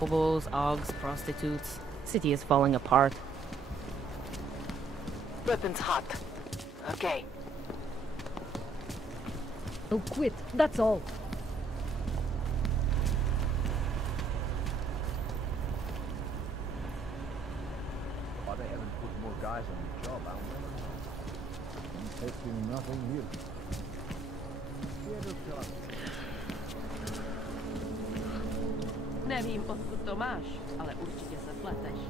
Hobos, augs, prostitutes. City is falling apart. Weapons hot. Okay. Oh, quit. That's all. Why they haven't put more guys on the job, I'll never know. I'm testing nothing new. Nevím, odkud to máš, ale určitě se pleteš.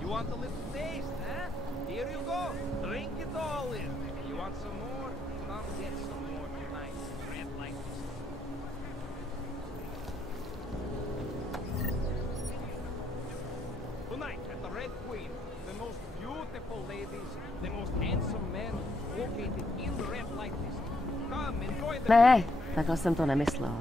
You want a little taste, huh? Here you go. Drink it all in. You want some more? Come get some more tonight. Red like this. Tonight at the Red Queen, the most beautiful ladies, the most handsome men located in the Red Light District. Come, enjoy the... Ne, takhle jsem to nemyslel.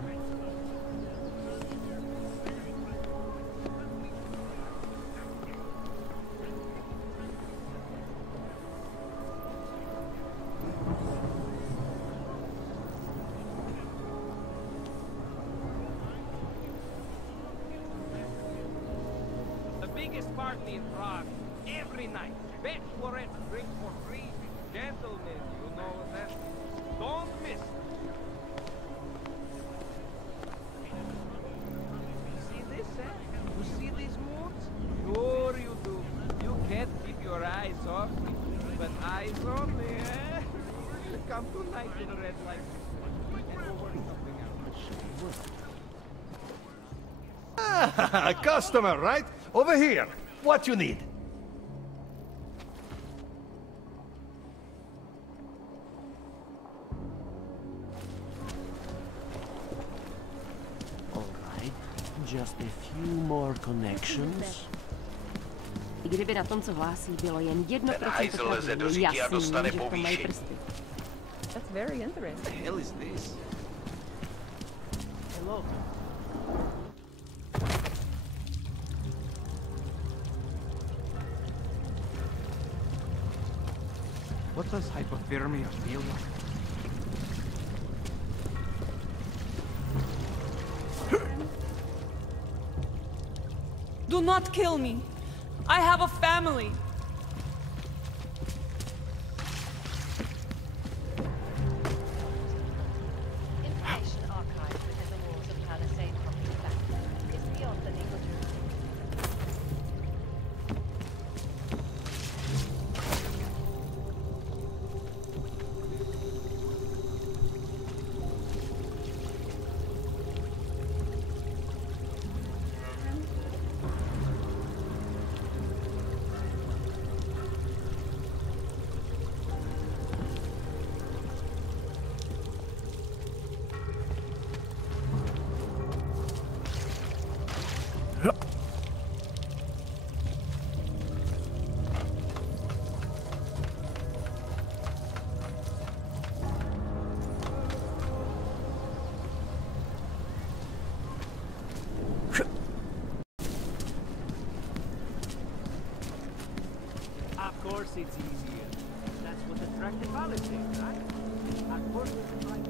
The biggest party in Prague, every night. Bachelorettes drink for free. Gentlemen, you know that. Don't miss it. You see this, eh? You see these moves? Sure you do. You can't keep your eyes off me. But eyes on me, eh? Come tonight to the Red Light and we'll work something out. Ah, customer, right? Over here. What you need? Just a few more connections. I kdyby na tom, co hlásí, bylo jen 1% pravdy, je jasný, že to mají prsty. That's very interesting. What the hell is this? Hello. What does hypothermia feel like? Do not kill me. I have a family. Information archived within the walls of Palisade Property Bank is beyond the legal jurisdiction. Of course it's easier. That's what attracted Palisade, right? Of course it's right.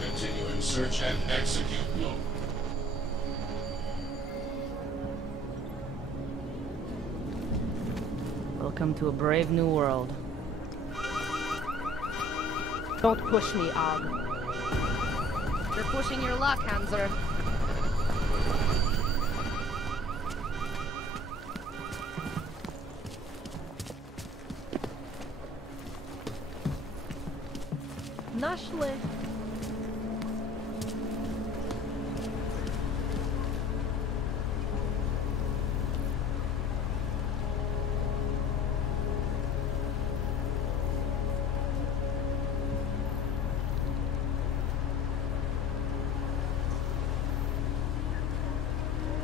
Continuing search and execute mode. Welcome to a brave new world. Don't push me, Og. You're pushing your luck, Hanser. Нашли.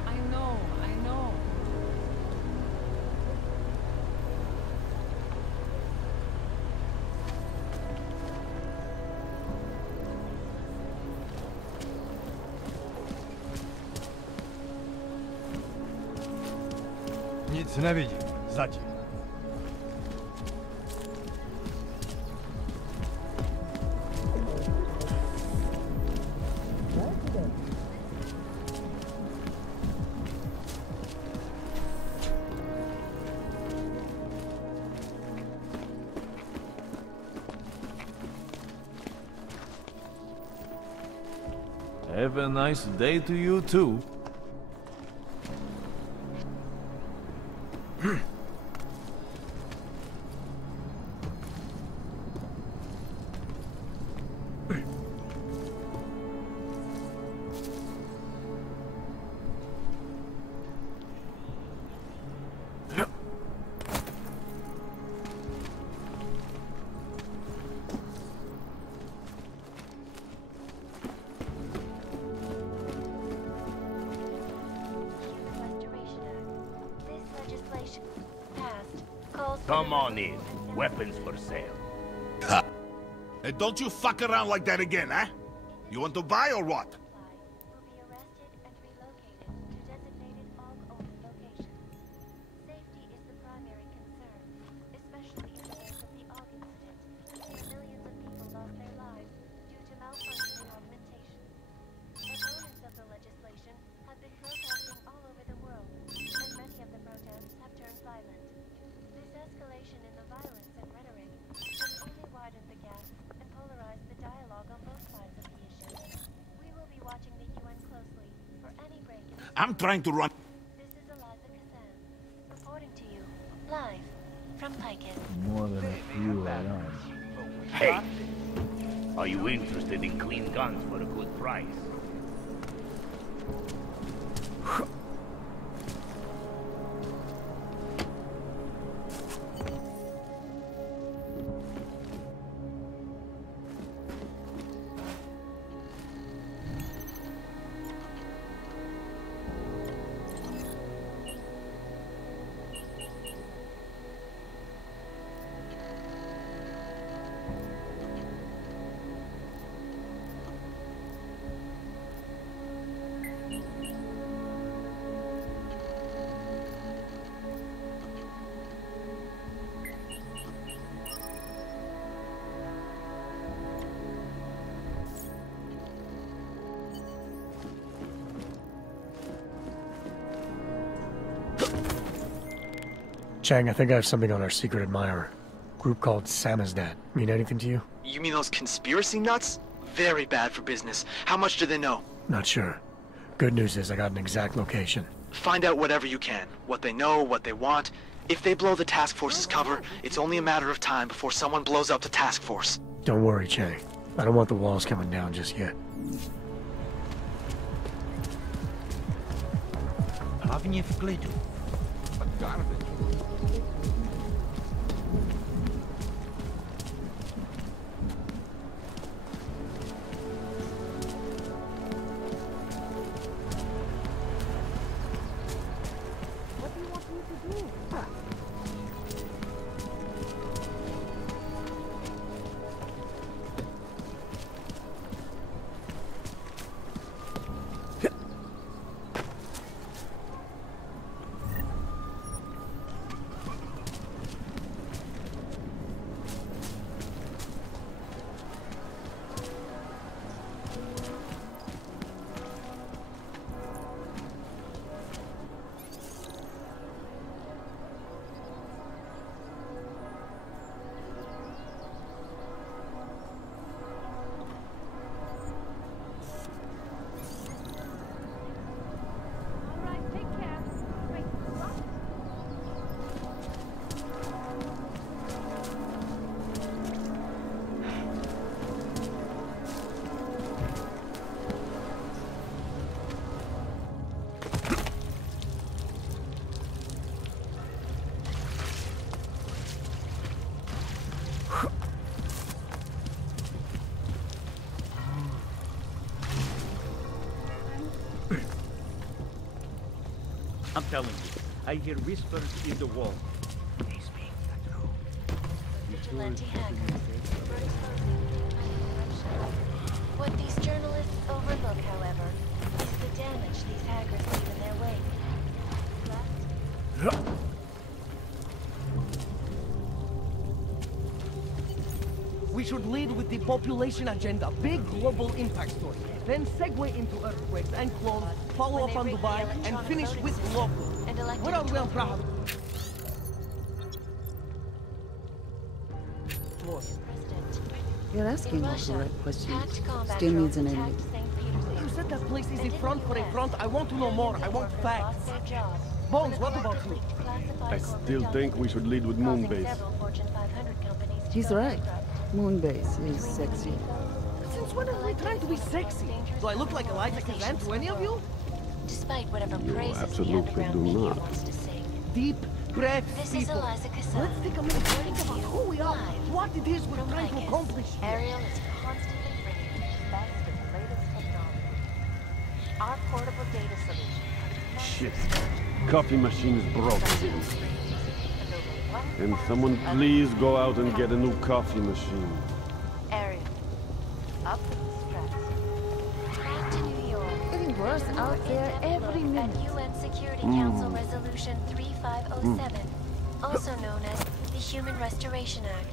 I know. Nic nevidím. Zatím. Have a nice day to you too. Come on in. Weapons for sale. Ha! Hey, don't you fuck around like that again, huh? You want to buy or what? I'm trying to run. This is Eliza Kazan, reporting to you, live, from Picus. More than a few alarms. Hey, are you interested in clean guns for a good price? Chang, I think I have something on our secret admirer. Group called Samizdat. Mean anything to you? You mean those conspiracy nuts? Very bad for business. How much do they know? Not sure. Good news is I got an exact location. Find out whatever you can. What they know, what they want. If they blow the task force's cover, it's only a matter of time before someone blows up the task force. Don't worry, Chang. I don't want the walls coming down just yet. Hlavně v klidu. I'm telling you, I hear whispers in the wall. Vigilante hackers. What these journalists overlook, however, is the damage these hackers leave in their wake. We should lead with the population agenda, big global impact story. Then segue into earthquakes and clones, follow up on Dubai, and finish with local. What are we on Praha? You're asking all the right questions. Still needs an ending. You said that place is a front for a front. I want to know more. I want facts. Bones, what about you? I still think we should lead with Moonbase. He's right. Moonbase is sexy. Since when are we trying to be sexy? Do I look like Elijah Kazan to any of you? Despite whatever You praises absolutely do not. Deep breath, This people. is Eliza Cassan. Let's take a minute to think about who we are, what it is we're trying to accomplish. Ariel is constantly bringing you the best and latest technology. Our portable data solution. Shit. Coffee machine is broken. Can someone please go out and get a new coffee machine? Ariel, up to the stress. Back to New York. Getting worse out there every minute. At UN Security Council Resolution 3507, also known as the Human Restoration Act.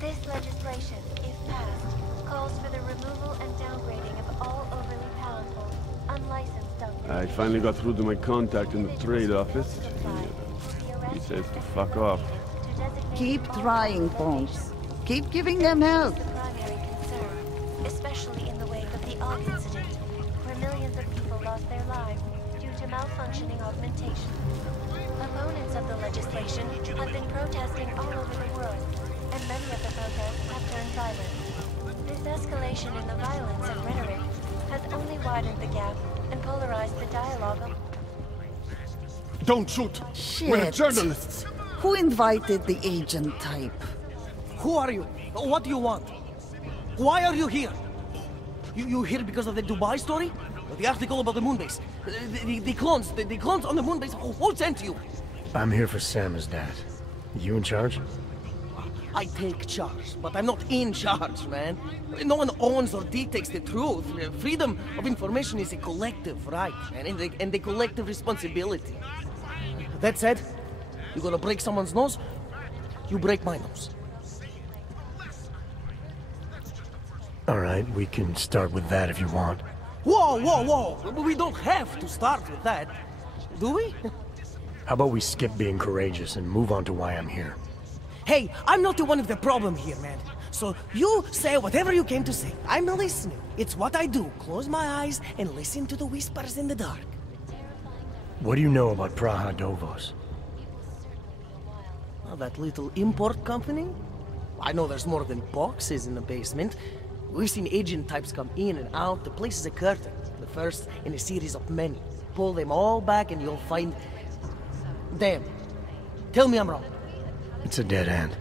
This legislation, if passed, calls for the removal and downgrading of all overly powerful, unlicensed documents. I finally got through to my contact in the trade office. He says to fuck off. Keep trying, Bones. Keep giving them help. Primary concern, especially in the wake of the Og incident, where millions of people lost their lives due to malfunctioning augmentation. Opponents of the legislation have been protesting all over the world, and many of the protests have turned violent. This escalation in the violence and rhetoric has only widened the gap and polarized the dialogue. Don't shoot! Shit. We're journalists! Who invited the agent type? Who are you? What do you want? Why are you here? You here because of the Dubai story? Or the article about the moonbase? The clones on the moonbase? Who sent you? I'm here for Samizdat. You in charge? I take charge, but I'm not in charge, man. No one owns or dictates the truth. Freedom of information is a collective right, man, and a collective responsibility. That said, you gonna break someone's nose? You break my nose. Alright, we can start with that if you want. Whoa, whoa, whoa! We don't have to start with that, do we? How about we skip being courageous and move on to why I'm here? Hey, I'm not the one with the problem here, man. So you say whatever you came to say. I'm listening. It's what I do. Close my eyes and listen to the whispers in the dark. What do you know about Praha Dovos? Oh, that little import company? I know there's more than boxes in the basement. We've seen agent types come in and out. The place is a curtain. The first in a series of many. Pull them all back and you'll find... Damn. Tell me I'm wrong. It's a dead end.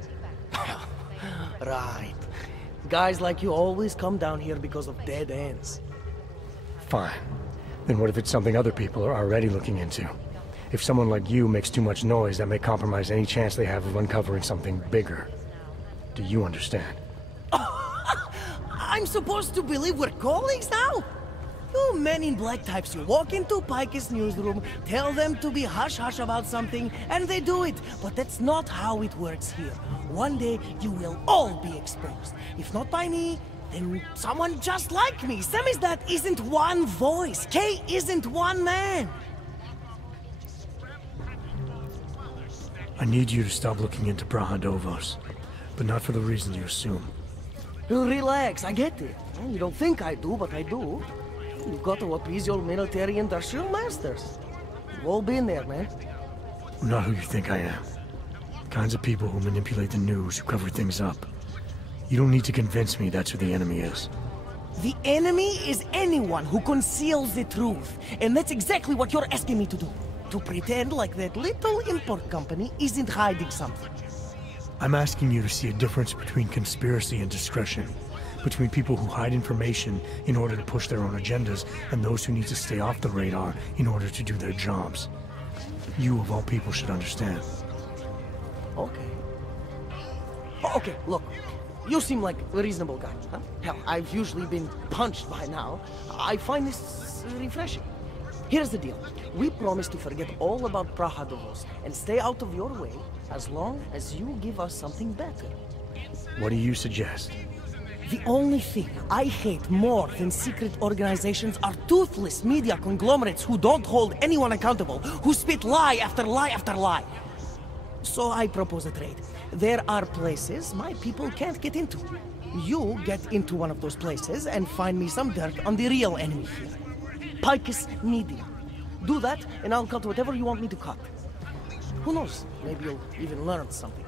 Right. Guys like you always come down here because of dead ends. Fine. Then what if it's something other people are already looking into? If someone like you makes too much noise, that may compromise any chance they have of uncovering something bigger. Do you understand? I'm supposed to believe we're colleagues now? You men in black types, you walk into Pike's newsroom, tell them to be hush-hush about something, and they do it. But that's not how it works here. One day, you will all be exposed. If not by me, then someone just like me. Samizdat isn't one voice. Kay isn't one man. I need you to stop looking into Praha Dovos, but not for the reasons you assume. Relax, I get it. You don't think I do, but I do. You've got to appease your military industrial masters. We've all been there, man. I'm not who you think I am. The kinds of people who manipulate the news, who cover things up. You don't need to convince me that's who the enemy is. The enemy is anyone who conceals the truth. And that's exactly what you're asking me to do. To pretend like that little import company isn't hiding something. I'm asking you to see a difference between conspiracy and discretion. Between people who hide information in order to push their own agendas and those who need to stay off the radar in order to do their jobs. You, of all people, should understand. Okay. Okay, look. You seem like a reasonable guy, huh? Hell, I've usually been punched by now. I find this refreshing. Here's the deal. We promise to forget all about Prahadovos and stay out of your way as long as you give us something better. What do you suggest? The only thing I hate more than secret organizations are toothless media conglomerates who don't hold anyone accountable, who spit lie after lie after lie. So I propose a trade. There are places my people can't get into. You get into one of those places and find me some dirt on the real enemy here. Picus Media. Do that, and I'll cut whatever you want me to cut. Who knows? Maybe you'll even learn something.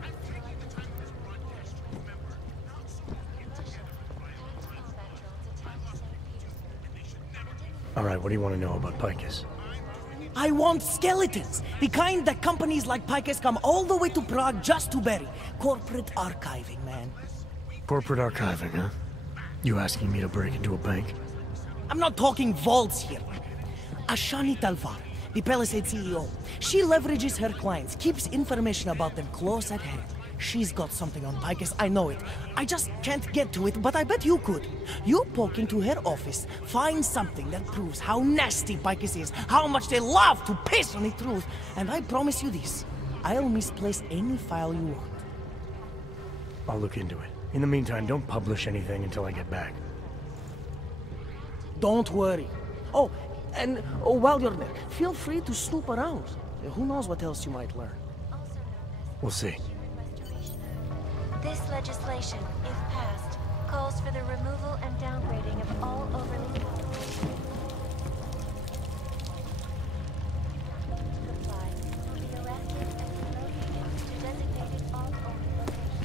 All right, what do you want to know about Picus? I want skeletons! The kind that companies like Picus come all the way to Prague just to bury. Corporate archiving, man. Corporate archiving, huh? You asking me to break into a bank? I'm not talking vaults here. Ashani Talvar, the Palisade CEO. She leverages her clients, keeps information about them close at hand. She's got something on Picus, I know it. I just can't get to it, but I bet you could. You poke into her office, find something that proves how nasty Picus is, how much they love to piss on the truth, and I promise you this. I'll misplace any file you want. I'll look into it. In the meantime, don't publish anything until I get back. Don't worry. Oh, and while you're there, feel free to snoop around. Who knows what else you might learn. We'll see. This legislation, if passed, calls for the removal and downgrading of all overly supply will be erected and relocated to designated alt-only locations.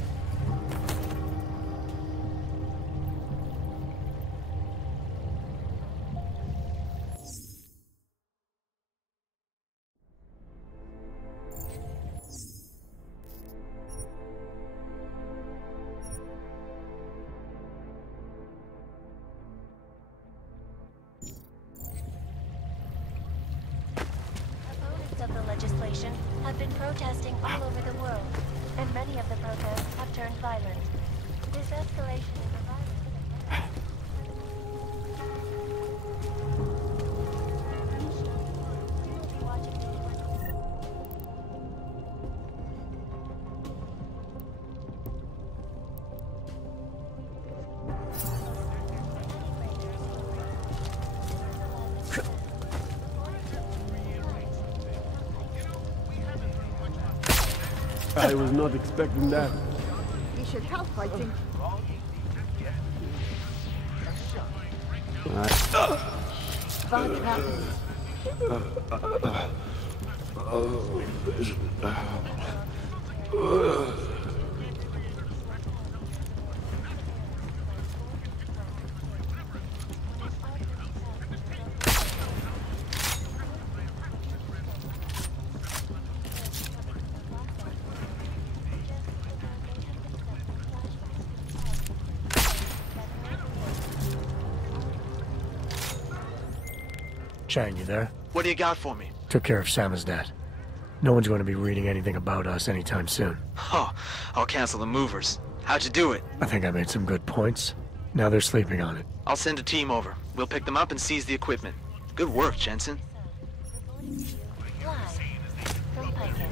Of the legislation have been protesting all over the world, and many of the protests have turned violent. This escalation in the violence I was not expecting that. We should help fighting. What happened? Chang, you there? What do you got for me? Took care of Samizdat. No one's going to be reading anything about us anytime soon. Oh, I'll cancel the movers. How'd you do it? I think I made some good points. Now they're sleeping on it. I'll send a team over. We'll pick them up and seize the equipment. Good work, Jensen. live from Picus.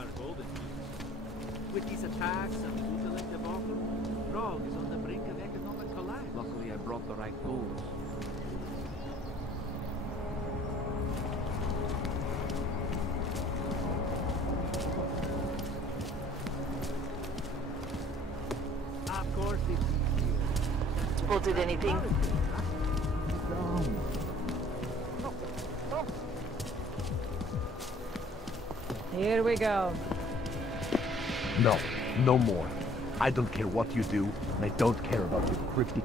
our golden years. With these attacks and the Utrecht debacle, Prague is on the brink of economic collapse. Luckily, I brought the right tools. Of course it's easier. Spotted anything? Here we go. No, no more. I don't care what you do, and I don't care about your cryptic...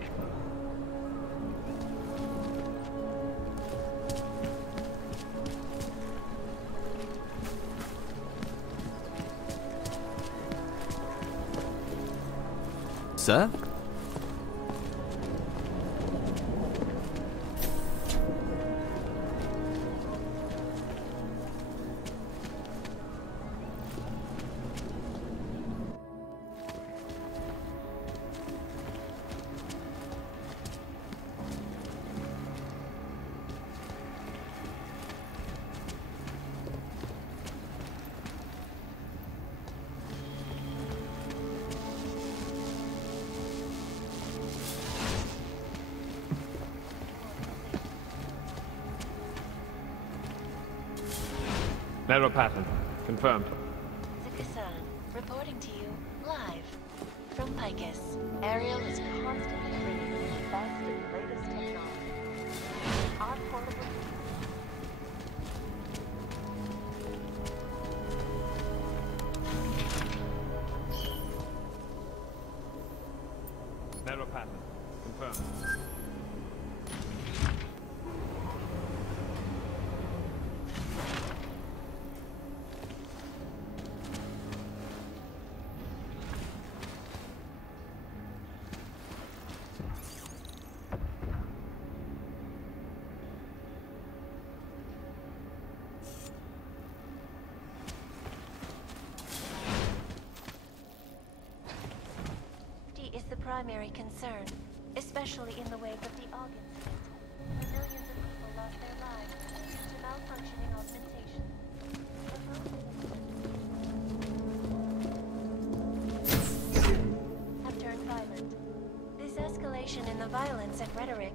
Sir? Narrow pattern. Confirmed. Zika-san, reporting to you, live. From Picus. Ariel is constantly bringing you the best and latest technology. Our portable... Narrow pattern. Confirmed. is the primary concern, especially in the wake of the AUG incident, where millions of people lost their lives due to malfunctioning augmentation. Have turned violent. This escalation in the violence and rhetoric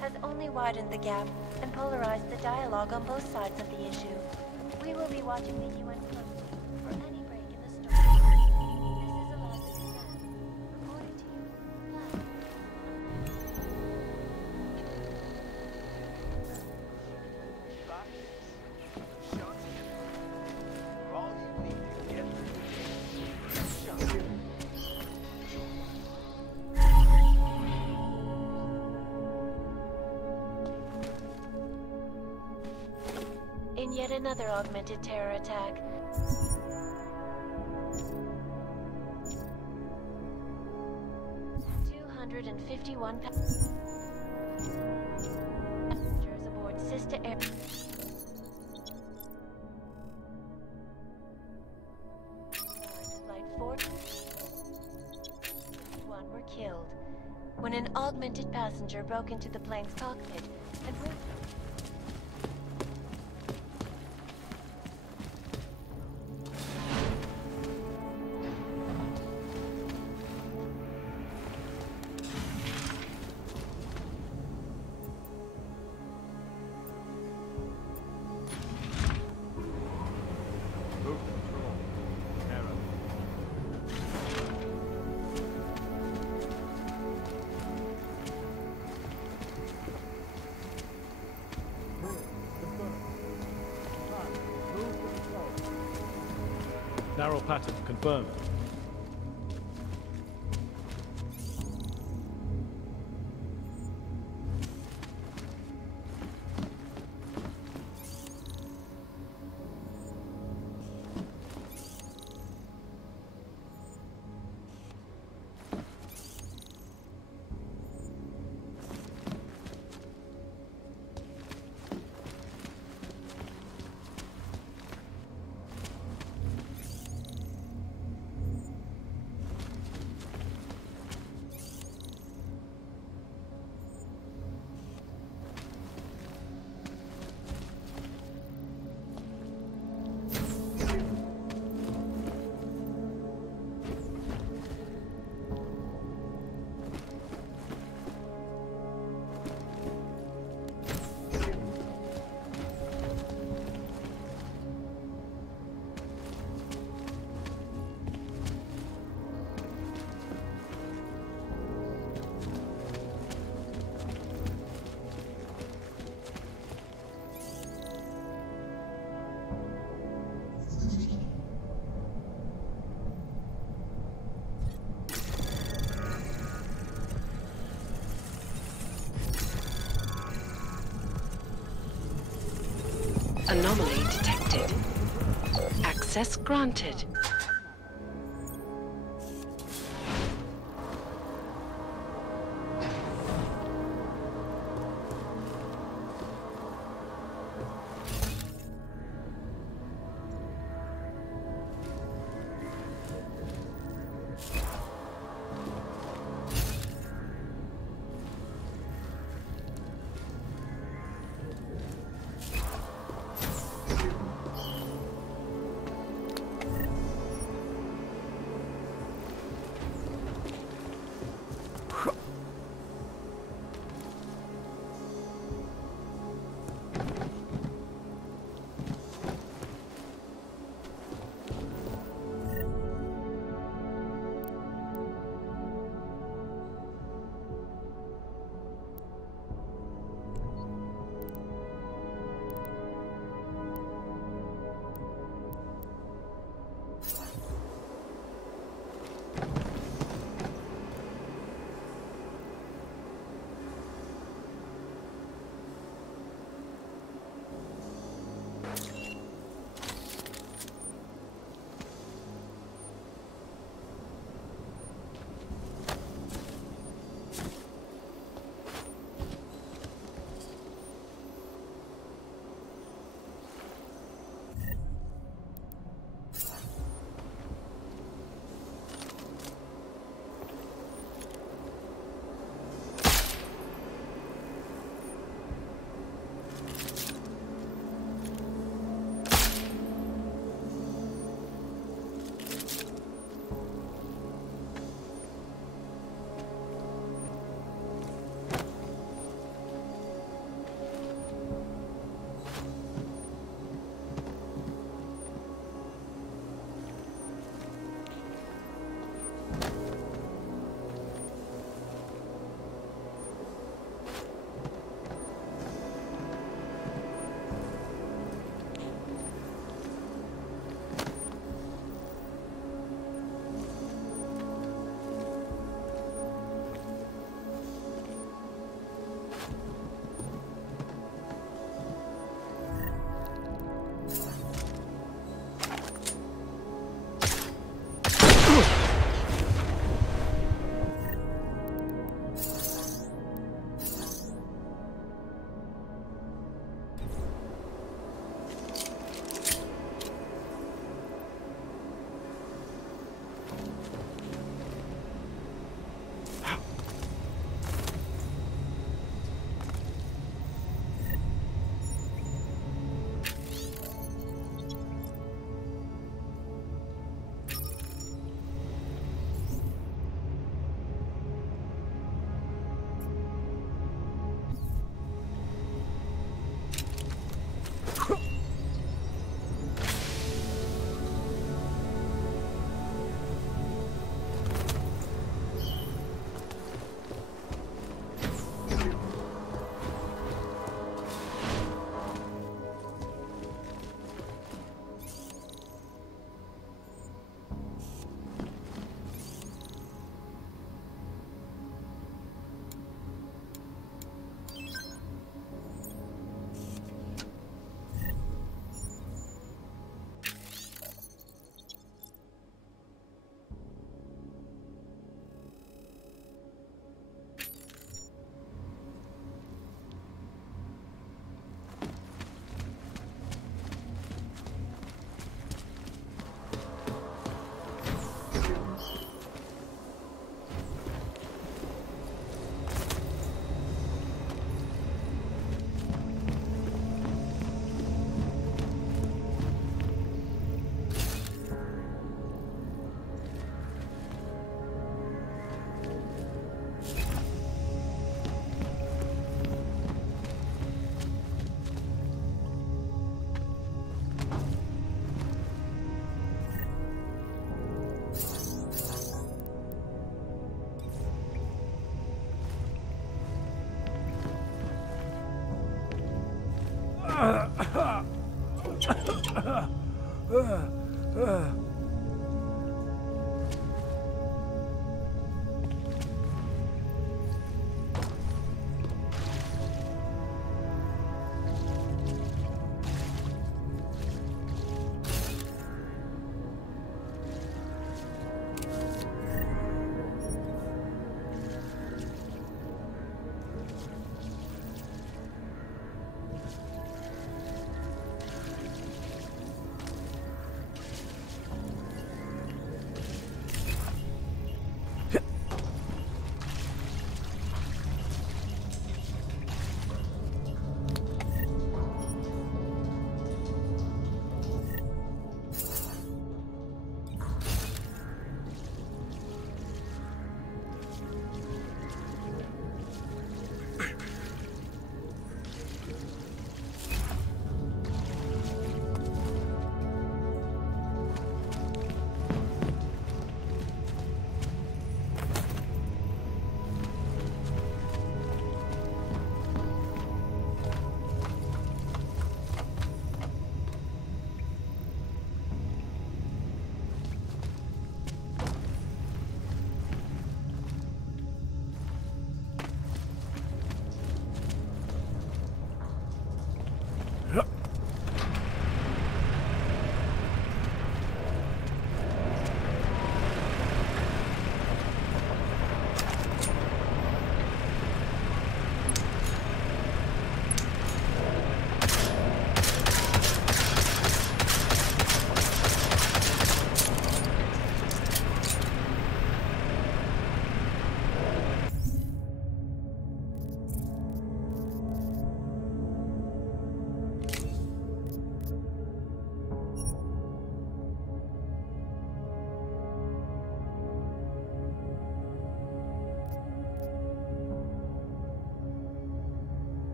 has only widened the gap and polarized the dialogue on both sides of the issue. We will be watching the UN closely for any break in the story. This is Eliza Kazan, reporting to you live. In yet another augmented terror attack. $251 passengers aboard Sister Air. Flight 451 were killed when an augmented passenger broke into the plane's cockpit and moved. Narrow pattern confirmed. Anomaly detected. Access granted.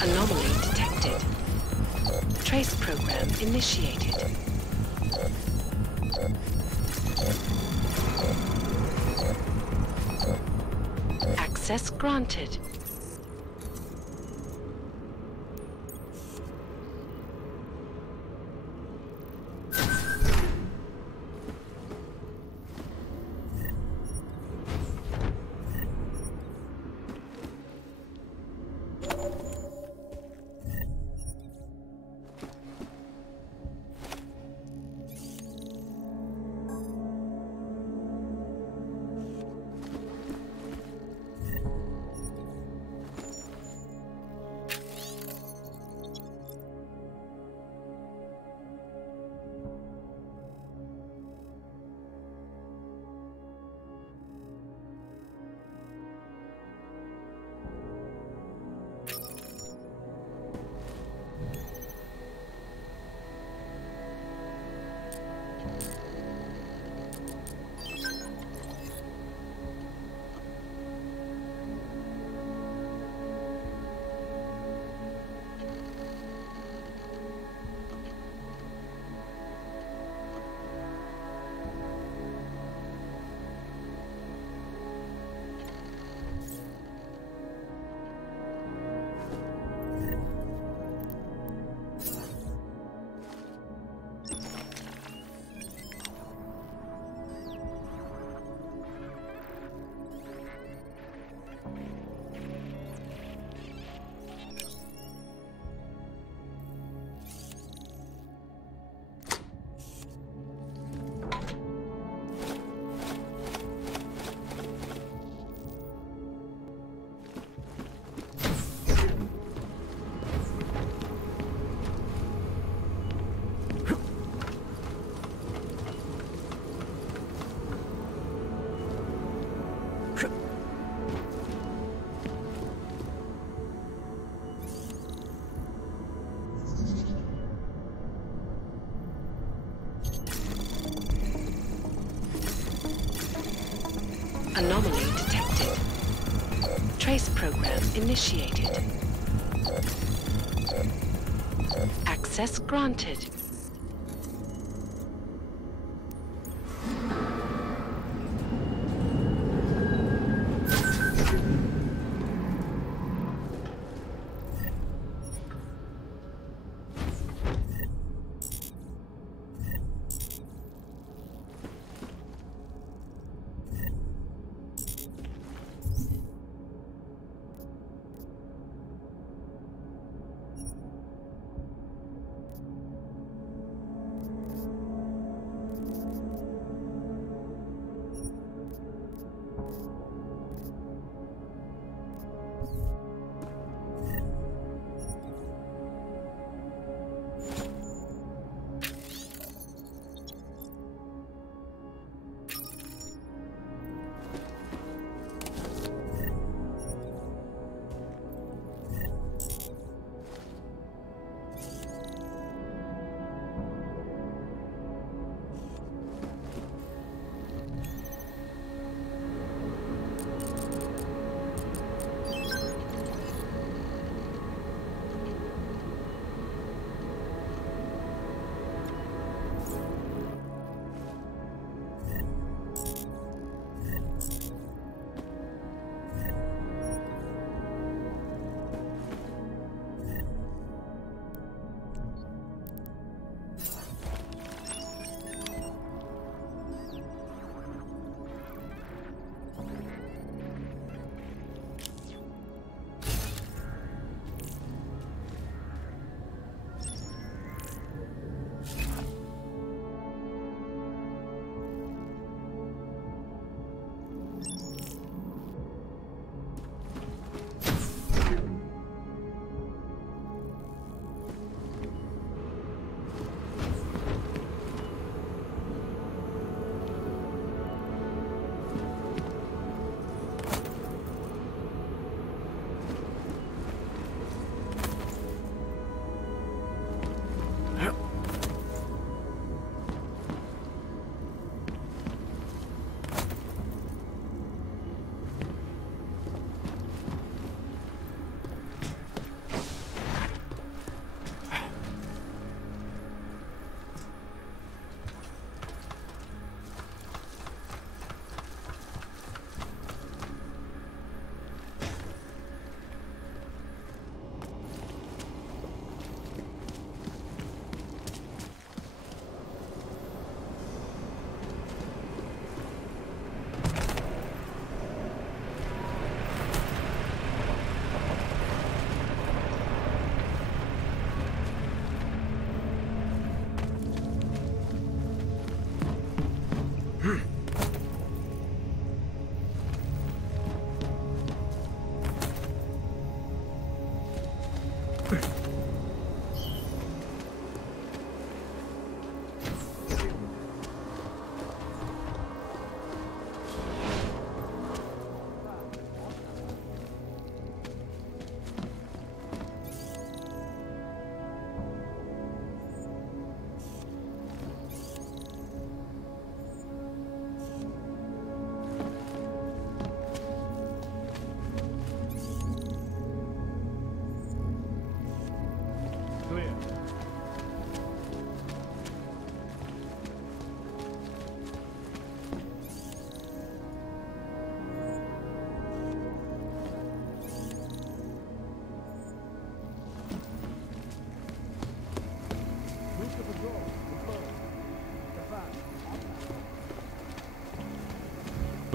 Anomaly detected. Trace program initiated. Access granted. Anomaly detected. Trace program initiated. Access granted.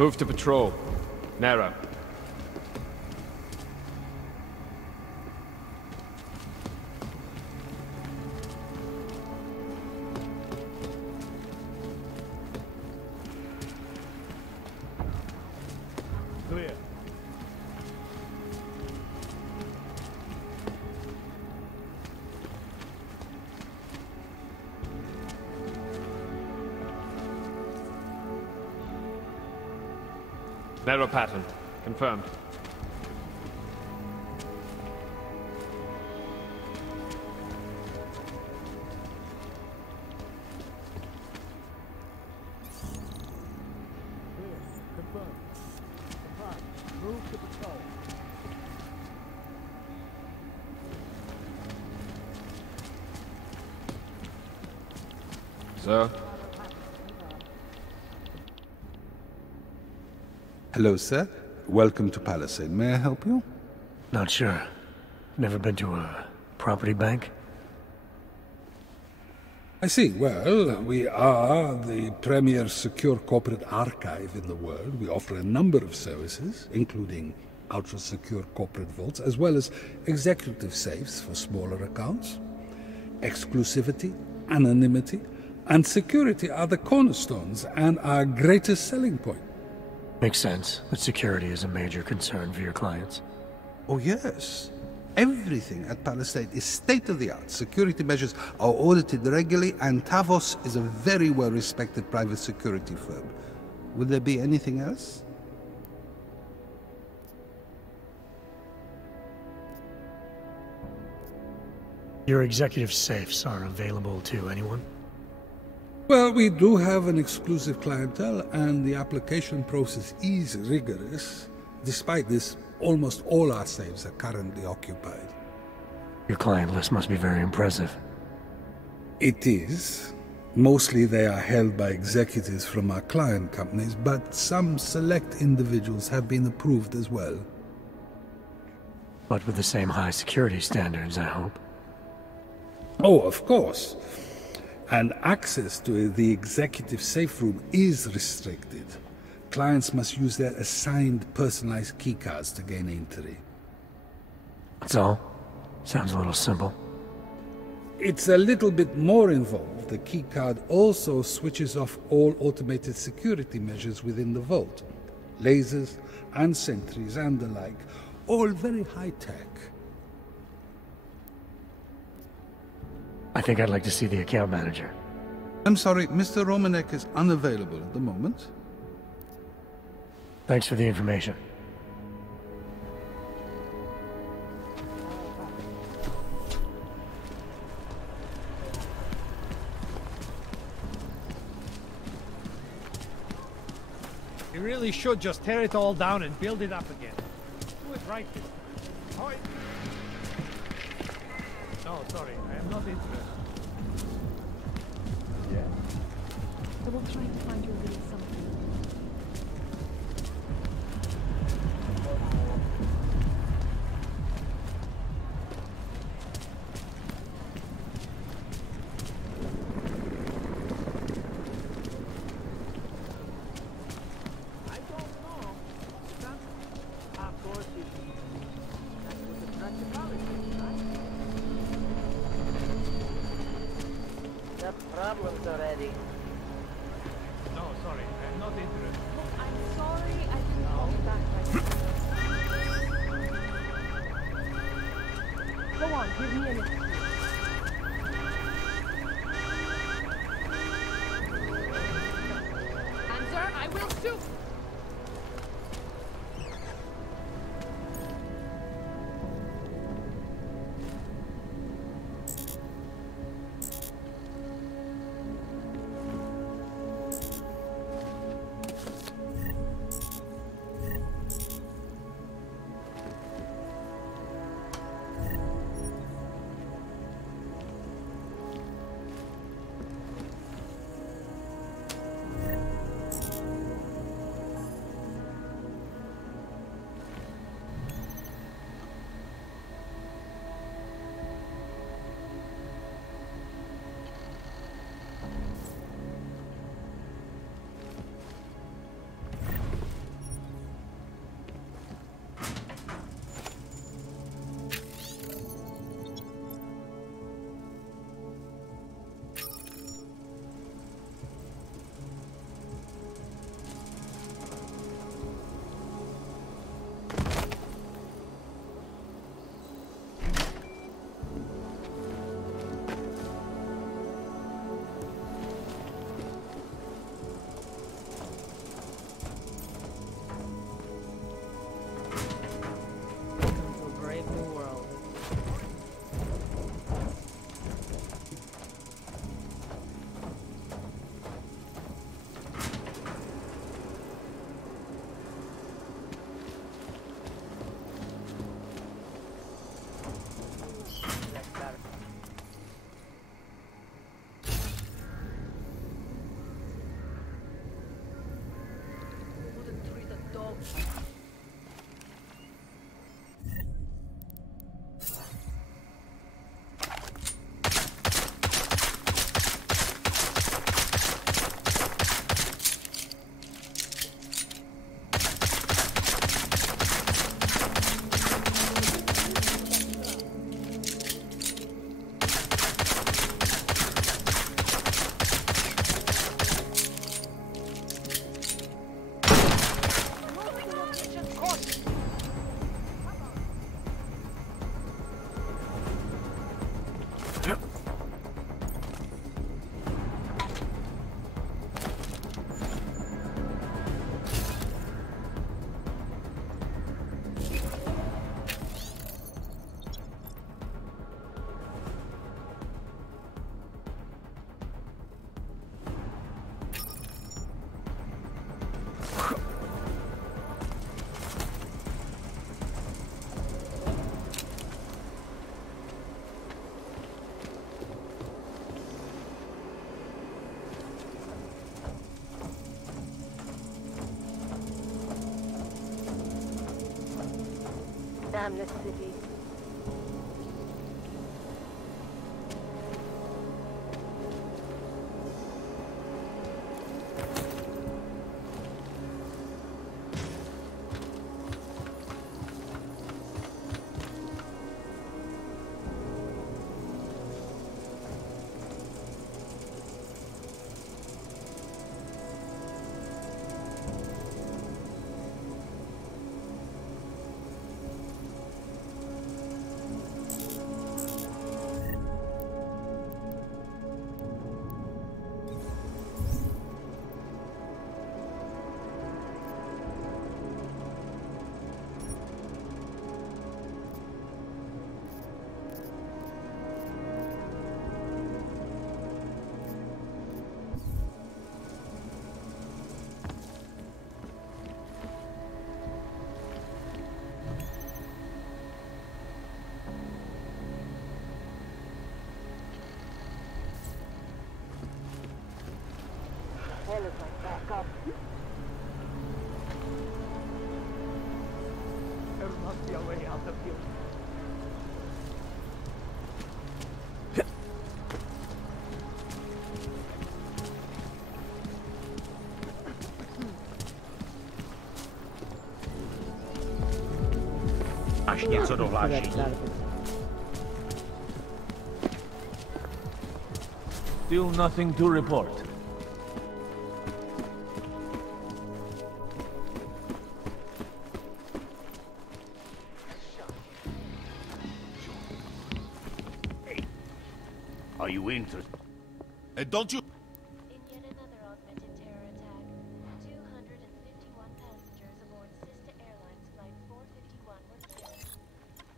Move to patrol. Narrow. Clear. Narrow pattern. Confirmed. Move to patrol. Sir? Hello, sir. Welcome to Palisade. May I help you? Not sure. Never been to a property bank? I see. Well, we are the premier secure corporate archive in the world. We offer a number of services, including ultra-secure corporate vaults, as well as executive safes for smaller accounts. Exclusivity, anonymity, and security are the cornerstones and our greatest selling point. Makes sense that security is a major concern for your clients. Oh, yes. Everything at Palisade is state-of-the-art. Security measures are audited regularly, and Tavos is a very well-respected private security firm. Will there be anything else? Your executive safes are available to anyone? Well, we do have an exclusive clientele, and the application process is rigorous. Despite this, almost all our safes are currently occupied. Your client list must be very impressive. It is. Mostly they are held by executives from our client companies, but some select individuals have been approved as well. But with the same high security standards, I hope. Oh, of course. And access to the executive safe room is restricted. Clients must use their assigned personalized keycards to gain entry. That's all? Sounds a little simple. It's a little bit more involved. The keycard also switches off all automated security measures within the vault. Lasers and sentries and the like. All very high-tech. I think I'd like to see the account manager. I'm sorry, Mr. Romanek is unavailable at the moment. Thanks for the information. You really should just tear it all down and build it up again. Do it right this time. Oi. No, sorry, I am not interested. Yeah. I will try to find you a little something. Problems already. No, sorry, I'm not interested. Look, I'm sorry I didn't call you back right now. Go on, give me a minute. Answer, I will shoot! Damn this city. Hell is like back up. There must be a way out of here. Až něco dohláší. Still nothing to report. Are you interested? And don't you? In yet another augmented terror attack, 251 passengers aboard sister airlines flight 451 were killed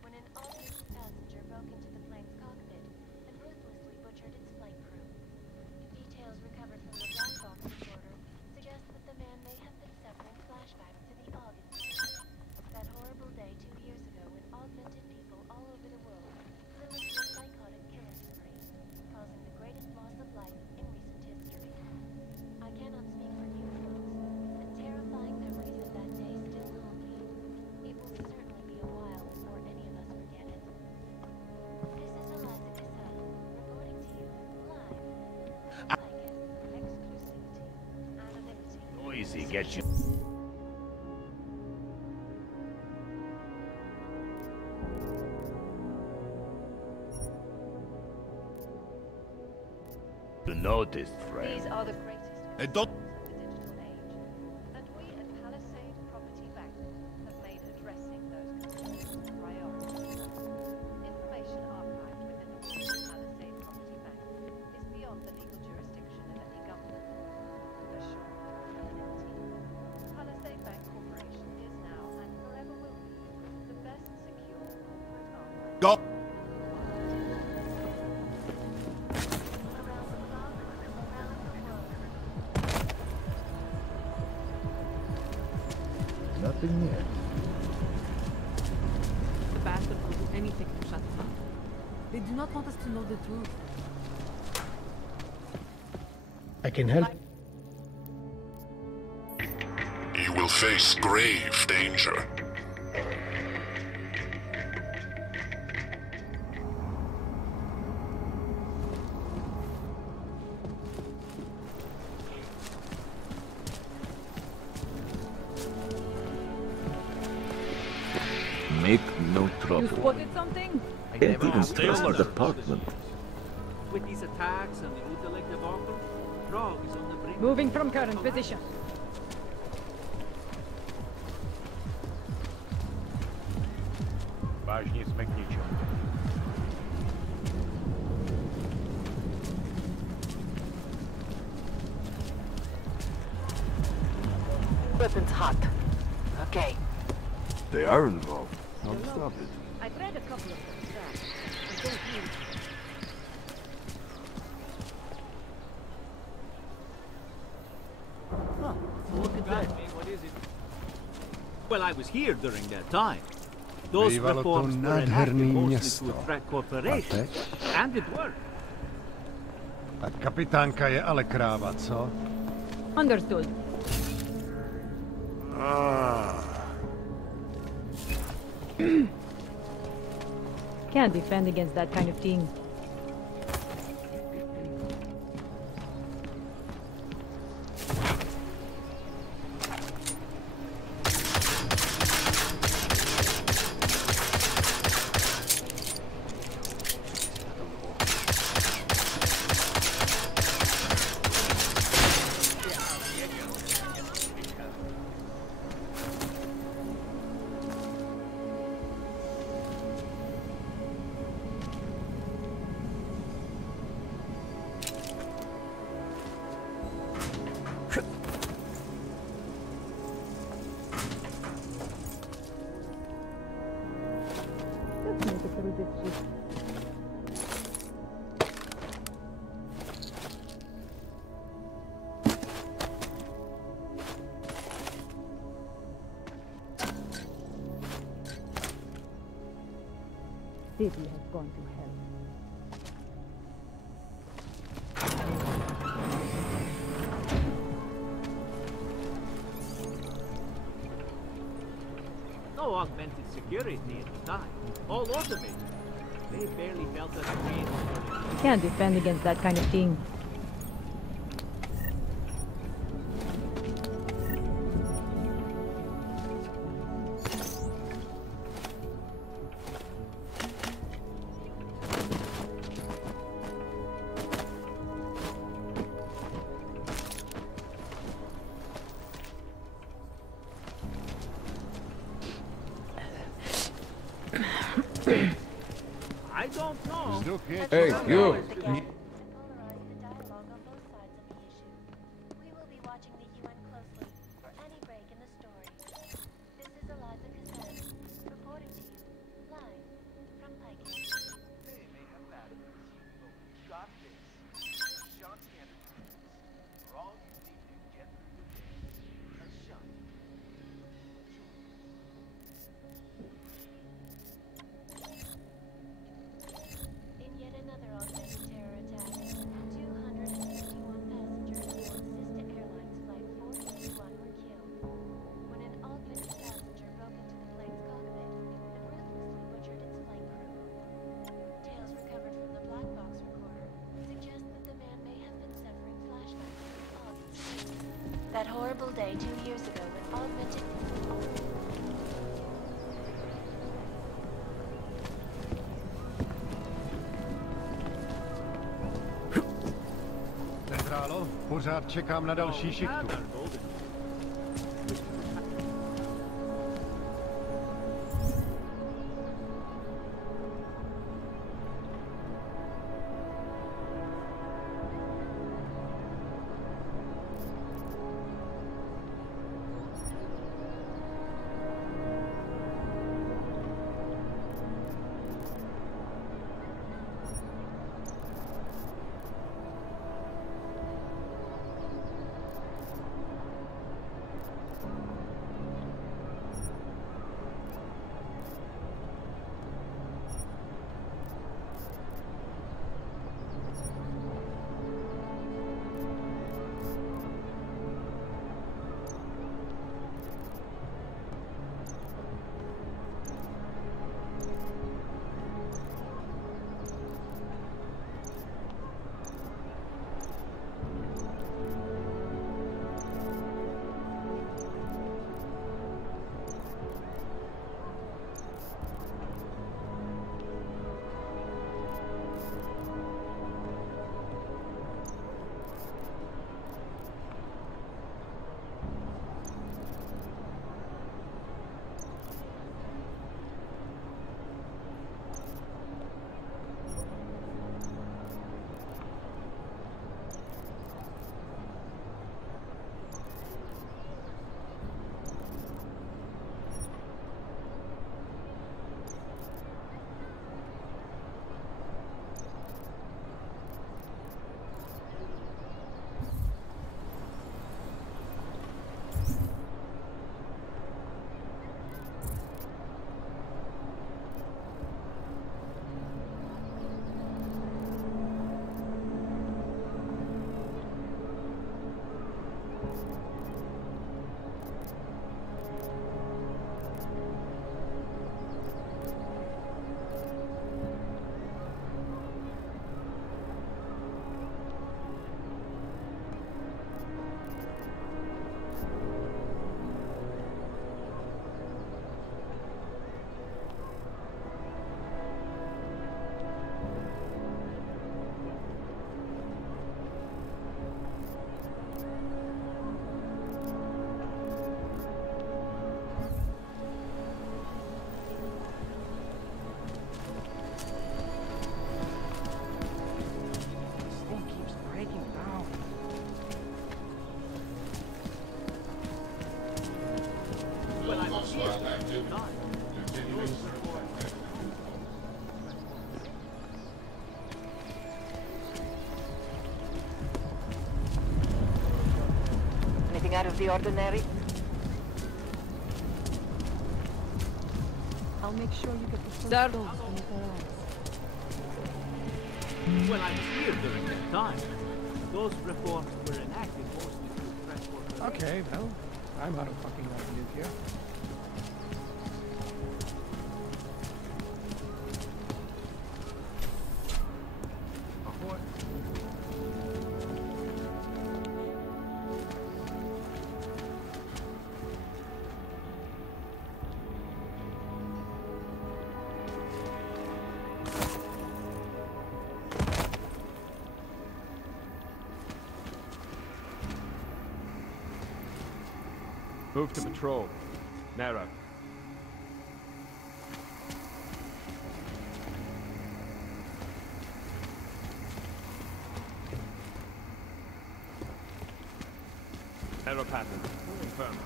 when an augmented passenger broke into the plane's cockpit and ruthlessly butchered its flight crew. Details recovered from the black box recorder suggest that the man may have been suffering flashbacks to the August Day, that horrible day 2 years ago when augmented people all over the world flew into a psychotic killing spree, causing the greatest loss of life in recent history. I cannot speak for you folks, but terrifying memories of that day still haunt me. It will certainly be a while before any of us forget it. This is Eliza Cassell, reporting to you live. Exclusivity, anonymity. Noisy, get you. You noticed, friend. These are the greatest And don't. of the digital age, and we at Palisade Property Bank have made addressing those concerns a priority. Information archived within the walls of Palisade Property Bank is beyond the legal jurisdiction of any government. Assured anonymity. Palisade Bank Corporation is now and forever will be the best secure corporate archive. Go. Nothing yet. The bastard will do anything to shut them up. They do not want us to know the truth. I can help. You will will face grave danger. Make no You trouble. spotted something? I Can't never even asked trust the for department. With these attacks and the Udelek debacle, Prague is on the brink. Moving from current position. Vážně jsme k ničemu. Weapons hot. Okay. They are involved. Don't stop it. I've read a couple of them, sir. I don't need. Huh, look at that. What is it? Well, I was here during that time. Those Bývalo to reforms were enacted nádherný mostly město. to attract corporations. And it worked. Ta kapitánka je ale kráva, co? Understood. Can't defend against that kind of thing. City has gone to hell. No augmented security at the time. All automated. They barely felt us breathe. Can't defend against that kind of thing. I don't know. Hey, you! That horrible day 2 years ago when augmented... Centrálo, pořád čekám na další šichtu. out of the ordinary? I'll make sure you get the first Sir. dose when it arrives. Well, I was here during that time. Those reforms were enacted mostly through fresh work. Okay, well, I'm out of fucking lot to live here. Move to patrol. Narrow. Narrow pattern. Confirmed.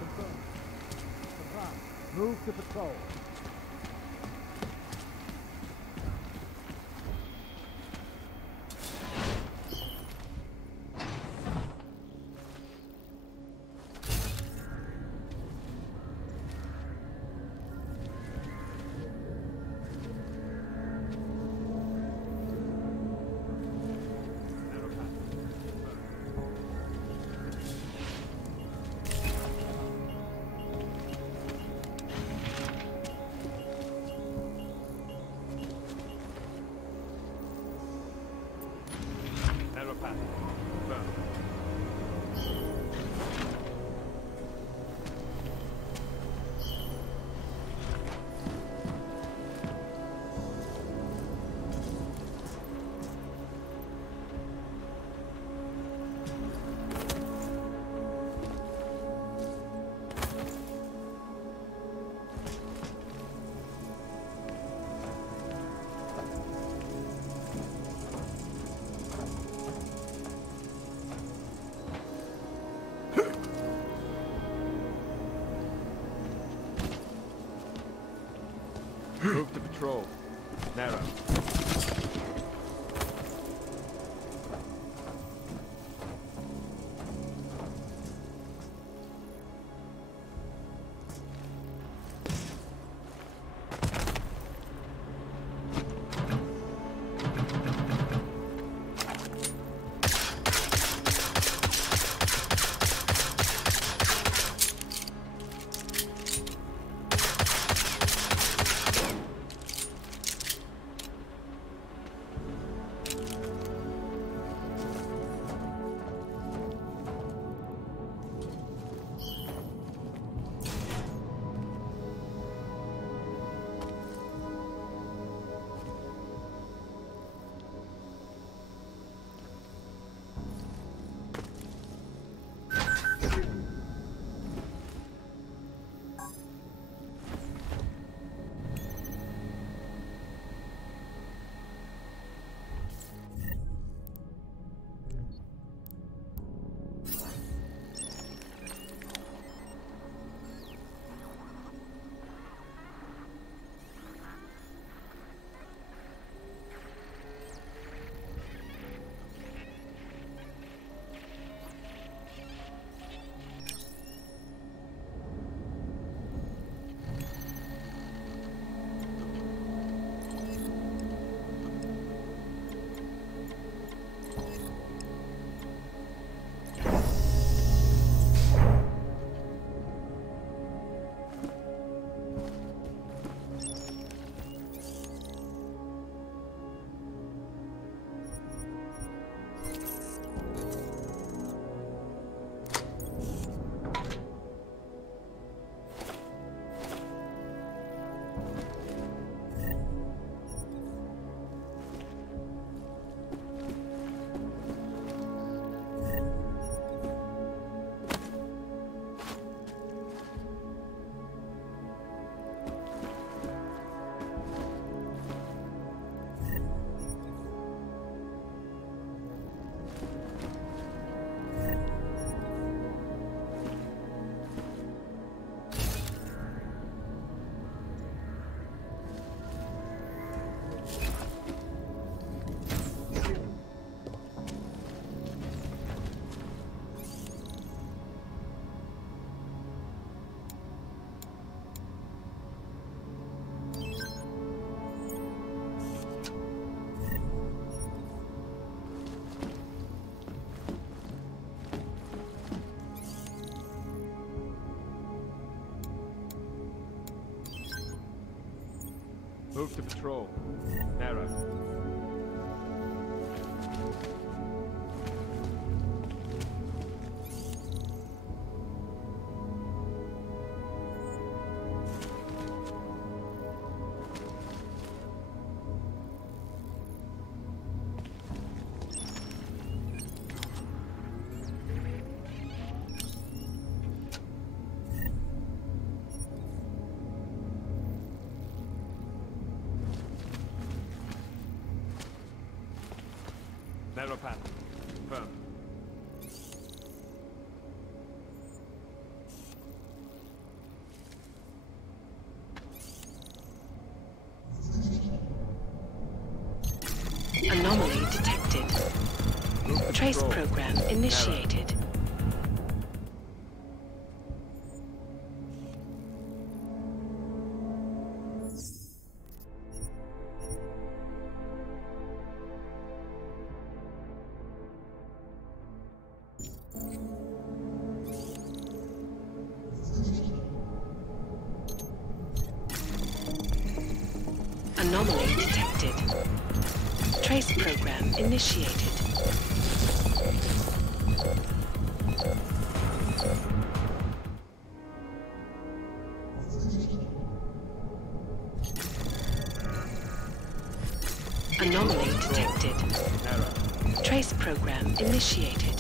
Move to patrol. Narrow pattern. Confirmed. Move to patrol. Narrow. Move to patrol. Narrow. Narrow path. Confirmed. Anomaly detected. Trace program initiated. Anomaly detected. Trace program initiated. Anomaly detected. Trace program initiated.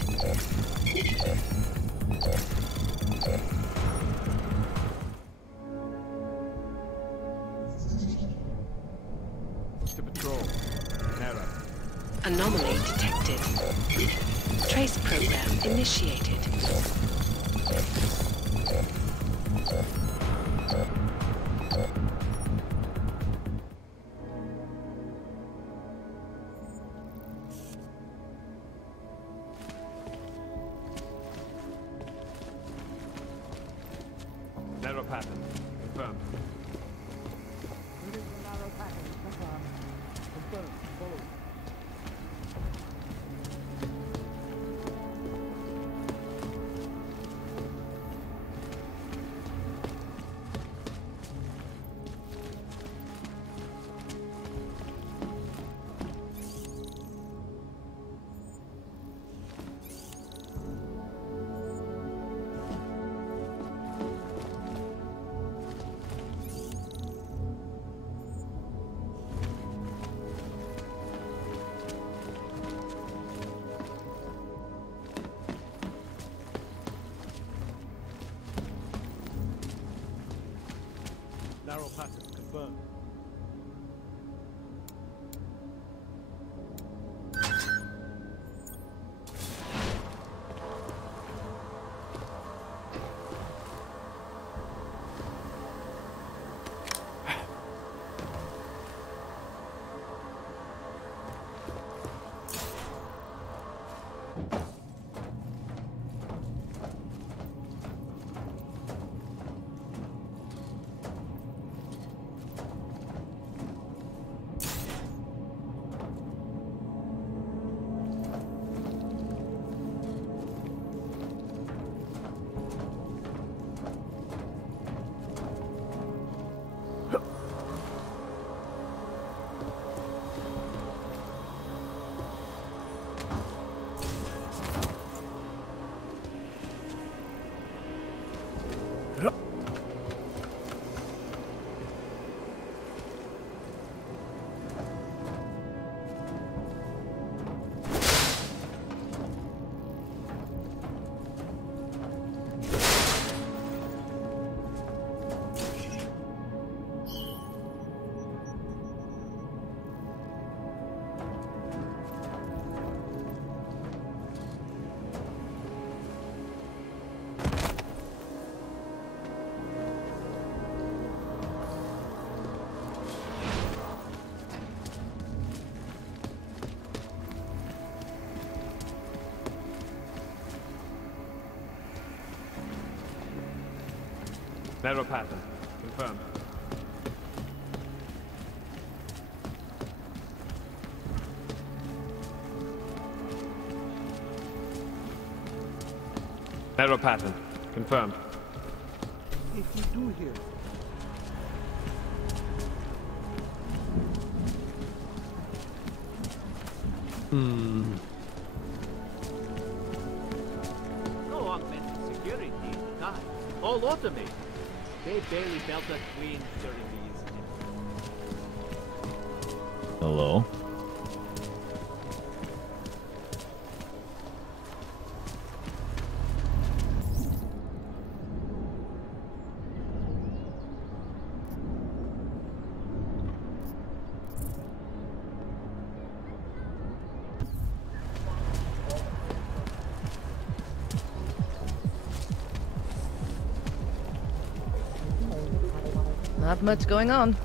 To patrol. Narrow. Anomaly detected. Trace program initiated. Narrow pattern. Confirmed. Narrow pattern. Confirmed. Narrow pattern. Confirmed. Narrow pattern. Confirmed. If you do hear No augmented security in the time. All automated. They barely felt a twinge during these. Hello? Not much going on.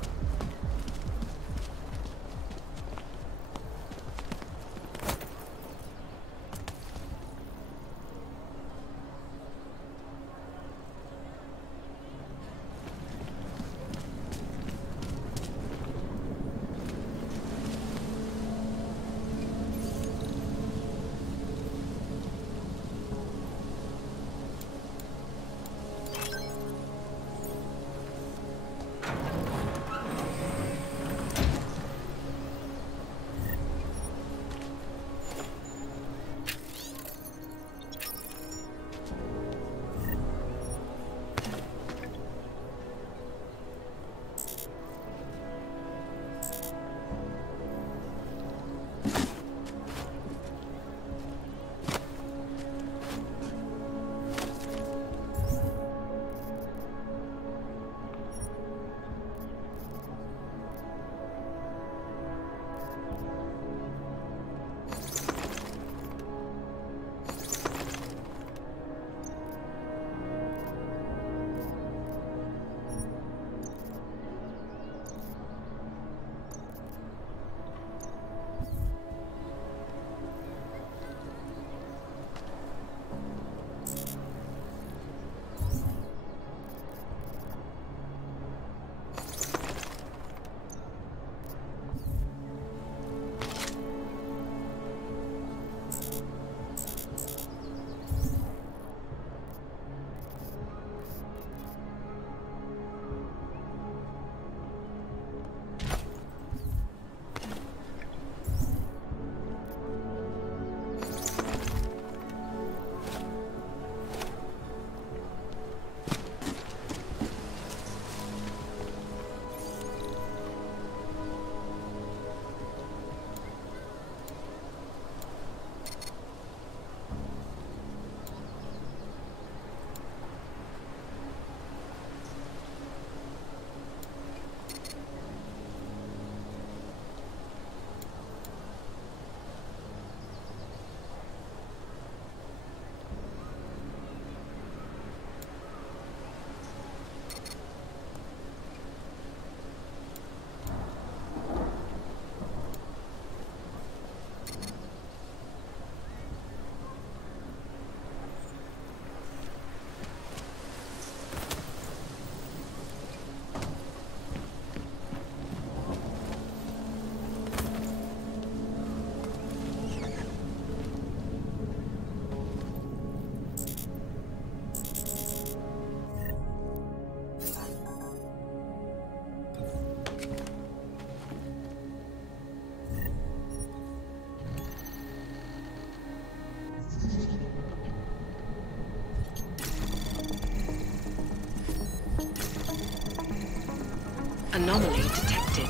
Anomaly detected.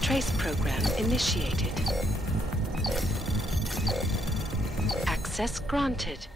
Trace program initiated. Access granted.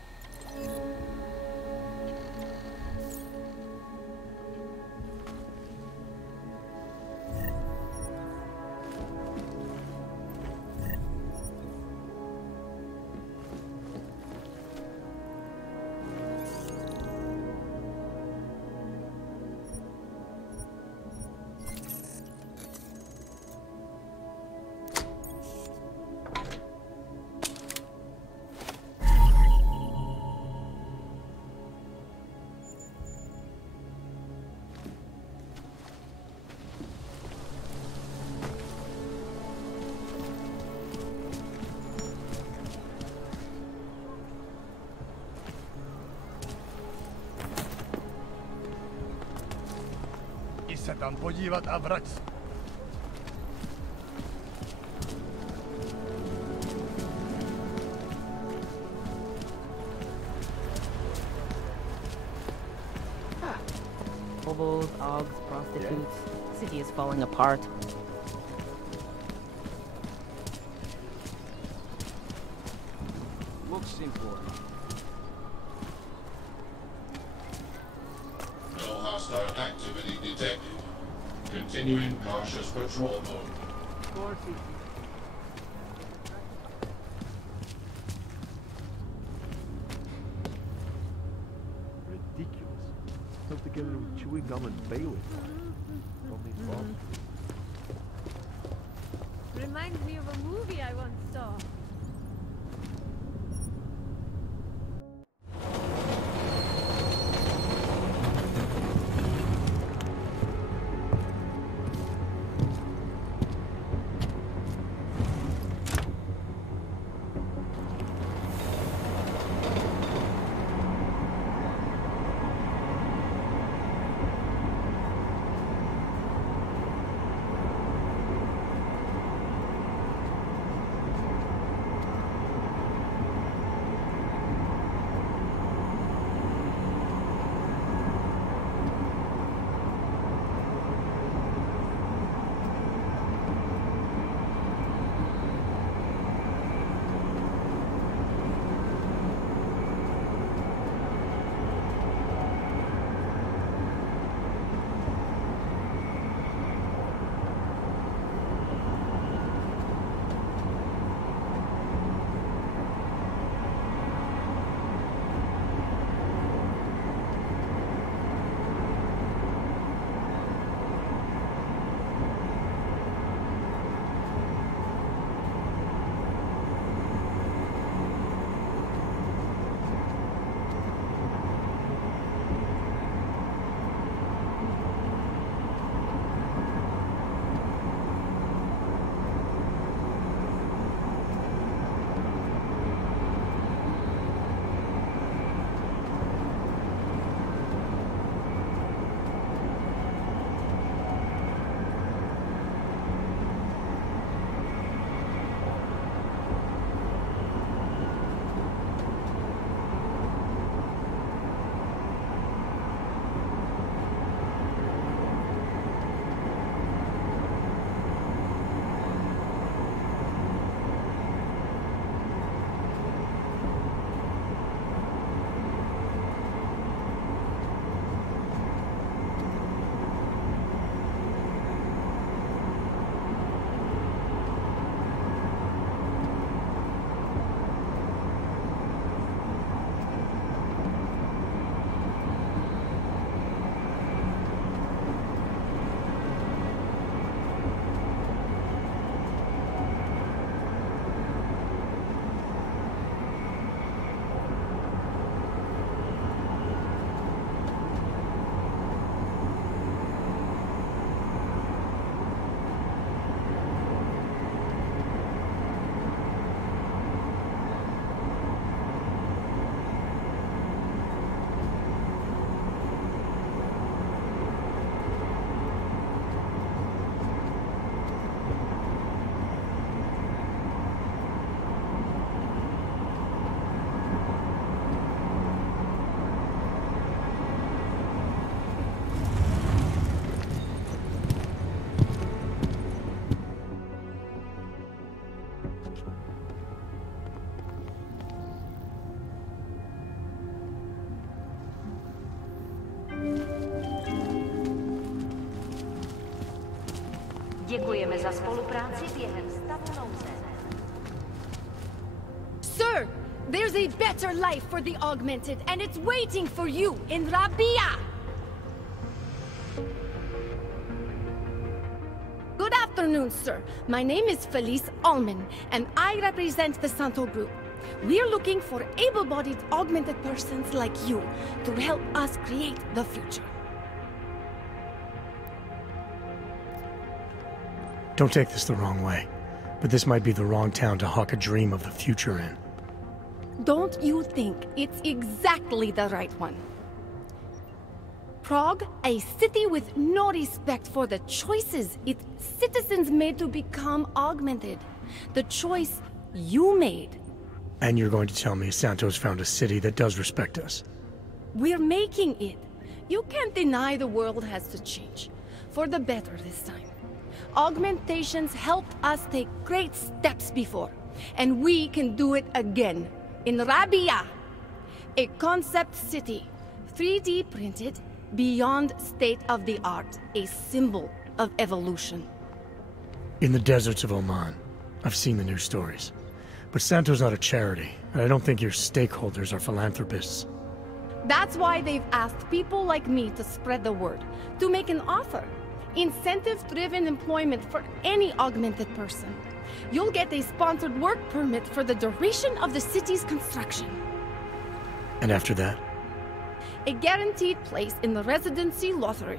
Se tam podívat a vrať. hobos, augs, prostitutes. City is falling apart. Looks simple. No hostile activity detected. Continuing cautious patrol mode. Of course it is. Ridiculous. Stuck together with chewing gum and bailiff. Reminds me of a movie I once saw. Děkujeme za spolupráci během stavu nouze. Sir, there's a better life for the Augmented, and it's waiting for you in Rabia! Good afternoon, sir. My name is Felice Allman, and I represent the Santo Group. We're looking for able-bodied augmented persons like you to help us create the future. Don't take this the wrong way, but this might be the wrong town to hawk a dream of the future in. Don't you think it's exactly the right one? Prague, a city with no respect for the choices its citizens made to become augmented. The choice you made. And you're going to tell me Santos found a city that does respect us? We're making it. You can't deny the world has to change. For the better this time. Augmentations helped us take great steps before. And we can do it again. In Rabia. A concept city. 3D printed. Beyond state-of-the-art. A symbol of evolution. In the deserts of Oman. I've seen the news stories. But Santo's not a charity, and I don't think your stakeholders are philanthropists. That's why they've asked people like me to spread the word, to make an offer. Incentive-driven employment for any augmented person. You'll get a sponsored work permit for the duration of the city's construction. And after that? A guaranteed place in the residency lottery.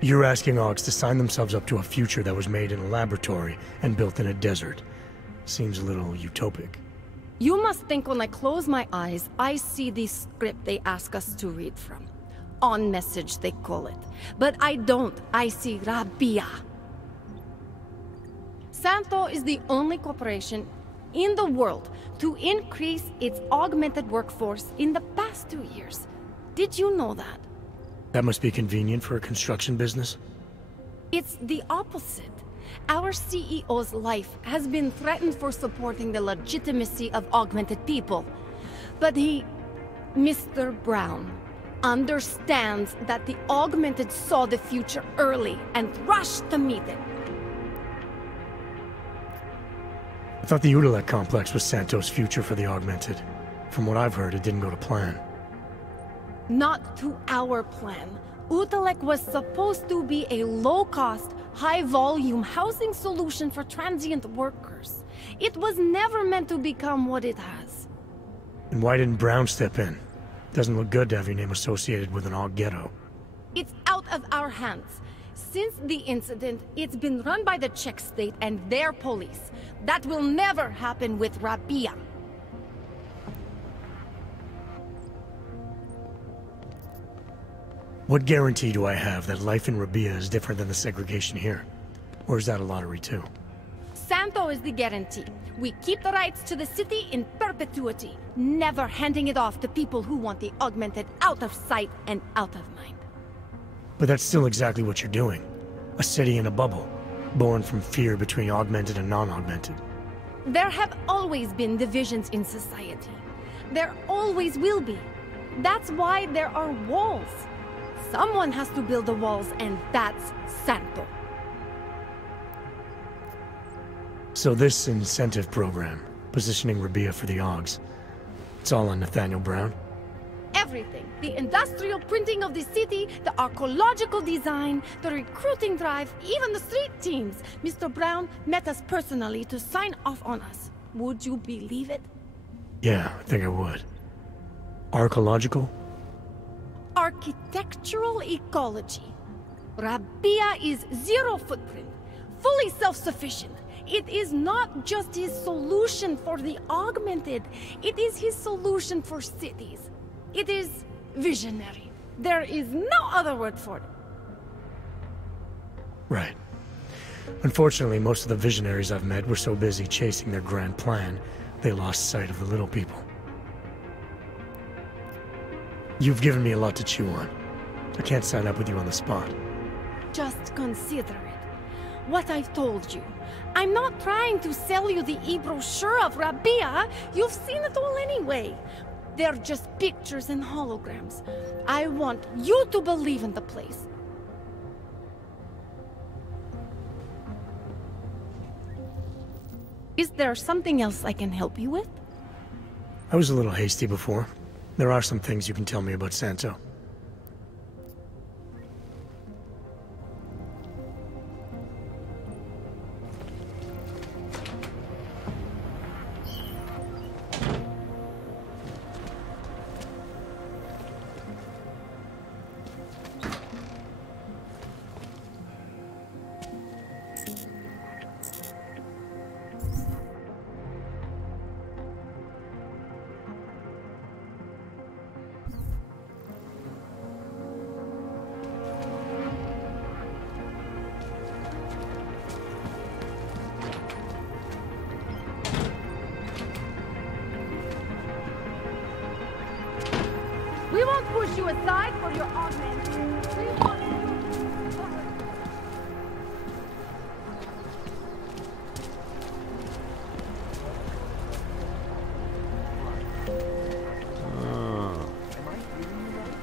You're asking Augs to sign themselves up to a future that was made in a laboratory and built in a desert. Seems a little utopic. You must think when I close my eyes, I see the script they ask us to read from. On message, they call it. But I don't. I see Rabia. Santo is the only corporation in the world to increase its augmented workforce in the past 2 years. Did you know that? That must be convenient for a construction business? It's the opposite. Our CEO's life has been threatened for supporting the legitimacy of augmented people. But he, Mr. Brown, understands that the augmented saw the future early and rushed to meet it. I thought the Udalek complex was Santo's future for the augmented. From what I've heard, it didn't go to plan. Not to our plan. Udalek was supposed to be a low-cost, high-volume housing solution for transient workers. It was never meant to become what it has. And why didn't Brown step in? Doesn't look good to have your name associated with an Aug ghetto. It's out of our hands. Since the incident, it's been run by the Czech state and their police. That will never happen with Rabia. What guarantee do I have that life in Rabia is different than the segregation here? Or is that a lottery too? Santo is the guarantee. We keep the rights to the city in perpetuity, never handing it off to people who want the augmented out of sight and out of mind. But that's still exactly what you're doing. A city in a bubble, born from fear between augmented and non-augmented. There have always been divisions in society. There always will be. That's why there are walls. Someone has to build the walls, and that's Santo. So this incentive program, positioning Rabia for the Augs, it's all on Nathaniel Brown? Everything. The industrial printing of the city, the archaeological design, the recruiting drive, even the street teams. Mr. Brown met us personally to sign off on us. Would you believe it? Yeah, I think I would. Archaeological? Architectural ecology. Rabia is zero footprint, fully self-sufficient. It is not just his solution for the augmented, it is his solution for cities. It is visionary. There is no other word for it. Right. Unfortunately, most of the visionaries I've met were so busy chasing their grand plan, they lost sight of the little people. You've given me a lot to chew on. I can't sign up with you on the spot. Just consider it. What I've told you. I'm not trying to sell you the e-brochure of Rabia. You've seen it all anyway. They're just pictures and holograms. I want you to believe in the place. Is there something else I can help you with? I was a little hasty before. There are some things you can tell me about Santo. push you aside for your augment. Please don't do-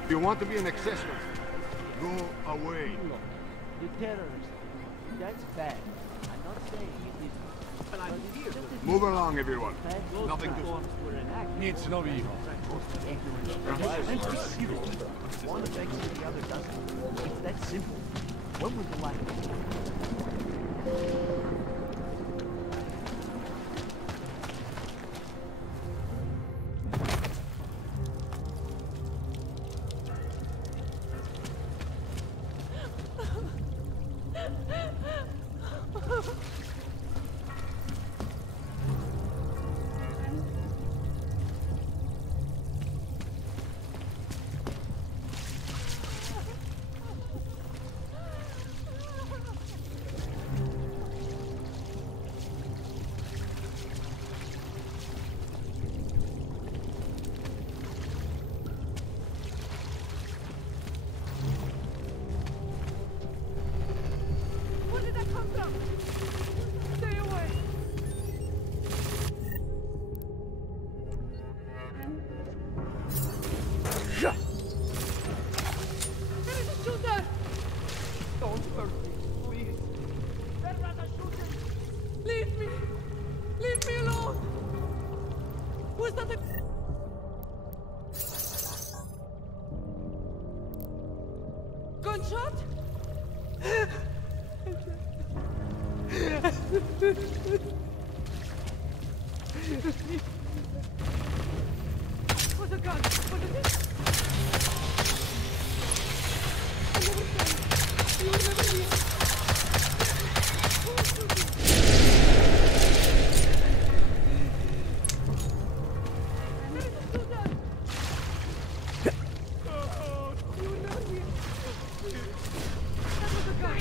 If you want to be an accessory, go away. The terrorist. That's bad. I'm not saying he did. But I'm here. Move along, everyone. Nothing to... Needs no evil. One affects you, the other doesn't. It's that simple. When was the last Where did that come from? Stay away. There is a shooter! Don't hurt me, please. There was a shooter! Leave me! Leave me alone! Was that a... gunshot? Was a gun? What is it? I never said. You would never hear. There is a shooter! You would never hear. That was a gun.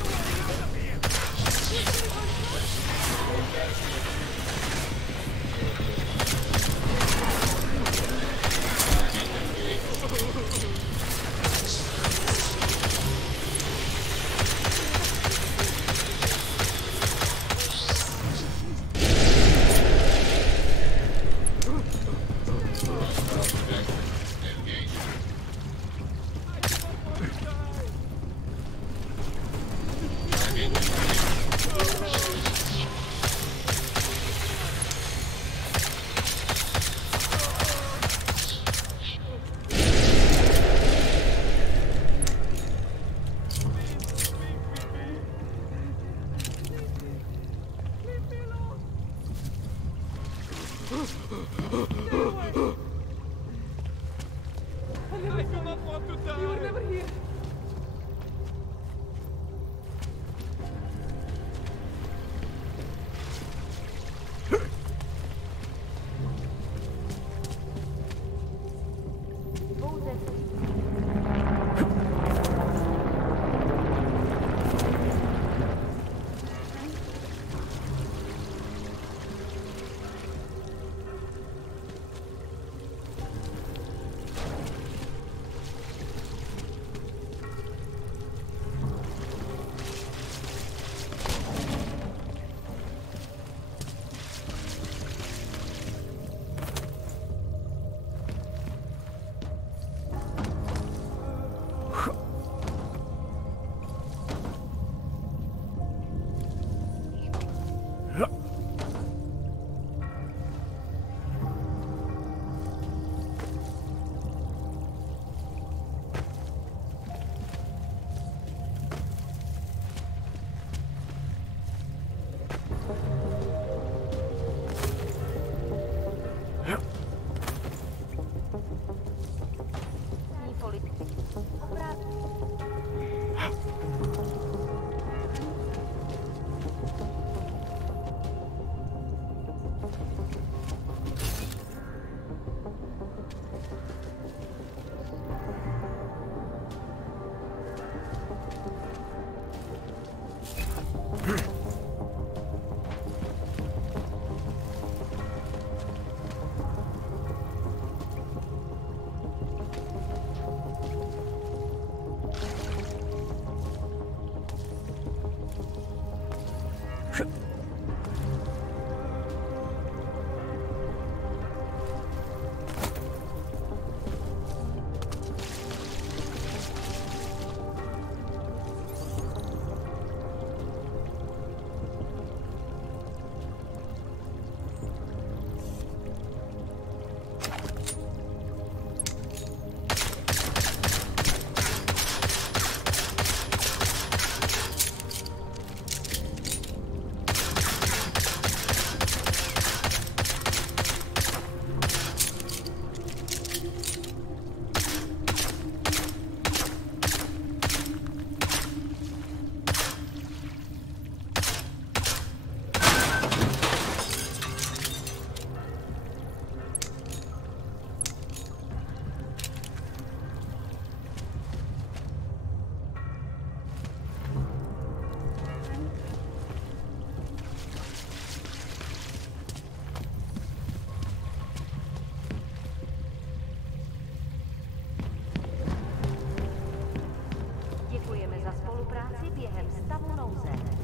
Děkujeme za spolupráci během stavu nouze.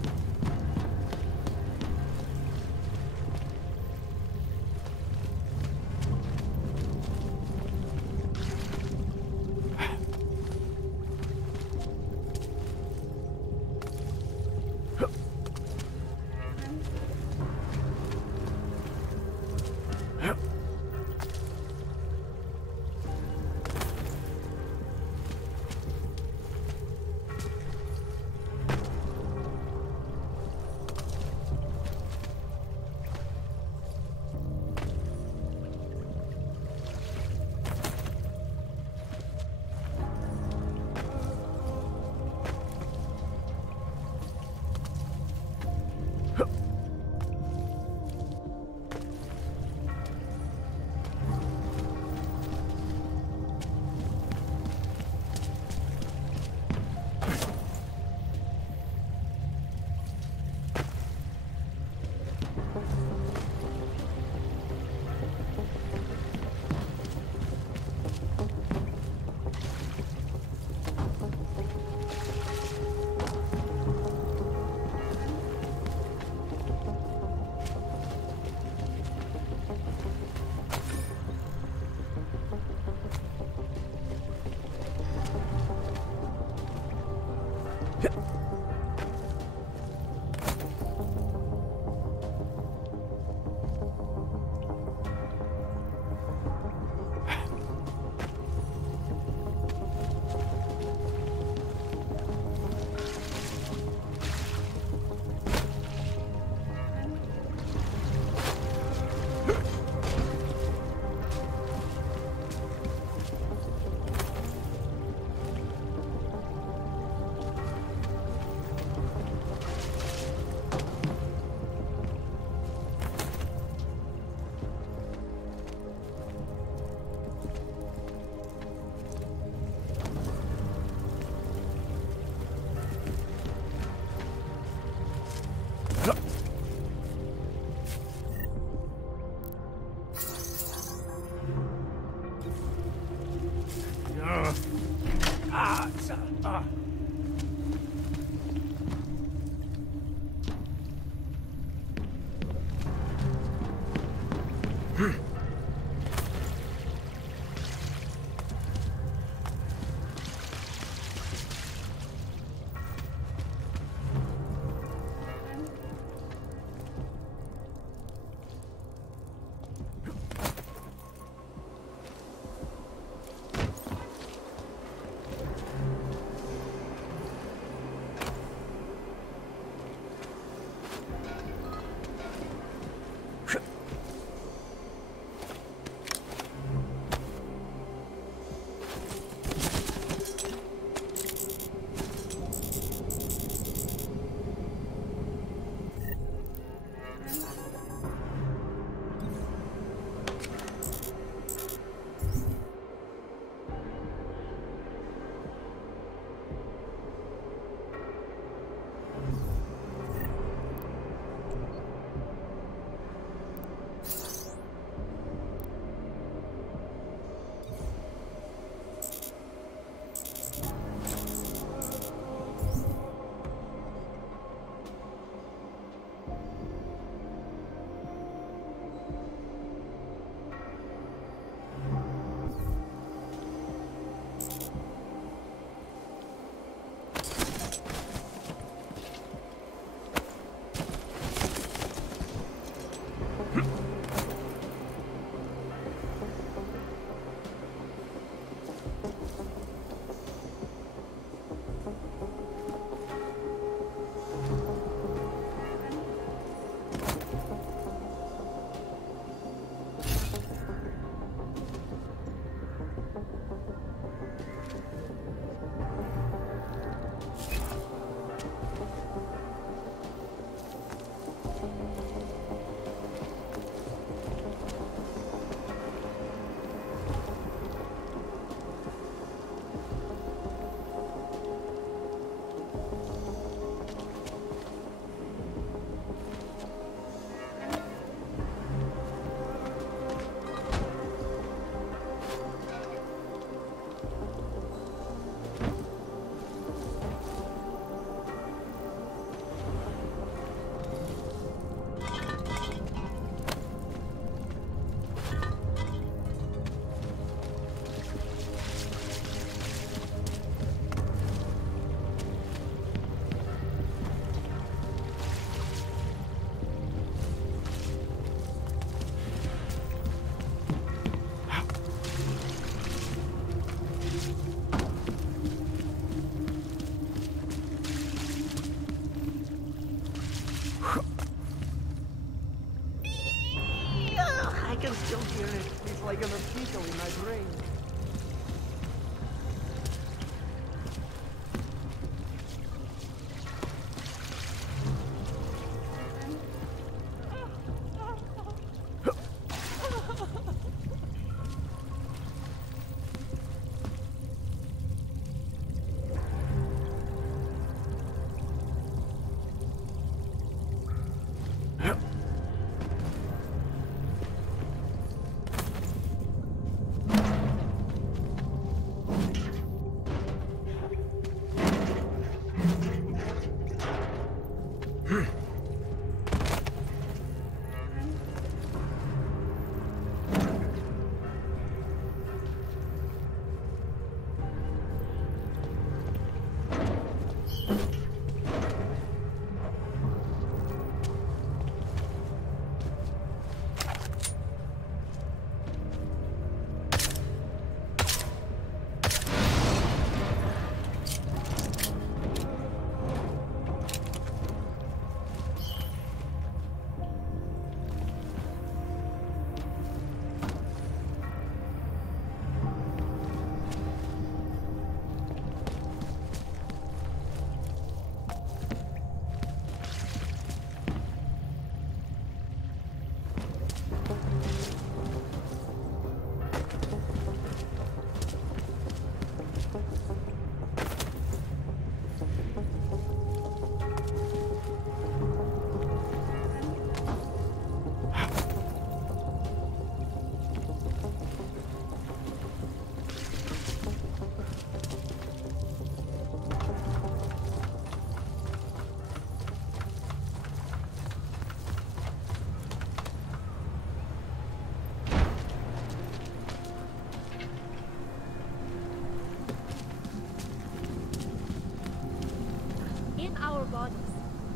within our bodies,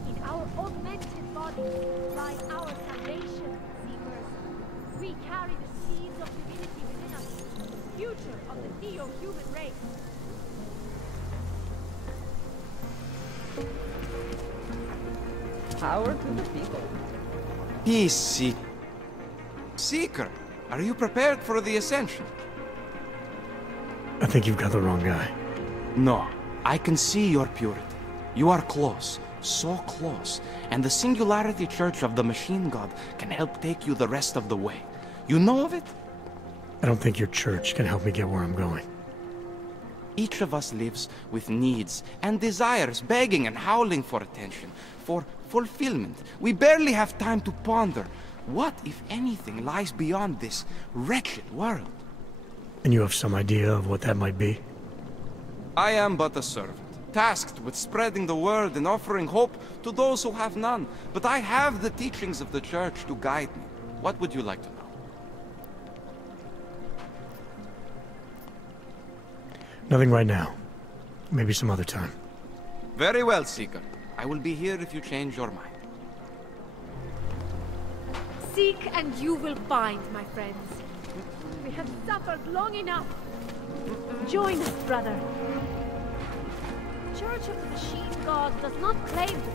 in our augmented bodies, lies our salvation, Seekers. We carry the seeds of divinity within us, the future of the neo-human race. Power to the people. Peace, Seeker, are you prepared for the ascension? I think you've got the wrong guy. No, I can see your purity. You are close, so close, and the Singularity Church of the Machine God can help take you the rest of the way. You know of it? I don't think your church can help me get where I'm going. Each of us lives with needs and desires, begging and howling for attention, for fulfillment. We barely have time to ponder what, if anything, lies beyond this wretched world. And you have some idea of what that might be? I am but a servant, tasked with spreading the word and offering hope to those who have none. But I have the teachings of the Church to guide me. What would you like to know? Nothing right now. Maybe some other time. Very well, Seeker. I will be here if you change your mind. Seek and you will find, my friends. We have suffered long enough. Join us, brother. The Church of the Machine God does not claim to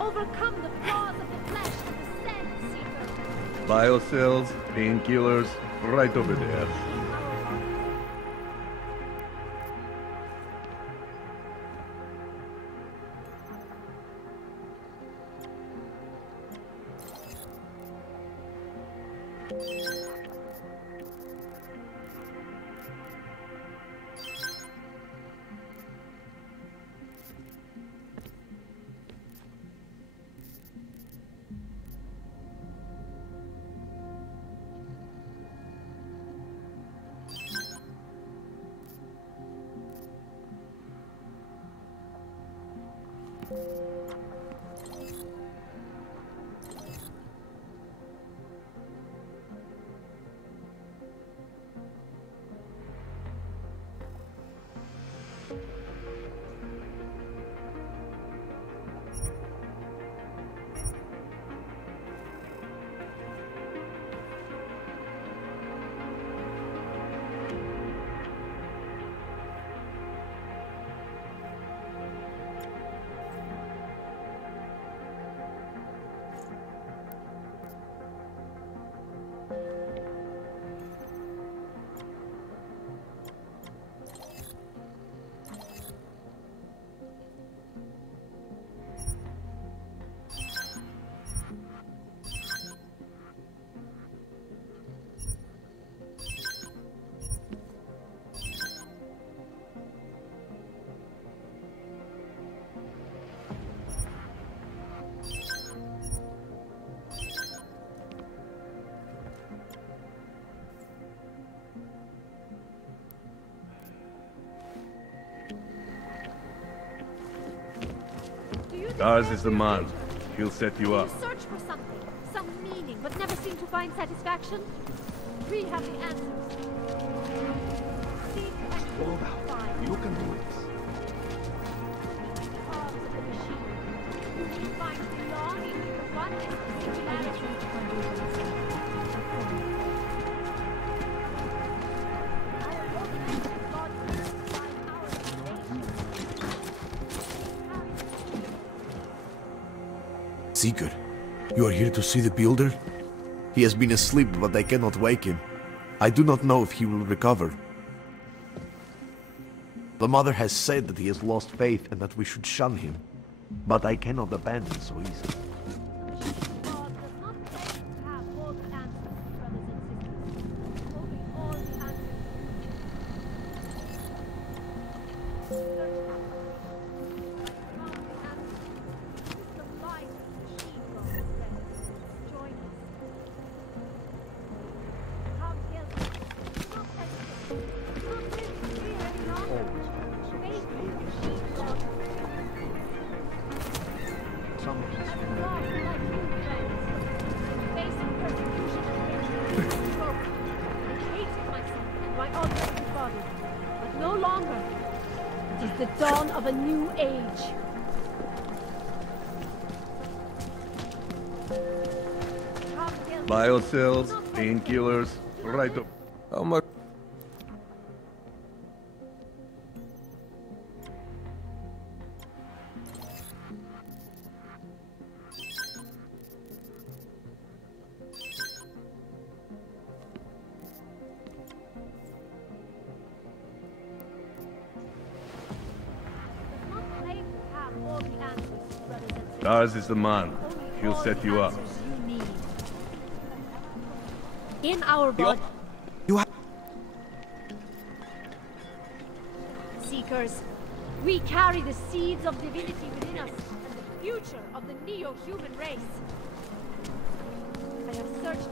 overcome the flaws of the flesh and the sin, Seeker. Biocells, painkillers, right over there. Ours is the man. He'll set you up. You search for something, some meaning, but never seem to find satisfaction? We have the answers. Seek and you will find. You can do it. Arms of the machine. You will find belonging to the oneness of singularity. Seeker, you are here to see the Builder? He has been asleep, but I cannot wake him. I do not know if he will recover. The Mother has said that he has lost faith and that we should shun him. But I cannot abandon so easily. But no longer. It is the dawn of a new age. Biocells, painkillers, right up. How much? Lars is the man. He'll set you up. In our body. Seekers, we carry the seeds of divinity within us and the future of the neo-human race. I have searched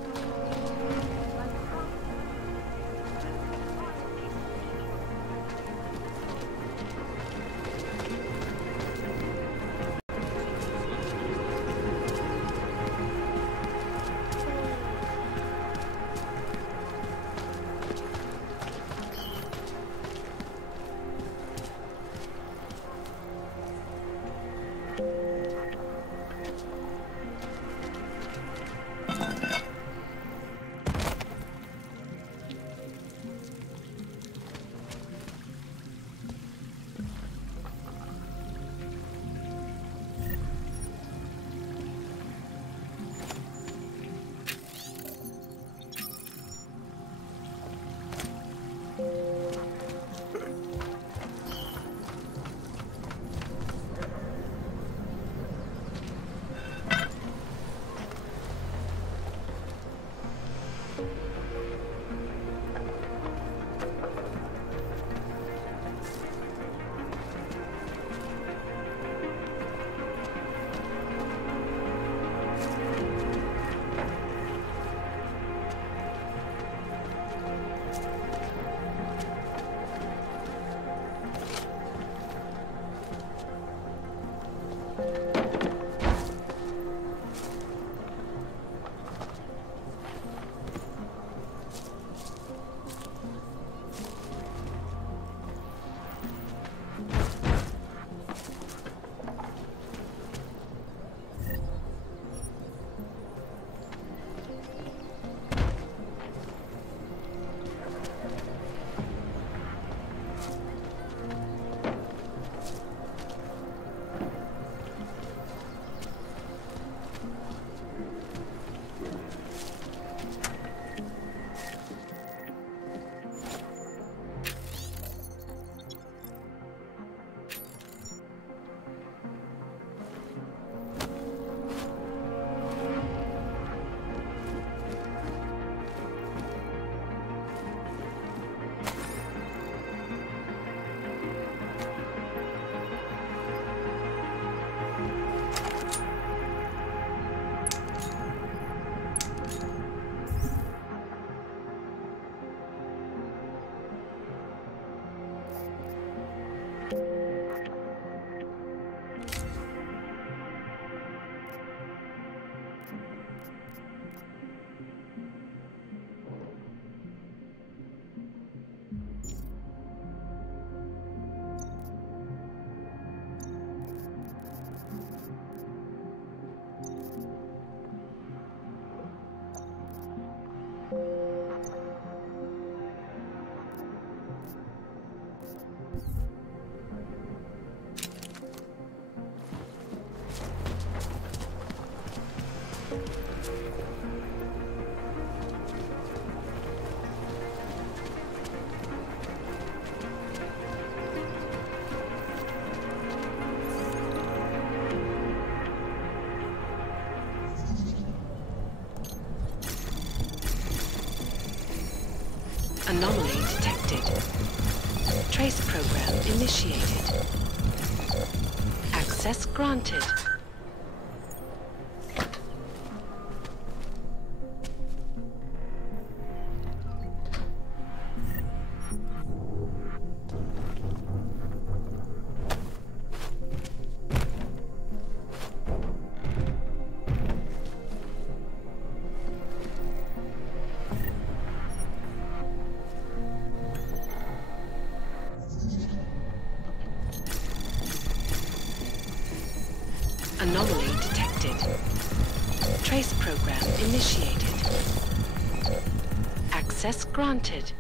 Anomaly detected. Trace program initiated. Access granted. Anomaly detected. Trace program initiated. Access granted.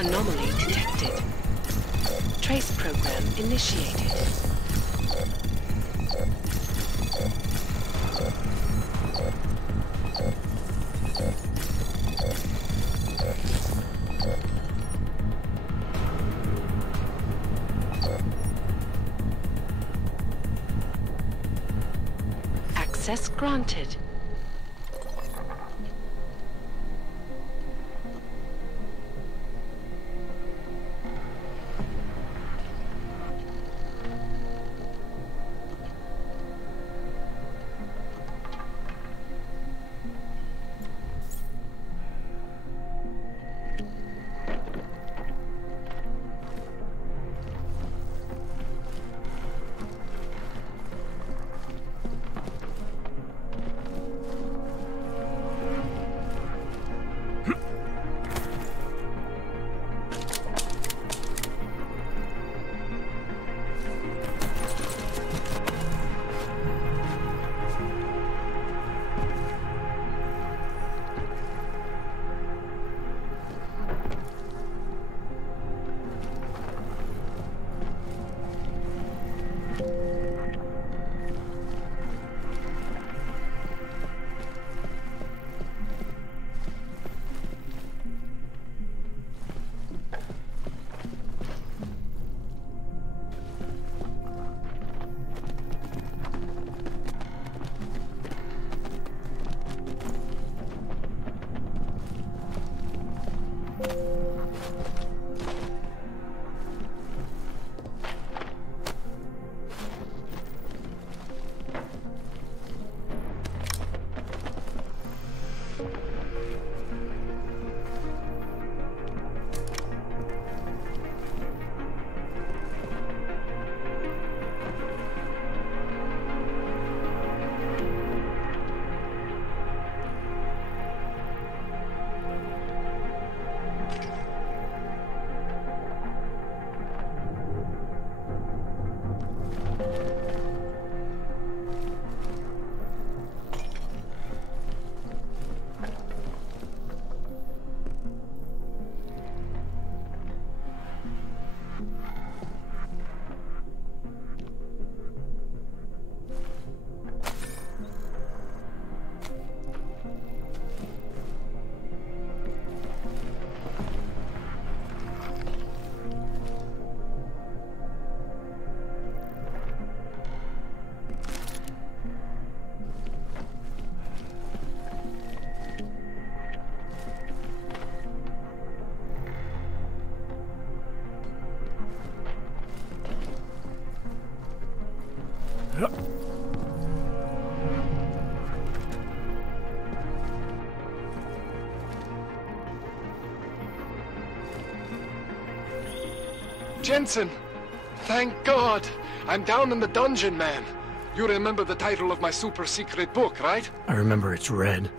Anomaly detected. Trace program initiated. Access granted. Jensen! Thank God! I'm down in the dungeon, man. You remember the title of my super secret book, right? I remember it's red.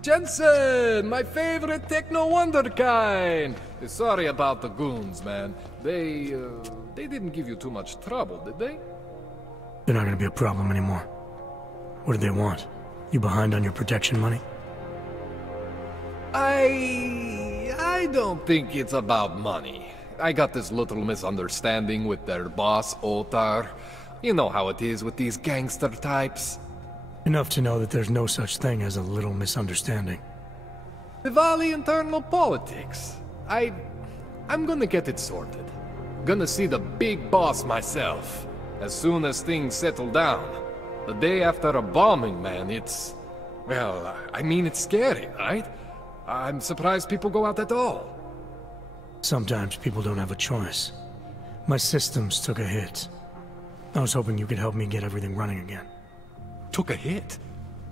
Jensen, my favorite techno wonderkind. Sorry about the goons, man. They didn't give you too much trouble, did they? They're not gonna be a problem anymore. What do they want? You behind on your protection money? I don't think it's about money. I got this little misunderstanding with their boss, Otar. You know how it is with these gangster types. Enough to know that there's no such thing as a little misunderstanding. Diwali internal politics. I'm gonna get it sorted. Gonna see the big boss myself. As soon as things settle down. The day after a bombing, man, it's... Well, I mean, it's scary, right? I'm surprised people go out at all. Sometimes people don't have a choice. My systems took a hit. I was hoping you could help me get everything running again. Took a hit?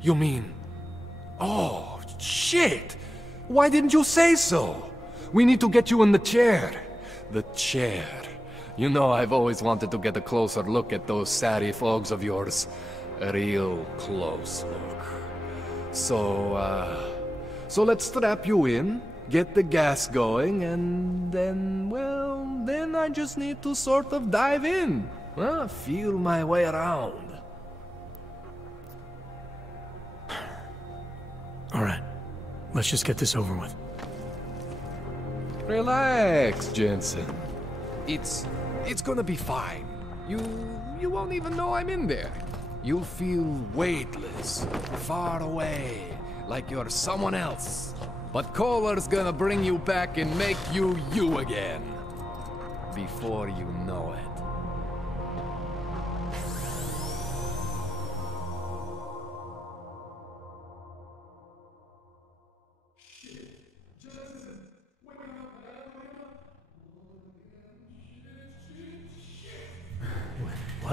You mean... Oh, shit! Why didn't you say so? We need to get you in the chair. The chair. You know I've always wanted to get a closer look at those Sari folks of yours. A real close look. So let's strap you in, get the gas going, and then, well, then I just need to sort of dive in. Feel my way around. Alright, let's just get this over with. Relax, Jensen. It's gonna be fine. You won't even know I'm in there. You'll feel weightless, far away, like you're someone else. But Kohler's gonna bring you back and make you you again. Before you know it.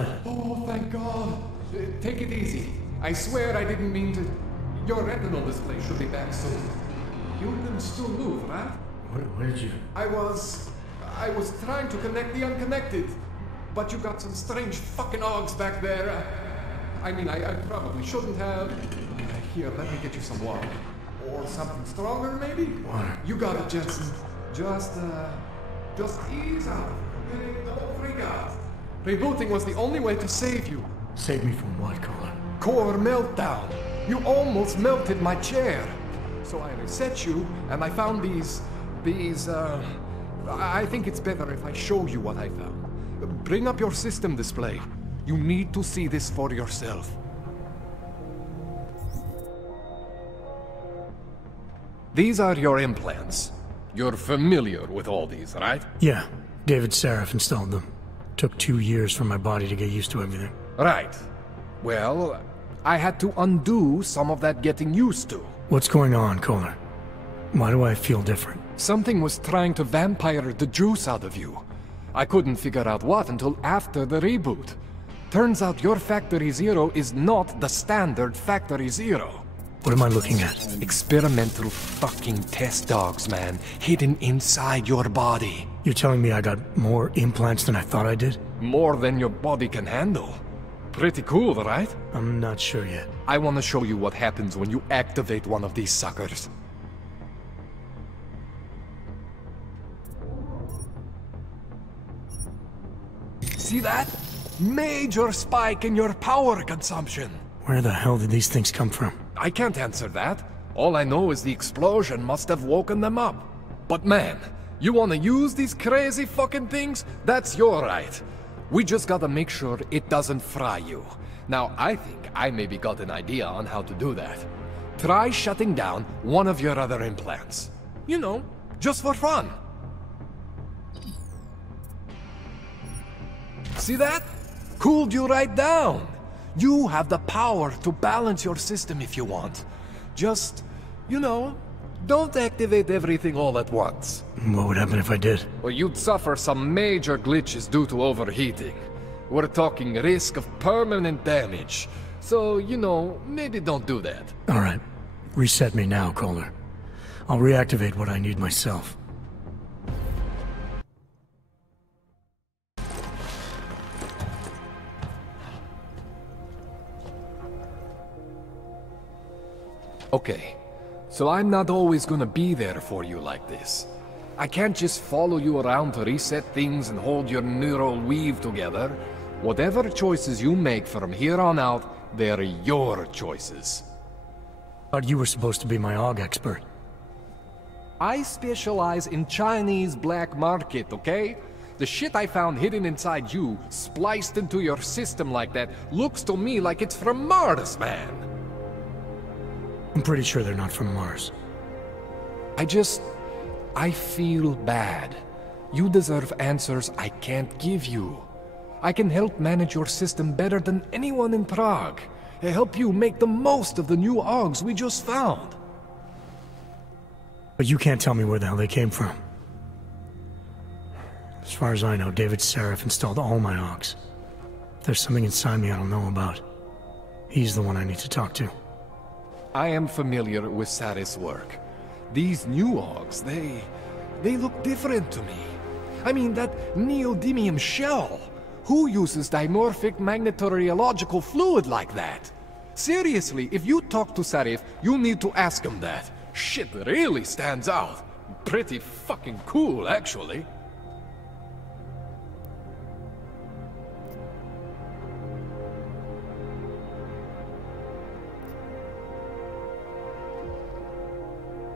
blood. Oh, thank God. Take it easy. I swear I didn't mean to... Your retinal display should be back soon. You can still move, right? Where did you... I was trying to connect the unconnected. But you got some strange fucking ogs back there. I mean, I probably shouldn't have. Here, let me get you some water. Or something stronger, maybe? Water. You got it, Jensen. Just ease out. Don't freak out. Rebooting was the only way to save you. Save me from what, Kohler? Core meltdown. You almost melted my chair. So I reset you, and I found these, I think it's better if I show you what I found. Bring up your system display. You need to see this for yourself. These are your implants. You're familiar with all these, right? Yeah. David Sarif installed them. Took 2 years for my body to get used to everything. Right. Well, I had to undo some of that getting used to. What's going on, Kohler? Why do I feel different? Something was trying to vampire the juice out of you. I couldn't figure out what until after the reboot. Turns out your Factory Zero is not the standard Factory Zero. What am I looking at? Experimental fucking test dogs, man. Hidden inside your body. You're telling me I got more implants than I thought I did? More than your body can handle. Pretty cool, right? I'm not sure yet. I want to show you what happens when you activate one of these suckers. See that? Major spike in your power consumption. Where the hell did these things come from? I can't answer that. All I know is the explosion must have woken them up. But man, you want to use these crazy fucking things? That's your right. We just gotta make sure it doesn't fry you. Now, I think I maybe got an idea on how to do that. Try shutting down one of your other implants. You know, just for fun. See that? Cooled you right down. You have the power to balance your system if you want. Just, you know, don't activate everything all at once. What would happen if I did? Well, you'd suffer some major glitches due to overheating. We're talking risk of permanent damage. So, you know, maybe don't do that. All right. Reset me now, Kohler. I'll reactivate what I need myself. Okay, so I'm not always gonna be there for you like this. I can't just follow you around to reset things and hold your neural weave together. Whatever choices you make from here on out, they're your choices. Thought you were supposed to be my AUG expert. I specialize in Chinese black market, okay? The shit I found hidden inside you, spliced into your system like that, looks to me like it's from Mars, man. I'm pretty sure they're not from Mars. I feel bad. You deserve answers I can't give you. I can help manage your system better than anyone in Prague. I help you make the most of the new AUGs we just found. But you can't tell me where the hell they came from. As far as I know, David Sarif installed all my AUGs. If there's something inside me I don't know about, he's the one I need to talk to. I am familiar with Sarif's work. These new AUGs, they look different to me. I mean, that neodymium shell. Who uses dimorphic magnetorheological fluid like that? Seriously, if you talk to Sarif, you need to ask him that. Shit really stands out. Pretty fucking cool, actually.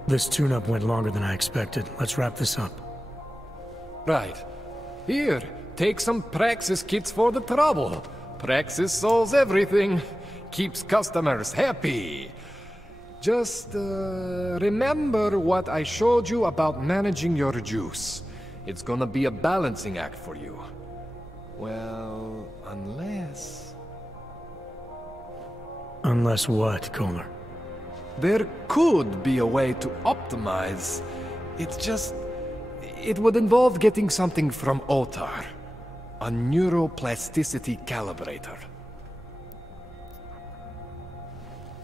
This tune-up went longer than I expected. Let's wrap this up. Right. Here, take some Praxis kits for the trouble. Praxis solves everything. Keeps customers happy. Just, remember what I showed you about managing your juice. It's gonna be a balancing act for you. Well, unless... Unless what, Kohler? There could be a way to optimize. It's just... It would involve getting something from Otar. A neuroplasticity calibrator.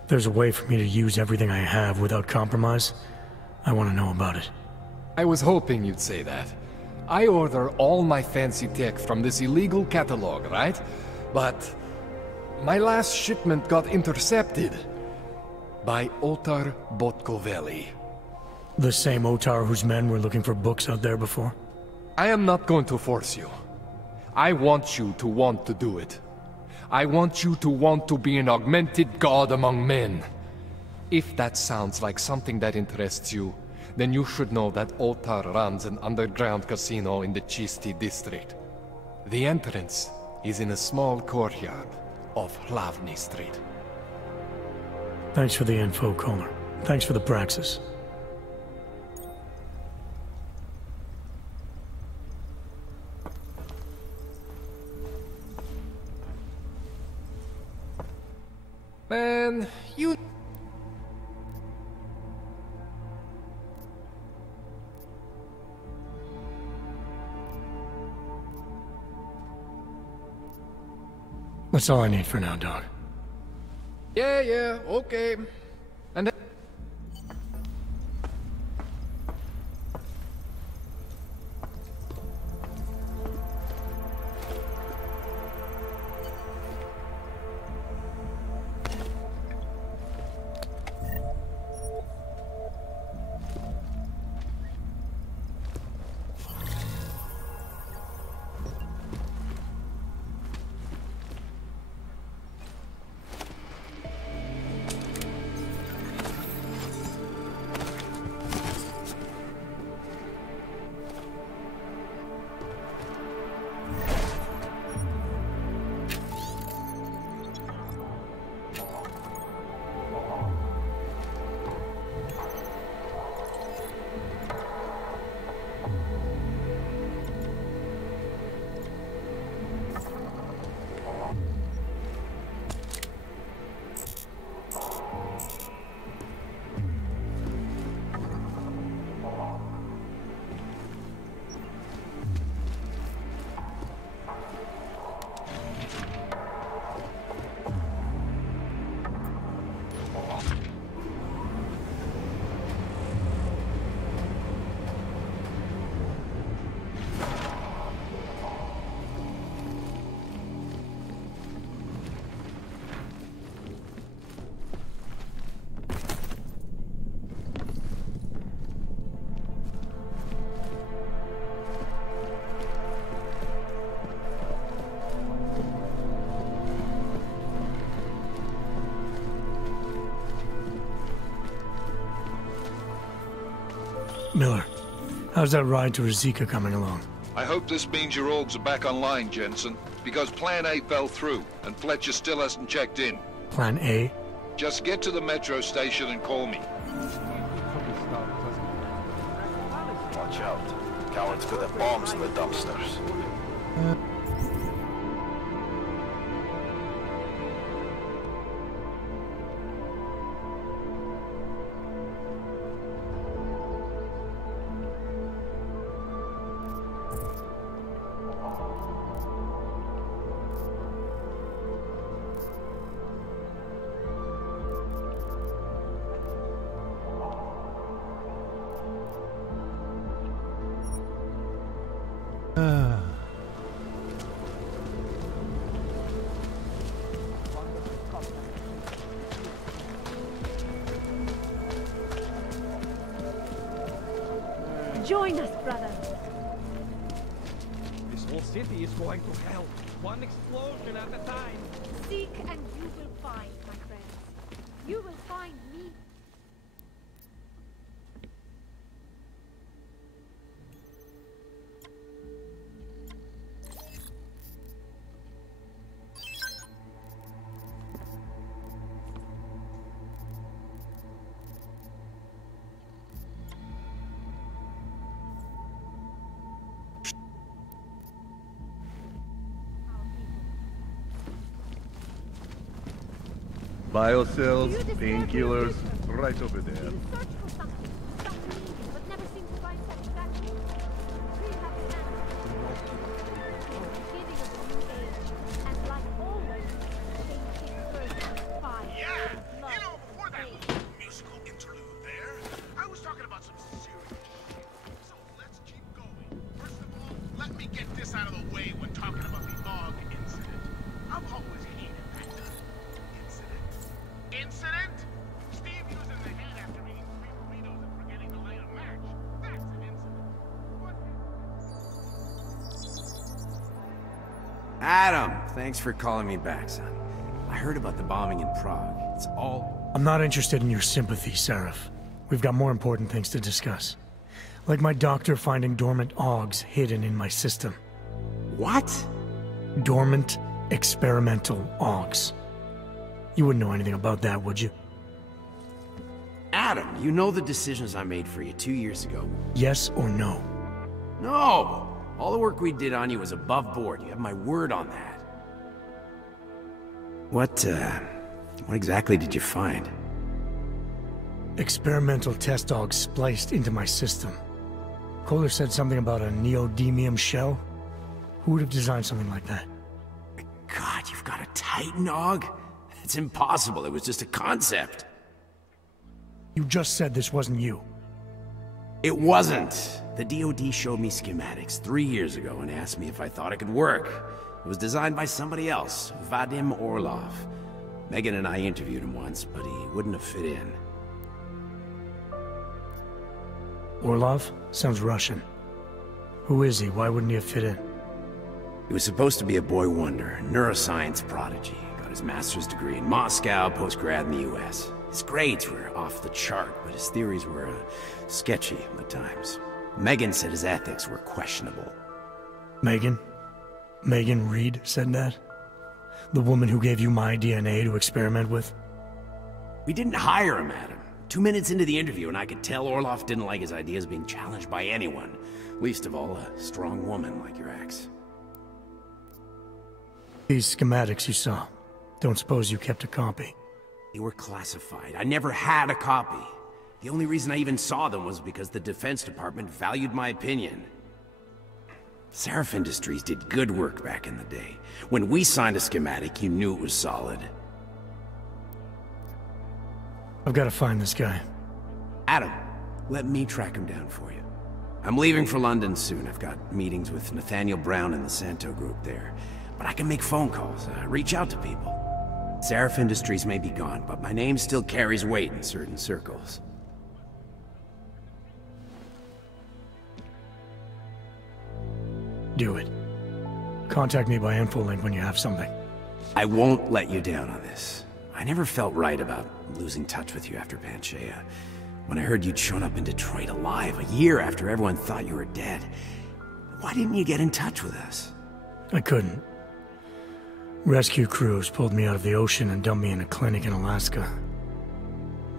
There's a way for me to use everything I have without compromise. I want to know about it. I was hoping you'd say that. I order all my fancy tech from this illegal catalog, right? But my last shipment got intercepted by Otar Botkoveli. The same Otar whose men were looking for books out there before? I am not going to force you. I want you to want to do it. I want you to want to be an augmented god among men. If that sounds like something that interests you, then you should know that Otar runs an underground casino in the Chisti district. The entrance is in a small courtyard off Hlavny Street. Thanks for the info, Kohler. Thanks for the praxis. Man, you... That's all I need for now, Dog. Yeah, okay. And then... Miller, how's that ride to Rizika coming along? I hope this means your orgs are back online, Jensen, because Plan A fell through, and Fletcher still hasn't checked in. Plan A? Just get to the metro station and call me. Watch out. Cowards put their bombs in the dumpsters. Join us, brother. This whole city is going to hell. One explosion at a time. Seek and you will find, my friends. You will find me. Biocells, painkillers, right over there. Search for something, but never seem to find satisfaction. We have an answer. this out of the way when talking about the AUG incident. I've always hated that term. Incident? Steve using the hand after eating 3 burritos and forgetting to light a match. That's an incident. Adam, thanks for calling me back, son. I heard about the bombing in Prague. It's all... I'm not interested in your sympathy, Seraph. We've got more important things to discuss. Like my doctor finding dormant AUGs hidden in my system. What? Dormant experimental AUGs. You wouldn't know anything about that, would you? Adam, you know the decisions I made for you 2 years ago. Yes or no? No! All the work we did on you was above board. You have my word on that. What exactly did you find? Experimental test AUGs spliced into my system. Kohler said something about a neodymium shell. Who would have designed something like that? God, you've got a Titan AUG? It's impossible. It was just a concept. You just said this wasn't you. It wasn't. The DoD showed me schematics 3 years ago and asked me if I thought it could work. It was designed by somebody else, Vadim Orlov. Megan and I interviewed him once, but he wouldn't have fit in. Orlov? Sounds Russian. Who is he? Why wouldn't he have fit in? He was supposed to be a boy wonder, a neuroscience prodigy. Got his master's degree in Moscow, post-grad in the US. His grades were off the chart, but his theories were sketchy at times. Megan said his ethics were questionable. Megan? Megan Reed said that? The woman who gave you my DNA to experiment with? We didn't hire him, Adam. 2 minutes into the interview, and I could tell Orlov didn't like his ideas being challenged by anyone. Least of all, a strong woman like your ex. These schematics you saw, don't suppose you kept a copy? They were classified. I never had a copy. The only reason I even saw them was because the Defense Department valued my opinion. Seraph Industries did good work back in the day. When we signed a schematic, you knew it was solid. I've got to find this guy. Adam, let me track him down for you. I'm leaving for London soon. I've got meetings with Nathaniel Brown and the Santo Group there. But I can make phone calls, reach out to people. Seraph Industries may be gone, but my name still carries weight in certain circles. Do it. Contact me by InfoLink when you have something. I won't let you down on this. I never felt right about losing touch with you after Panchaea. When I heard you'd shown up in Detroit alive a year after everyone thought you were dead, why didn't you get in touch with us? I couldn't. Rescue crews pulled me out of the ocean and dumped me in a clinic in Alaska.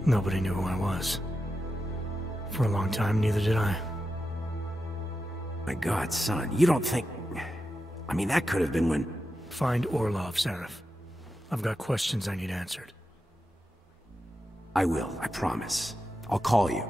Nobody knew who I was. For a long time, neither did I. My God, son, you don't think... I mean, that could have been when... Find Orlov, Seraph. I've got questions I need answered. I will, I promise. I'll call you.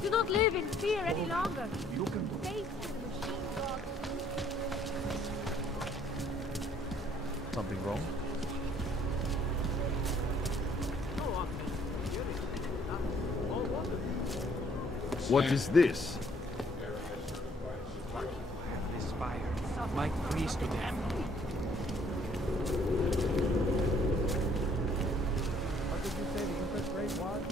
Do not live in fear any longer. Faith in the machine god. Something wrong? What is this? This fire might freeze to them. What did you say the interest rate was?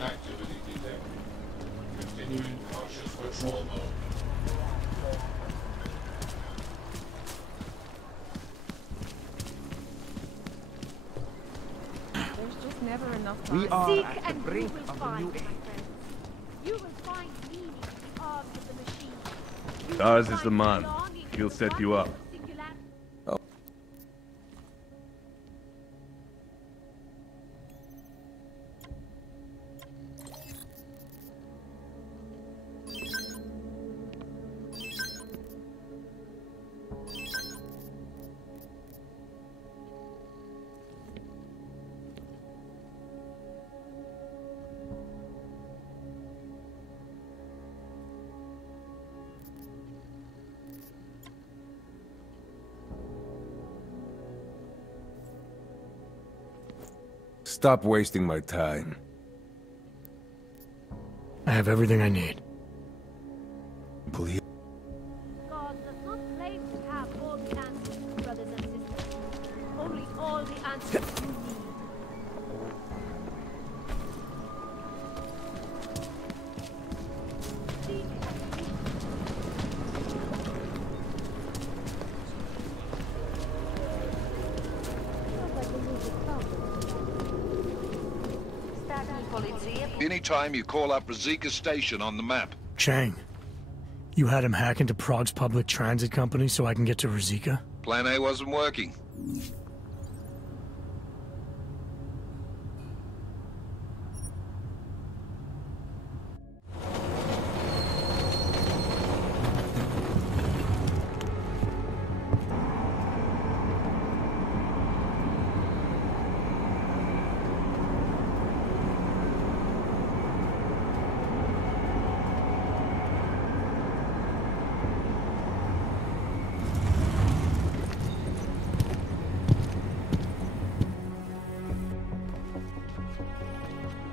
Activity detected. Continuing cautious patrol mode. There's just never enough time. We are Seek at the and brink you will of a find, new my age. friends. You will find meaning in the arms of the machine. You will Ours is the find man. belonging to He'll the set you wonders up. of singularity. Stop wasting my time. I have everything I need. Please. God does not claim to have all the answers, brothers and sisters. Only all the answers you need. Anytime you call up Rizika Station on the map. Chang, you had him hack into Prague's public transit company so I can get to Rizika? Plan A wasn't working.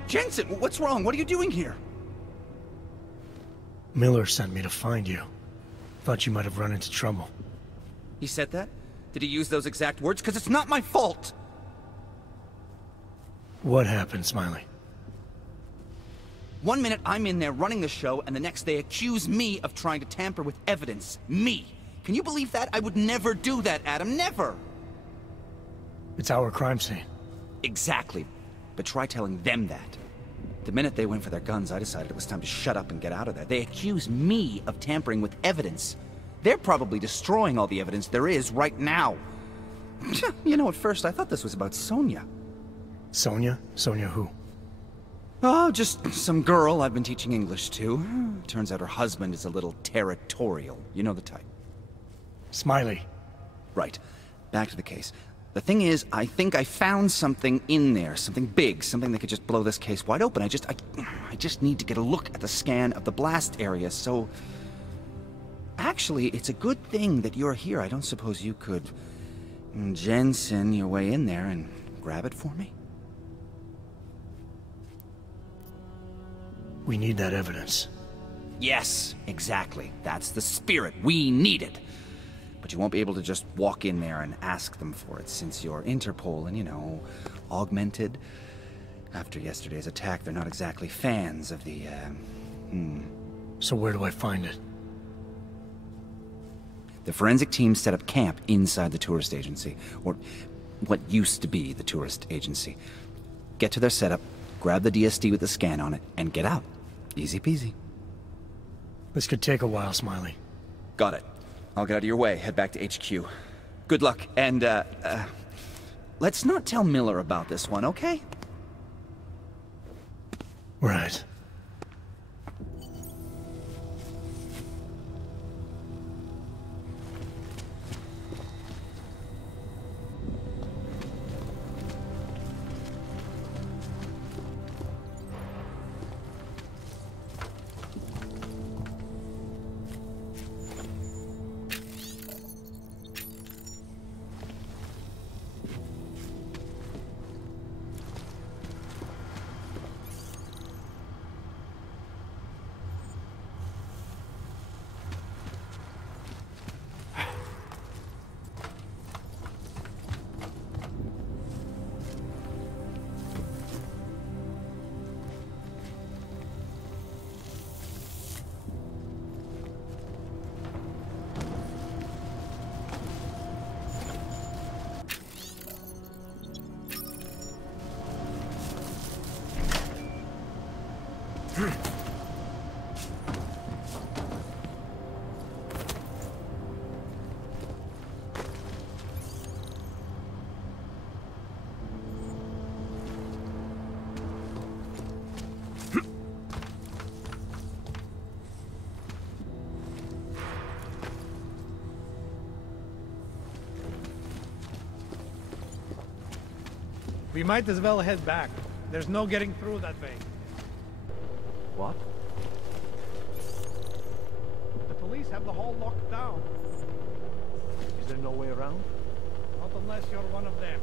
Jensen, what's wrong? What are you doing here? Miller sent me to find you. Thought you might have run into trouble. He said that? Did he use those exact words? Because it's not my fault! What happened, Smiley? 1 minute I'm in there running the show, and the next they accuse me of trying to tamper with evidence. Me! Can you believe that? I would never do that, Adam. Never! It's our crime scene. Exactly. But try telling them that. The minute they went for their guns, I decided it was time to shut up and get out of there. They accuse me of tampering with evidence. They're probably destroying all the evidence there is right now. You know, at first I thought this was about Sonia. Sonia? Sonia who? Oh, just some girl I've been teaching English to. Turns out her husband is a little territorial. You know the type. Smiley. Right. Back to the case. The thing is, I think I found something in there, something big, something that could just blow this case wide open. I just need to get a look at the scan of the blast area, so... Actually, it's a good thing that you're here. I don't suppose you could... Jensen your way in there and grab it for me? We need that evidence. Yes, exactly. That's the spirit. We need it. But you won't be able to just walk in there and ask them for it, since you're Interpol and, you know, augmented. After yesterday's attack, they're not exactly fans of the, So where do I find it? The forensic team set up camp inside the tourist agency, or what used to be the tourist agency. Get to their setup, grab the DSD with the scan on it, and get out. Easy peasy. This could take a while, Smiley. Got it. I'll get out of your way, head back to HQ. Good luck, and, let's not tell Miller about this one, okay? Right. We might as well head back. There's no getting through that way. What? The police have the hall locked down. Is there no way around? Not unless you're one of them.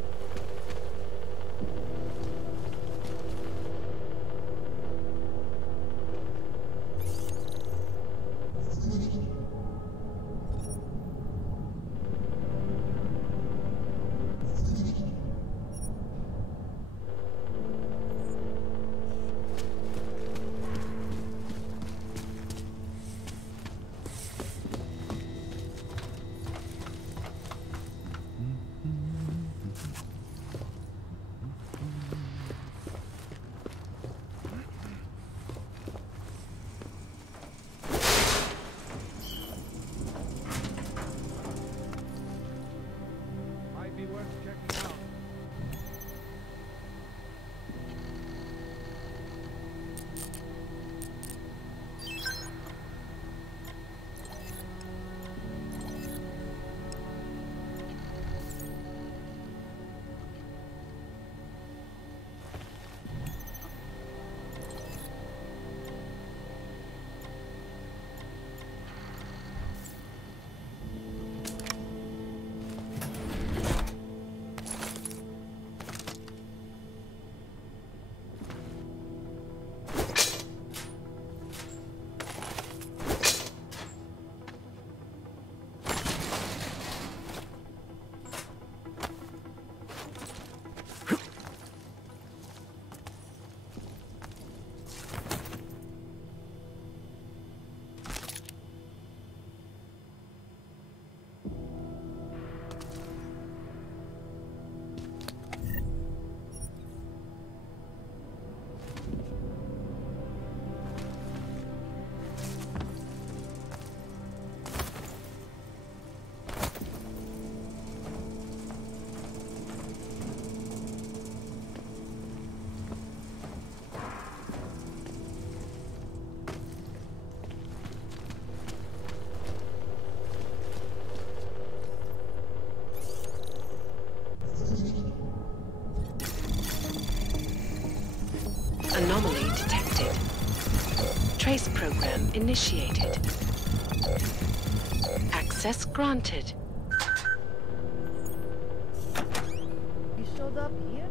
Anomaly detected. Trace program initiated. Access granted. He showed up here?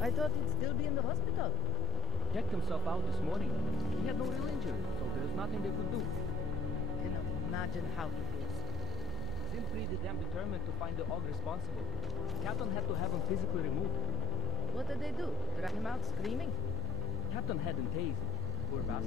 I thought he'd still be in the hospital. Checked himself out this morning. He had no real injury, so there's nothing they could do. Cannot imagine how he feels. Seemed pretty damn determined to find the Og responsible. Captain had to have him physically removed. What did they do? Drag him out screaming? Captain had him tased. Poor bastard.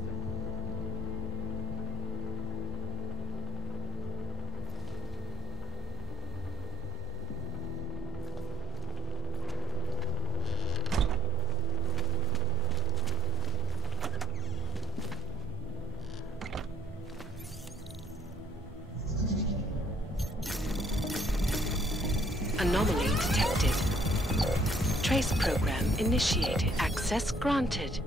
Anomaly detected. Trace program initiated. Access granted.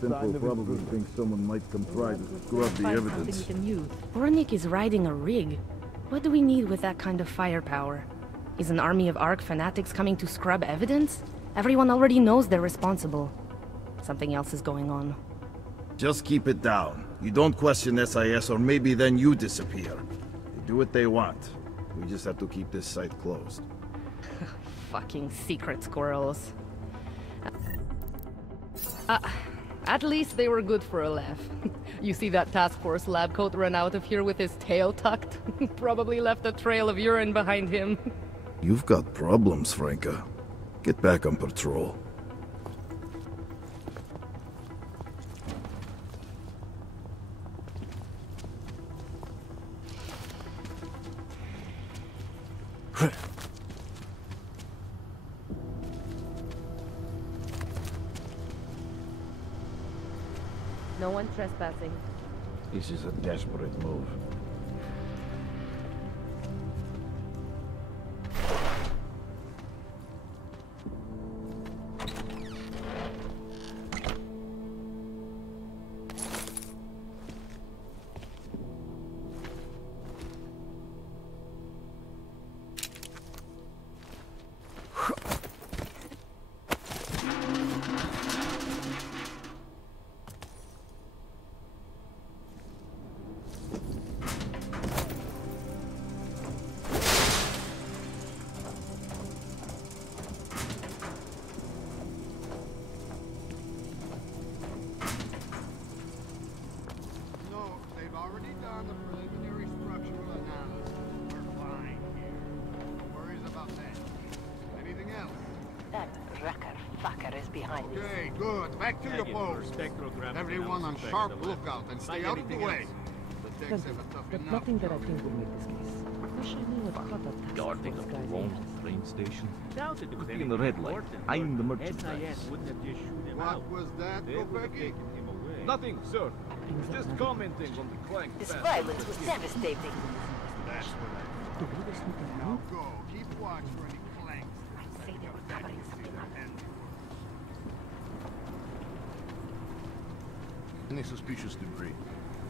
Temple probably thinks someone might come try to scrub the evidence. Ornik is riding a rig. What do we need with that kind of firepower? Is an army of Ark fanatics coming to scrub evidence? Everyone already knows they're responsible. Something else is going on. Just keep it down. You don't question SIS or maybe then you disappear. They do what they want. We just have to keep this site closed. Fucking secret squirrels. At least they were good for a laugh. You see that task force lab coat run out of here with his tail tucked? Probably left a trail of urine behind him. You've got problems, Franca. Get back on patrol. No one trespassing. This is a desperate move. Okay, good. Back to your post. Everyone on sharp lookout and stay out of the way. The decks have a tough But enough. nothing that I think will make this case. Wish I knew what caught the task Guarding force the guys wrong did. train station. Doubt it Could was be any in the red light. important, I'm the but merchandise. What was that, Kopecki? Nothing, sir. Just commenting on the clank. This violence was devastating. That's what I Now go. Keep watch for any clanks. I'd say they were covering something up. Any suspicious debris?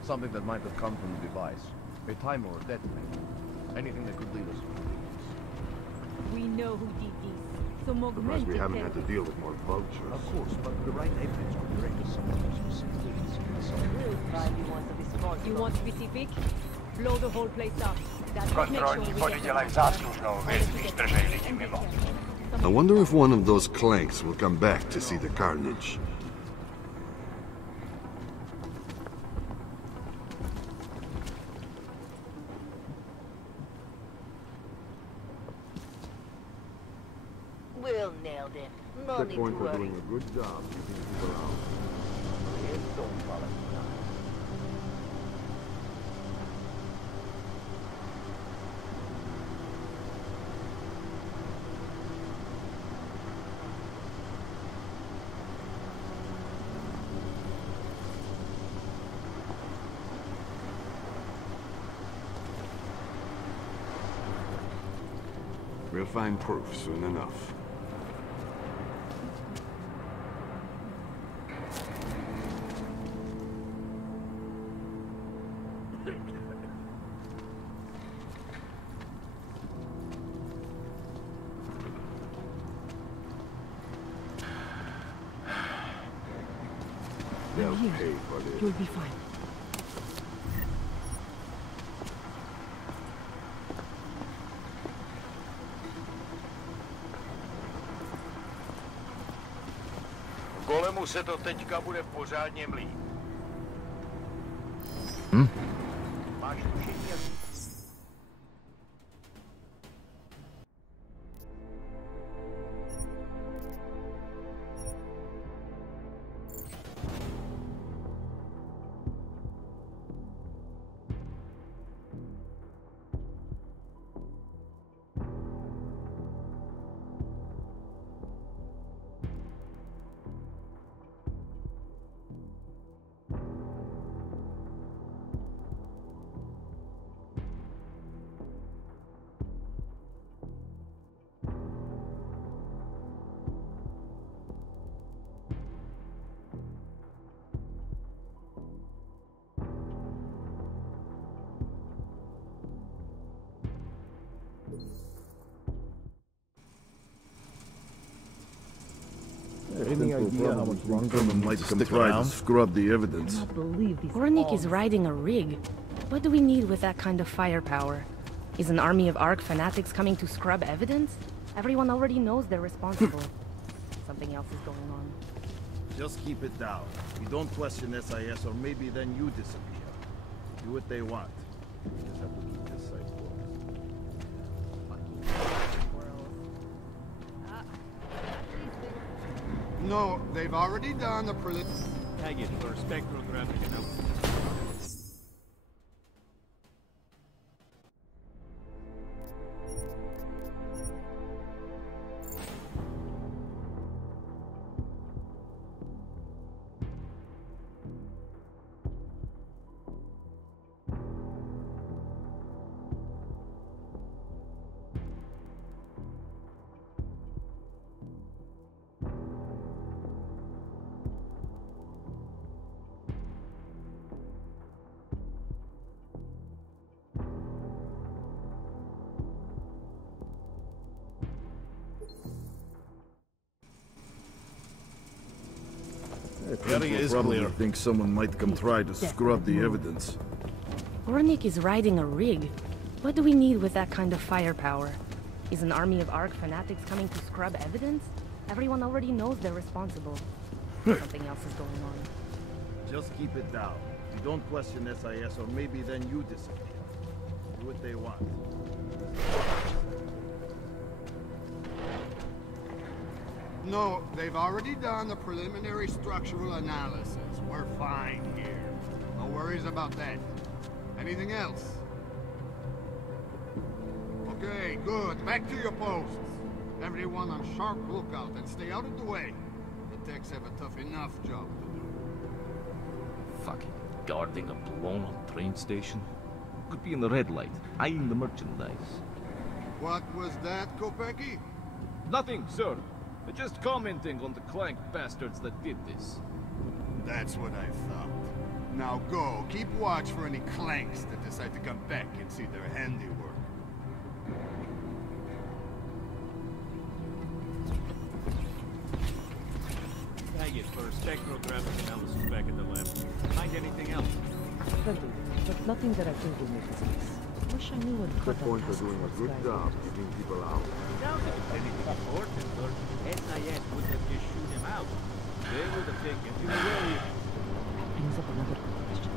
Something that might have come from the device. A timer or detonator. Anything that could lead us to police. We know who did this. Some Surprised we haven't had to deal with more vultures. Of course, but the right evidence could direct us someone who specifically We'll find you want to be smart. You want specific? Blow the whole place up. That's what makes sure we get I wonder if one of those clanks will come back to see the carnage. We'll nail them. No need to Checkpoints are worry. doing a good job keeping people out. We'll find proof soon enough. They'll Here. pay for this. You'll be fine. Golemu se to teďka bude pořádně mlít. Máš tušení, jak... Any idea how much longer the might come try to scrub the evidence? Ornik is riding a rig. What do we need with that kind of firepower? Is an army of Ark fanatics coming to scrub evidence? Everyone already knows they're responsible. Something else is going on. Just keep it down. You don't question SIS, or maybe then you disappear. Do what they want. We just have to keep this site closed. No, they've already done the Tag it for spectrographic analysis. Area is clear. I think someone might come try to scrub the evidence. Ornik is riding a rig. What do we need with that kind of firepower? Is an army of Ark fanatics coming to scrub evidence? Everyone already knows they're responsible. Something else is going on. Just keep it down. You don't question SIS, or maybe then you disappear. Do what they want. No, they've already done the preliminary structural analysis. We're fine here. No worries about that. Anything else? Okay, good. Back to your posts. Everyone on sharp lookout and stay out of the way. The techs have a tough enough job to do. Fucking guarding a blown-up train station? Could be in the red light, eyeing the merchandise. What was that, Kopecky? Nothing, sir. Just commenting on the Clank bastards that did this. That's what I thought. Now go, keep watch for any Clanks that decide to come back and see their handiwork. Tag it for a spectrographic analysis back at the lab. Find anything else? Plenty, but nothing that I think will make us miss. Wish I knew what Checkpoints are doing a good job keeping people out. Now that it's anything important, or SIS wouldn't have just shoot him out. They would have taken him away. Brings up another question.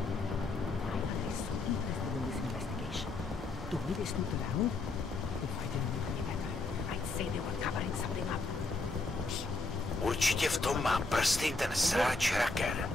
Why are they so interested in this investigation? Do we they snoop around? If I didn't know any better, I'd say they were covering something up. Určitě v tom má prsty ten sráč Raker.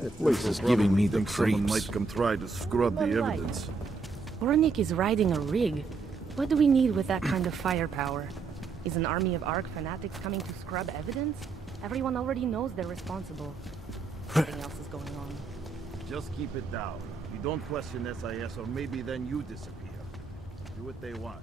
That place is giving me the Someone creeps. might come try to scrub the evidence. Ornik is riding a rig. What do we need with that kind of firepower? Is an army of Ark fanatics coming to scrub evidence? Everyone already knows they're responsible. Something else is going on. Just keep it down. You don't question SIS, or maybe then you disappear. Do what they want.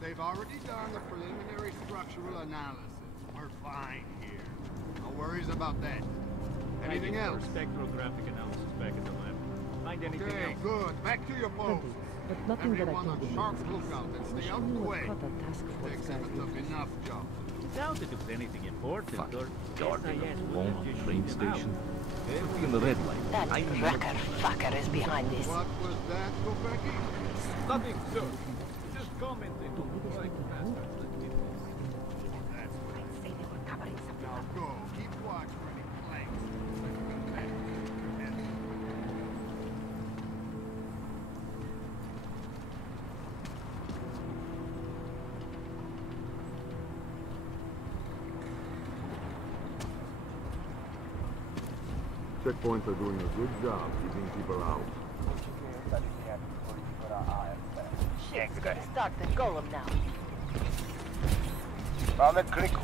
They've already done the preliminary structural analysis. We're fine here. No worries about that. Anything else? Spectrographic analysis back at the lab. Find anything else? Good. Back to your posts. But nothing that I Everyone think on will sharp make us miss. lookout and stay Wish I out of knew the what way. caught that task force Techs guy have a did. tough enough job. Doubt that it was anything important, or Guarding SIS a wouldn't blown-up have just train shoot him out. station? Could be in the red light, That eyeing the Raker fucker is behind this. What was that, Kopecky? Nothing, sir. Just commenting on the Clank bastards that did this. Now go. Keep watch for any Clanks that come back and see their handiwork. Checkpoints are doing a good job keeping people out. Shit's gonna start the golem now. Mamy kliku.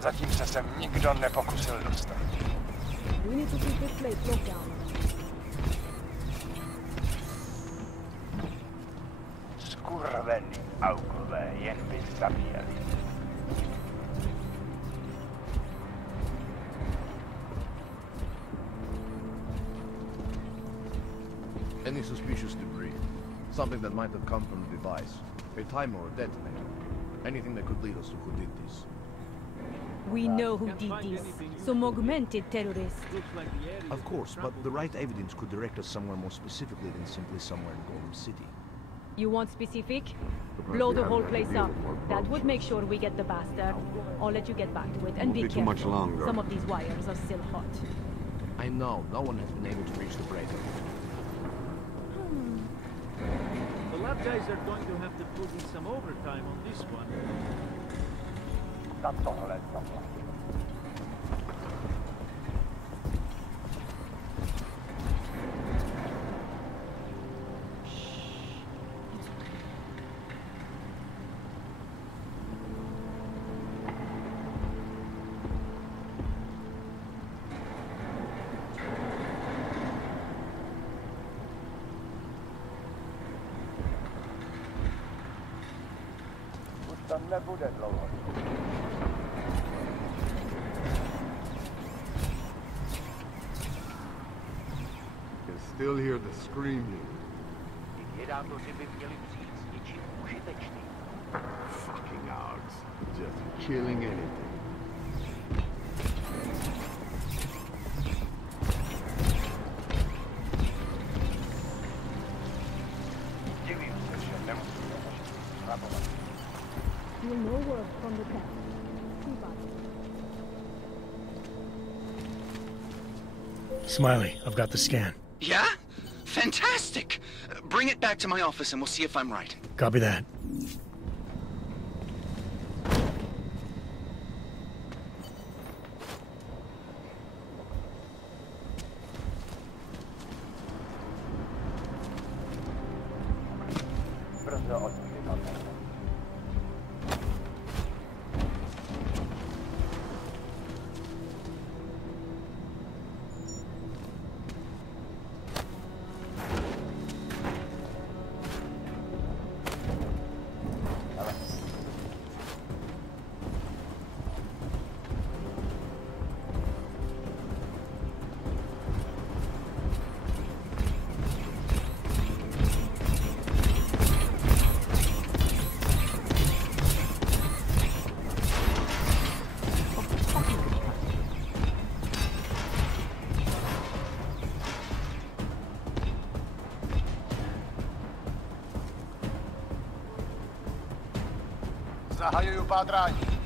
Zatím se sem nikdo nepokusil dostat. We need to keep this place locked down. Skurvený aukové jen by zabíjeli. Any suspicious debris? Something that might have come from the device. A timer or detonator. Anything that could lead us to who did this. We know who did this. Some augmented terrorists. Of course, but the right evidence could direct us somewhere more specifically than simply somewhere in Golem City. You want specific? Blow the whole place up. That would make sure we get the bastard. I'll let you get back to it, and be careful. much longer. Some of these wires are still hot. I know, no one has been able to reach the breaker. The lab guys are going to have to put in some overtime on this one. That's all right. Can still hear the screaming. Fucking Augs. Just killing anything. Still no word from the camp. Smiley, I've got the scan. Yeah? Fantastic! Bring it back to my office and we'll see if I'm right. Copy that. Zahajuju pátrání.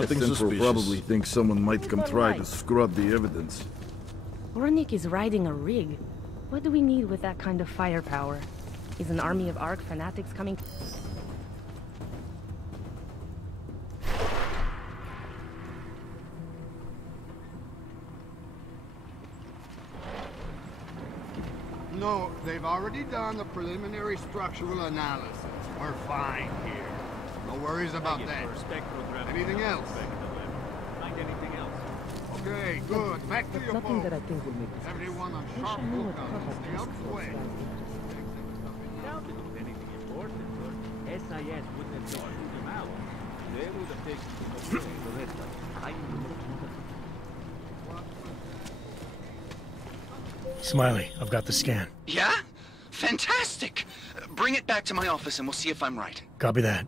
Nothing Central probably thinks someone might come try to scrub the evidence. Ornik is riding a rig. What do we need with that kind of firepower? Is an army of Ark fanatics coming? No, they've already done the preliminary structural analysis. We're fine here. No worries about that. Anything else? Anything else? Okay, good. Back to your Nothing boat. that I think will make us. Everyone on I sharp shall know what lookout. Papa Stay just out of the way. Doubt it was anything important, or SIS wouldn't have sorted them out. They would have taken them away the red light. Smiley, I've got the scan. Yeah? Fantastic! Bring it back to my office and we'll see if I'm right. Copy that.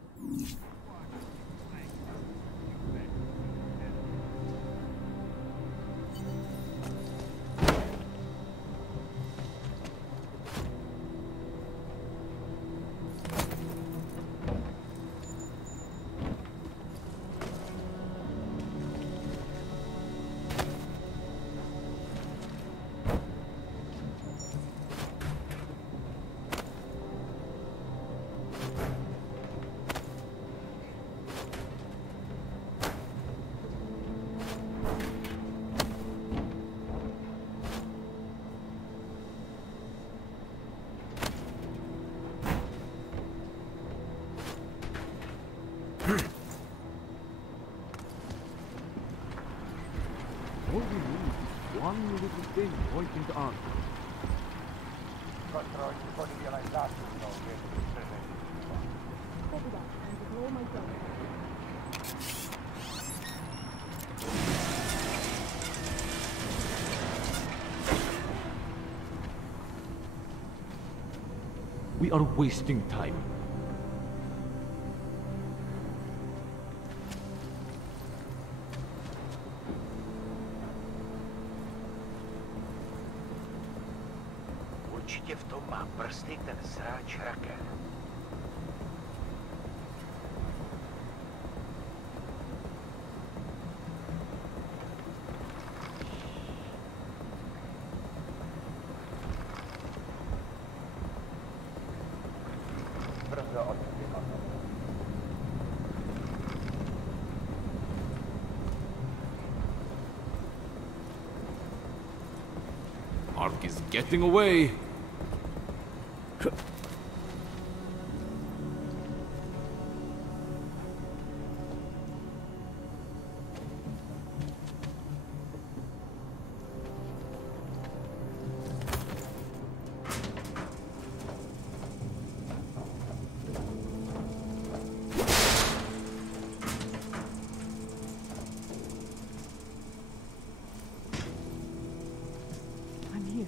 Pin pointing to Ark. We are wasting time. Určitě v tom má prsty ten sráč Rakel. Ark is getting away. I'm here.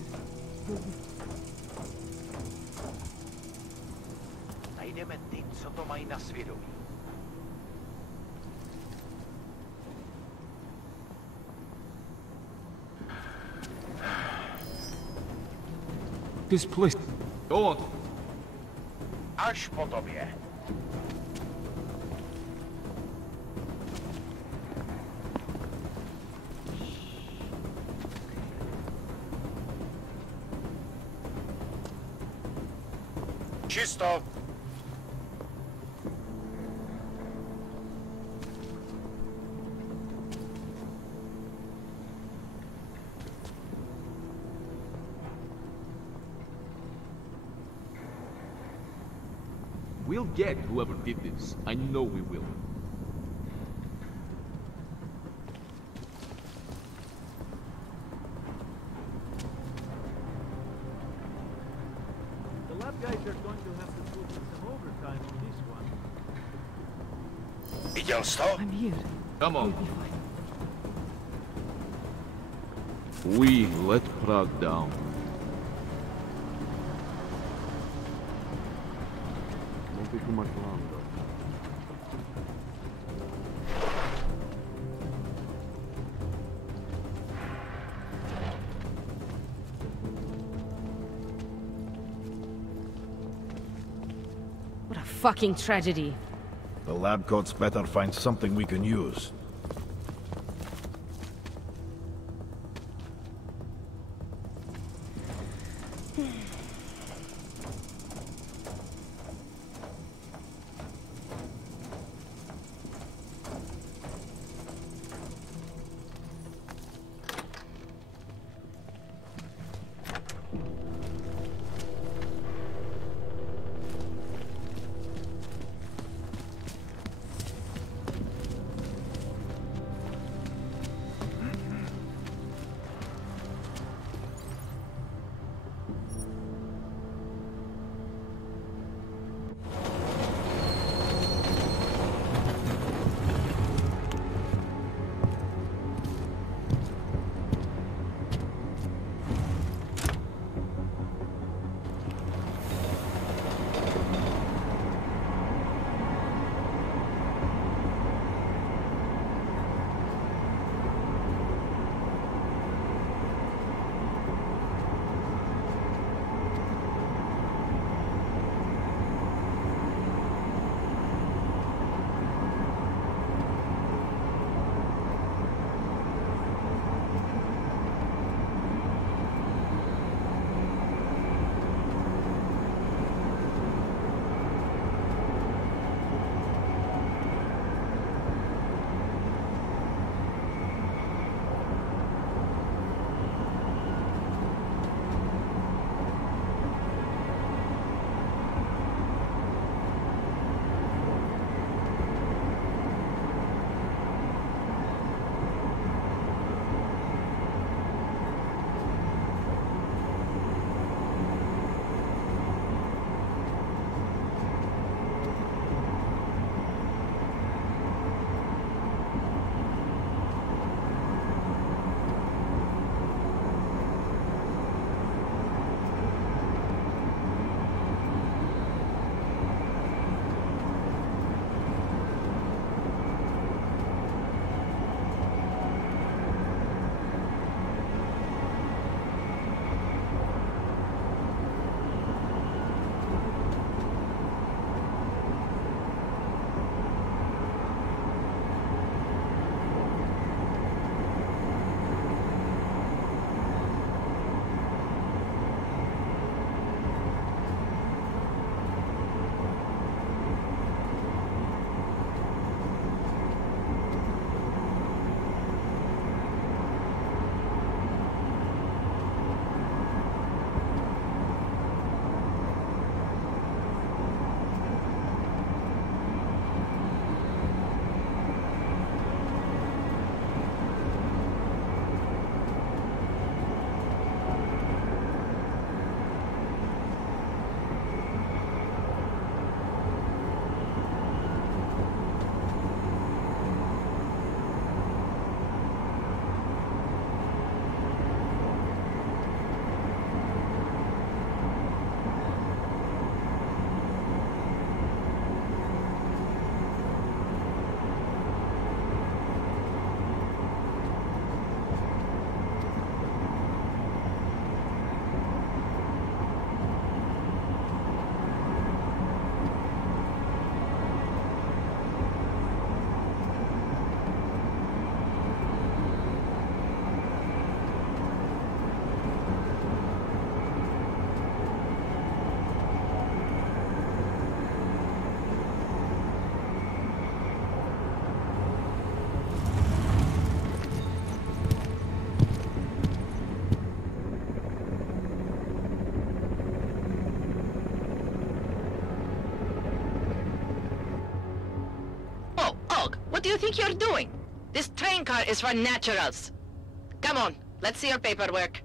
Najdeme ty, co to mají na svědomí. This place. Go on. Až po tobě. Čisto. We'll get whoever did this. I know we will. The lab guys are going to have to put in some overtime on this one. Viděl jsi to? I'm here. Come on. We'll be fine. We let Prague down. Won't be too much longer. What a fucking tragedy. The lab coats better find something we can use. What do you think you're doing? This train car is for naturals. Come on, let's see your paperwork.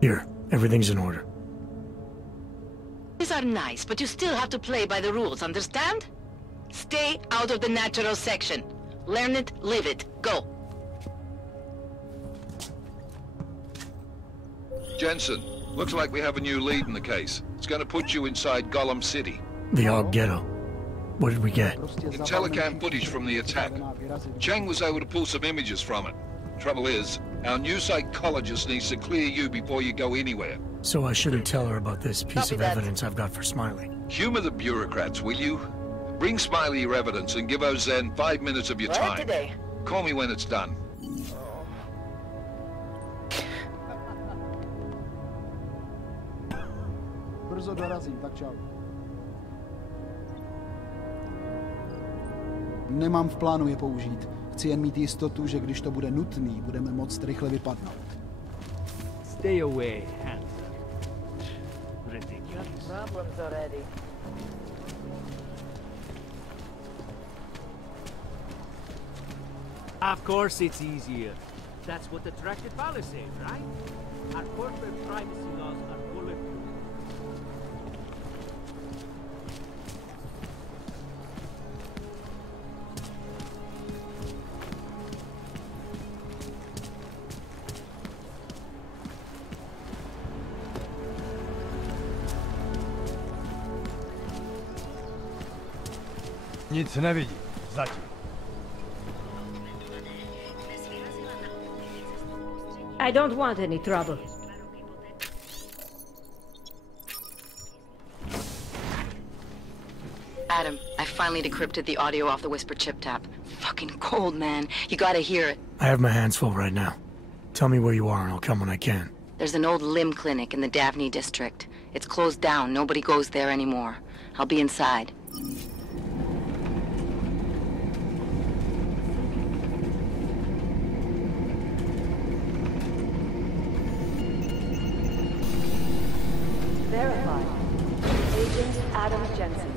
Here, everything's in order. These are nice, but you still have to play by the rules, understand? Stay out of the natural section. Learn it, live it. Go. Jensen, looks like we have a new lead in the case. It's gonna put you inside Gollum City. The Og Ghetto. What did we get? Telecam footage from the attack. Cheng was able to pull some images from it. Trouble is, our new psychologist needs to clear you before you go anywhere. So I shouldn't tell her about this piece of evidence I've got for Smiley. Humor the bureaucrats, will you? Bring Smiley your evidence and give Ozen 5 minutes of your time. Today. Call me when it's done. Brzo dorazím, tak čau. Nemám v plánu je použít. Chci jen mít jistotu, že když to bude nutný, budeme moct rychle vypadnout. Stay away, handsome. Ridiculous. Problems already. Of course it's easier. That's what the tracted policy say, right? Our corporate privacy laws are bulletproof. Nic nevidí, zatím. I don't want any trouble. Adam, I finally decrypted the audio off the Whisper chip tap. Fucking cold, man. You gotta hear it. I have my hands full right now. Tell me where you are and I'll come when I can. There's an old limb clinic in the Daphne district. It's closed down. Nobody goes there anymore. I'll be inside. Verified. Agent Adam Jensen.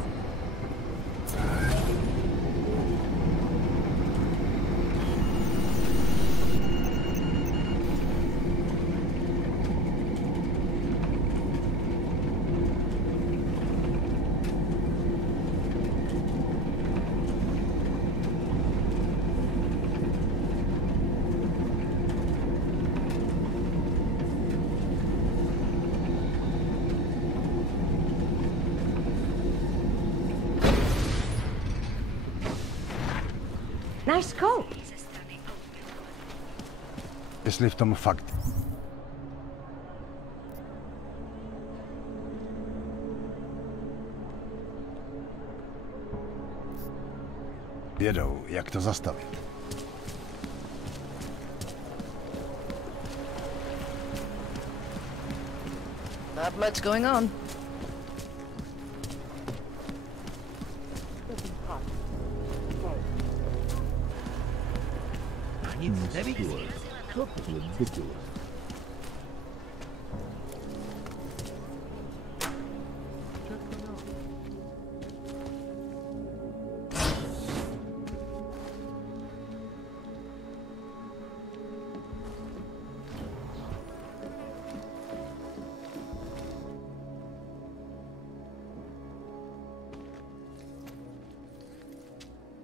Nice coat. Jestli v tom fakt. Vědou, jak to zastavit. Not much going on. Ridiculous.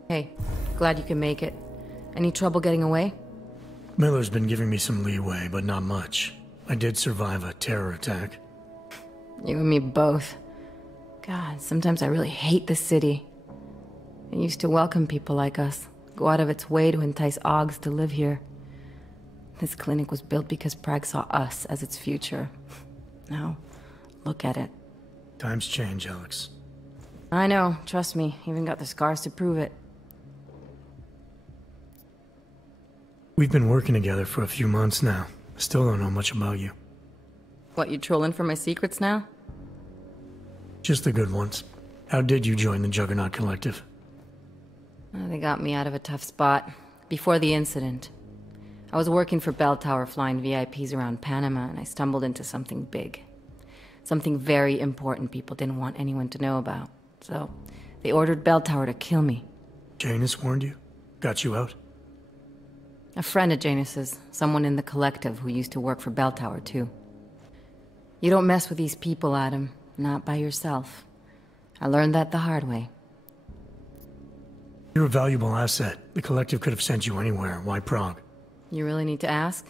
Hey, glad you can make it. Any trouble getting away? Miller's been giving me some leeway, but not much. I did survive a terror attack. You and me both. God, sometimes I really hate this city. It used to welcome people like us, go out of its way to entice Augs to live here. This clinic was built because Prague saw us as its future. Now, look at it. Times change, Alex. I know, trust me, even got the scars to prove it. We've been working together for a few months now. Still don't know much about you. What, you trolling for my secrets now? Just the good ones. How did you join the Juggernaut Collective? They got me out of a tough spot. Before the incident. I was working for Bell Tower flying VIPs around Panama, and I stumbled into something big. Something very important people didn't want anyone to know about. So, they ordered Bell Tower to kill me. Janus warned you? Got you out? A friend of Janus's, someone in the collective who used to work for Bell Tower too. You don't mess with these people, Adam. Not by yourself. I learned that the hard way. You're a valuable asset. The collective could have sent you anywhere. Why Prague? You really need to ask?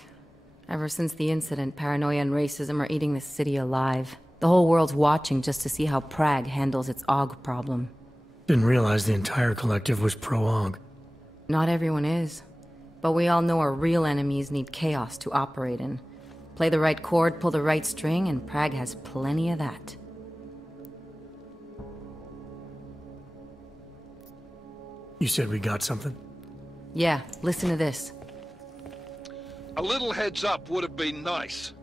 Ever since the incident, paranoia and racism are eating this city alive. The whole world's watching just to see how Prague handles its AUG problem. Didn't realize the entire collective was pro-AUG. Not everyone is. But we all know our real enemies need chaos to operate in. Play the right chord, pull the right string, and Prague has plenty of that. You said we got something? Yeah, listen to this. A little heads up would have been nice.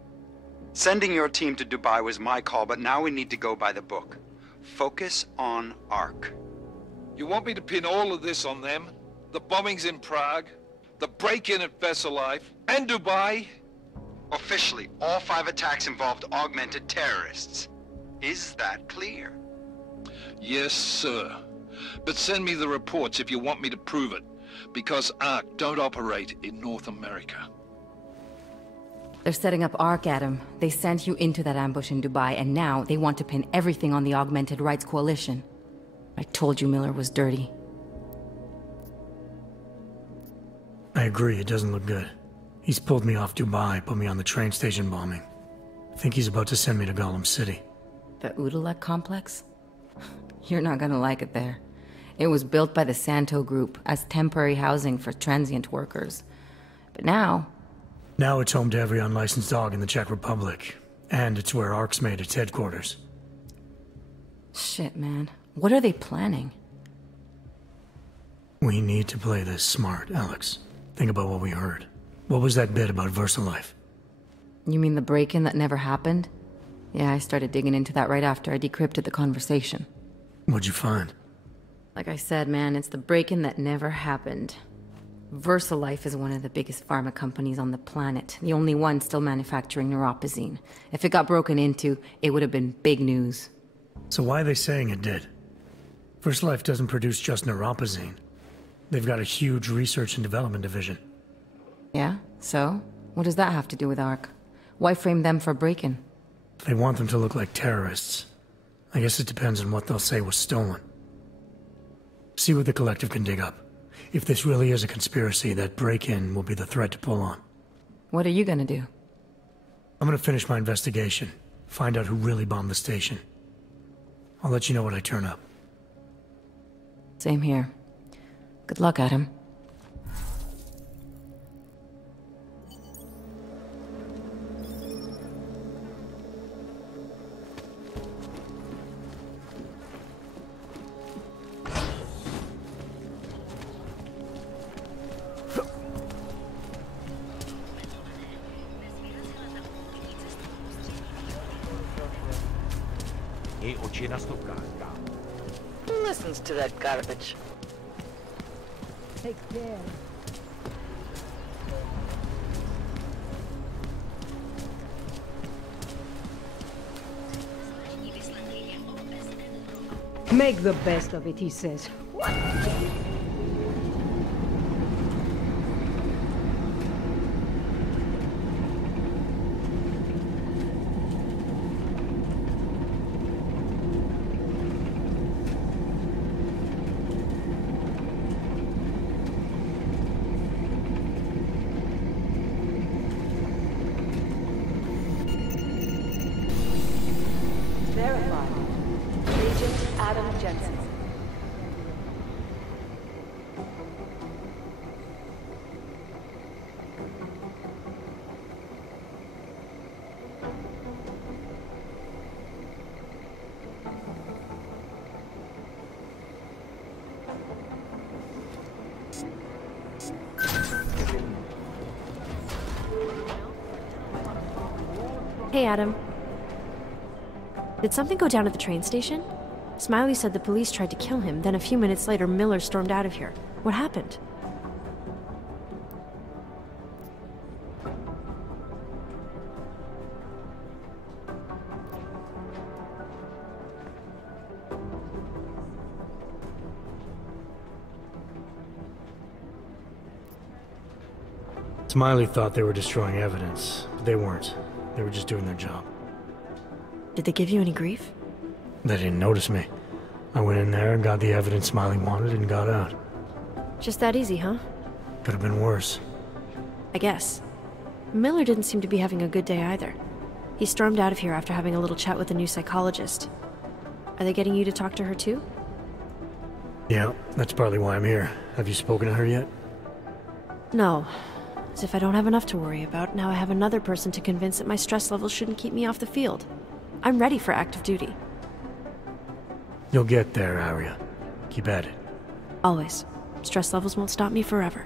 Sending your team to Dubai was my call, but now we need to go by the book. Focus on ARC. You want me to pin all of this on them? The bombings in Prague, the break-in at Vesellife, and Dubai? Officially, all 5 attacks involved augmented terrorists. Is that clear? Yes, sir. But send me the reports if you want me to prove it, because ARC don't operate in North America. They're setting up ARC, Adam. They sent you into that ambush in Dubai, and now they want to pin everything on the Augmented Rights Coalition. I told you Miller was dirty. I agree, it doesn't look good. He's pulled me off Dubai, put me on the train station bombing. I think he's about to send me to Gollum City. The Udalek complex? You're not gonna like it there. It was built by the Santo Group as temporary housing for transient workers. But now it's home to every unlicensed dog in the Czech Republic. And it's where ARC's made its headquarters. Shit, man. What are they planning? We need to play this smart, Alex. Think about what we heard. What was that bit about VersaLife? You mean the break-in that never happened? Yeah, I started digging into that right after I decrypted the conversation. What'd you find? Like I said, man, it's the break-in that never happened. VersaLife is one of the biggest pharma companies on the planet, the only one still manufacturing neuropozyne. If it got broken into, it would have been big news. So why are they saying it did? VersaLife doesn't produce just neuropozyne. They've got a huge research and development division. Yeah? So? What does that have to do with ARC? Why frame them for break-in? They want them to look like terrorists. I guess it depends on what they'll say was stolen. See what the collective can dig up. If this really is a conspiracy, that break-in will be the thread to pull on. What are you gonna do? I'm gonna finish my investigation. Find out who really bombed the station. I'll let you know when I turn up. Same here. Good luck, Adam. Who listens to that garbage? Take care. Make the best of it, he says. What? Verified. Agent Adam Jensen. Hey, Adam. Did something go down at the train station? Smiley said the police tried to kill him, then a few minutes later Miller stormed out of here. What happened? Smiley thought they were destroying evidence, but they weren't. They were just doing their job. Did they give you any grief? They didn't notice me. I went in there and got the evidence Smiley wanted and got out. Just that easy, huh? Could have been worse. I guess. Miller didn't seem to be having a good day either. He stormed out of here after having a little chat with the new psychologist. Are they getting you to talk to her too? Yeah, that's partly why I'm here. Have you spoken to her yet? No. As if I don't have enough to worry about, now I have another person to convince that my stress levels shouldn't keep me off the field. I'm ready for active duty. You'll get there, Arya. Keep at it. Always. Stress levels won't stop me forever.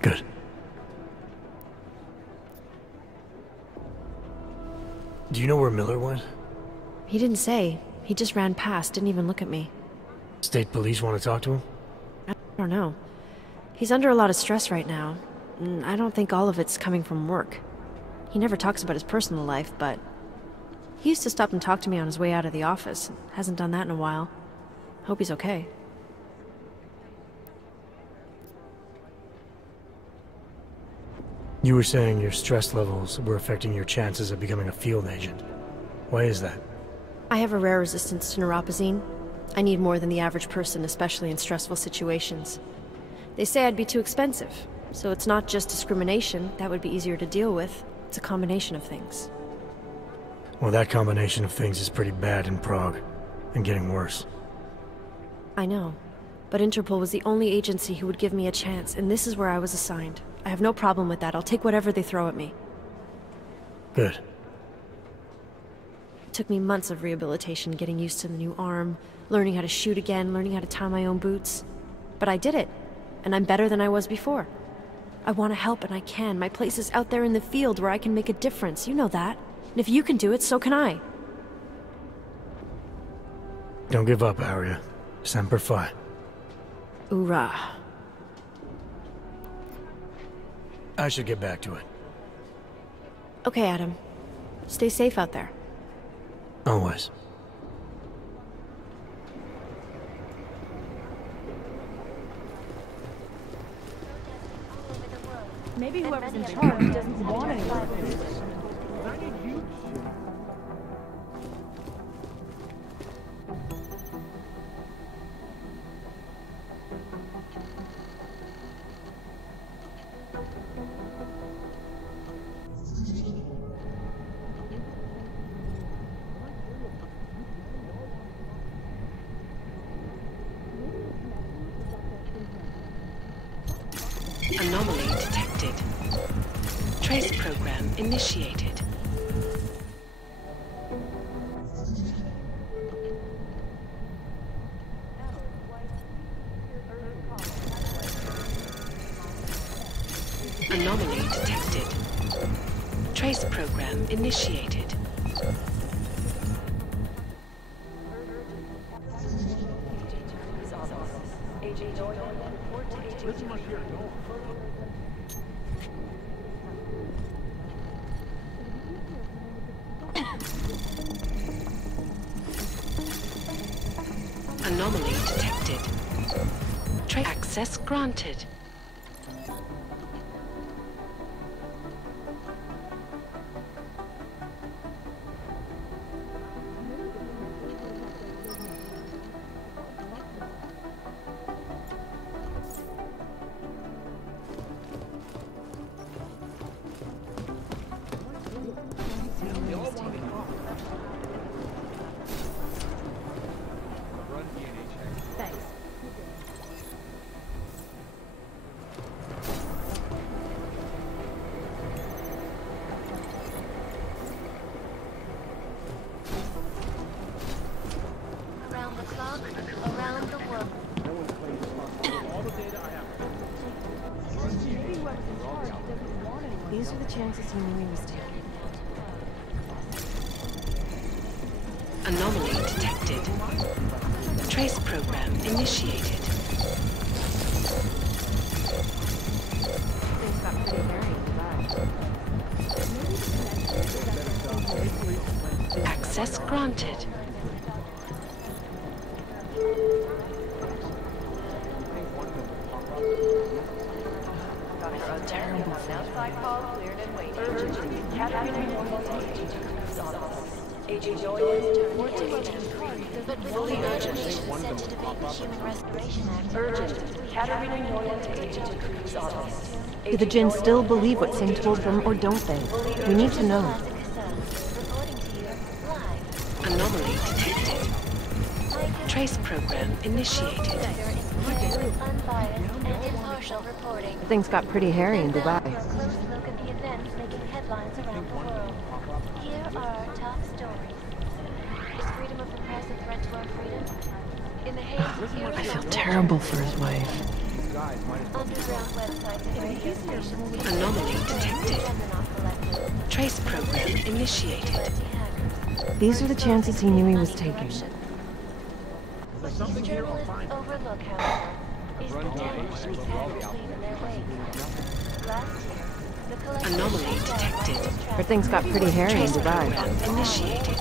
Good. Do you know where Miller went? He didn't say. He just ran past, didn't even look at me. State police want to talk to him? I don't know. He's under a lot of stress right now. I don't think all of it's coming from work. He never talks about his personal life, but... he used to stop and talk to me on his way out of the office. Hasn't done that in a while. Hope he's okay. You were saying your stress levels were affecting your chances of becoming a field agent. Why is that? I have a rare resistance to neuropozyne. I need more than the average person, especially in stressful situations. They say I'd be too expensive, so it's not just discrimination. That would be easier to deal with. It's a combination of things. Well, that combination of things is pretty bad in Prague, and getting worse. I know, but Interpol was the only agency who would give me a chance, and this is where I was assigned. I have no problem with that. I'll take whatever they throw at me. Good. It took me months of rehabilitation, getting used to the new arm, learning how to shoot again, learning how to tie my own boots. But I did it, and I'm better than I was before. I want to help, and I can. My place is out there in the field where I can make a difference. You know that. And if you can do it, so can I. Don't give up, Arya. Semper Fi. Hoorah. I should get back to it. Okay, Adam. Stay safe out there. Always. Maybe whoever's in charge doesn't want anyone. Anomaly detected. Trace program initiated. Anomaly detected. Trace program initiated. Anomaly detected. Access granted. These are the chances he knew he was taking. Anomaly detected. Trace program initiated. Things got pretty hairy in the back. Access granted. Terrible thing. Agent Doyle to report to Agent but fully urgent. Sent to debate the Human Restoration Act. Urgent. Katerina Nolan to Agent Cruz's office. Do the Jinn still believe what Singh told them, or don't they? We need to know. Anomaly detected. Trace program initiated. Unbiased and impartial reporting. Things got pretty hairy in Dubai. Close look at the events making headlines around the world. Here are our top stories. Is freedom of the press a threat to our freedom? In the hands of I feel terrible for his wife. underground websites and radio stations. Anomaly detected. Trace program initiated. These are the chances he knew he was taking. What these journalists overlook, however, is the damage these hackers leave in their wake. Last year, the collection Anomaly detected. But things got pretty hairy in Trace Dubai. program initiated.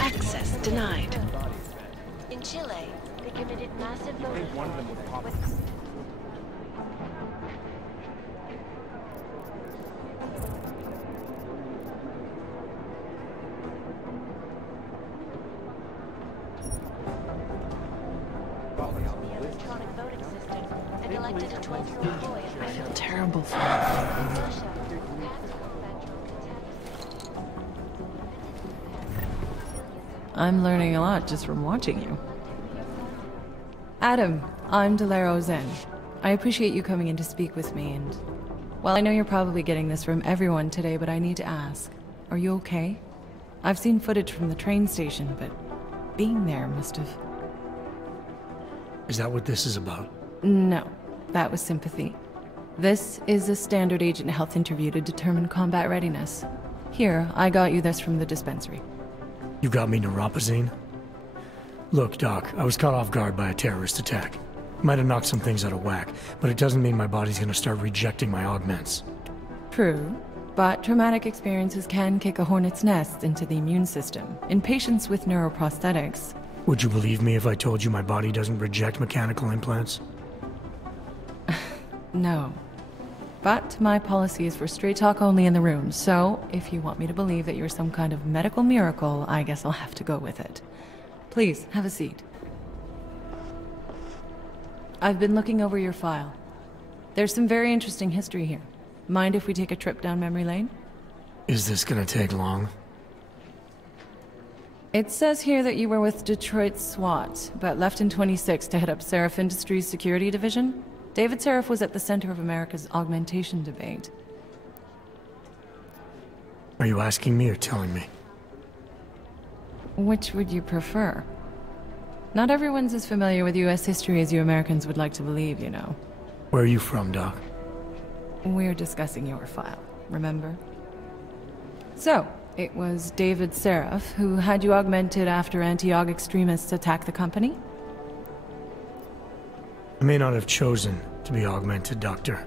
Access denied. In Chile, they committed massive voter fraud with the electronic voting system and elected a 12-year-old boy. I feel terrible for him. Russia. I'm learning a lot just from watching you. Adam, I'm Delero Zen. I appreciate you coming in to speak with me, and... well, I know you're probably getting this from everyone today, but I need to ask. Are you okay? I've seen footage from the train station, but being there must have... Is that what this is about? No, that was sympathy. This is a standard agent health interview to determine combat readiness. Here, I got you this from the dispensary. You got me neuropazine? Look, Doc, I was caught off guard by a terrorist attack. Might have knocked some things out of whack, but it doesn't mean my body's gonna start rejecting my augments. True, but traumatic experiences can kick a hornet's nest into the immune system. In patients with neuroprosthetics... Would you believe me if I told you my body doesn't reject mechanical implants? No. But my policy is for straight talk only in the room, so if you want me to believe that you're some kind of medical miracle, I guess I'll have to go with it. Please, have a seat. I've been looking over your file. There's some very interesting history here. Mind if we take a trip down memory lane? Is this gonna take long? It says here that you were with Detroit SWAT, but left in 26 to head up Seraph Industries' security division. David Seraph was at the center of America's augmentation debate. Are you asking me or telling me? Which would you prefer? Not everyone's as familiar with US history as you Americans would like to believe, you know. Where are you from, Doc? We're discussing your file, remember? So, it was David Seraph who had you augmented after anti-aug extremists attacked the company? I may not have chosen to be augmented, Doctor,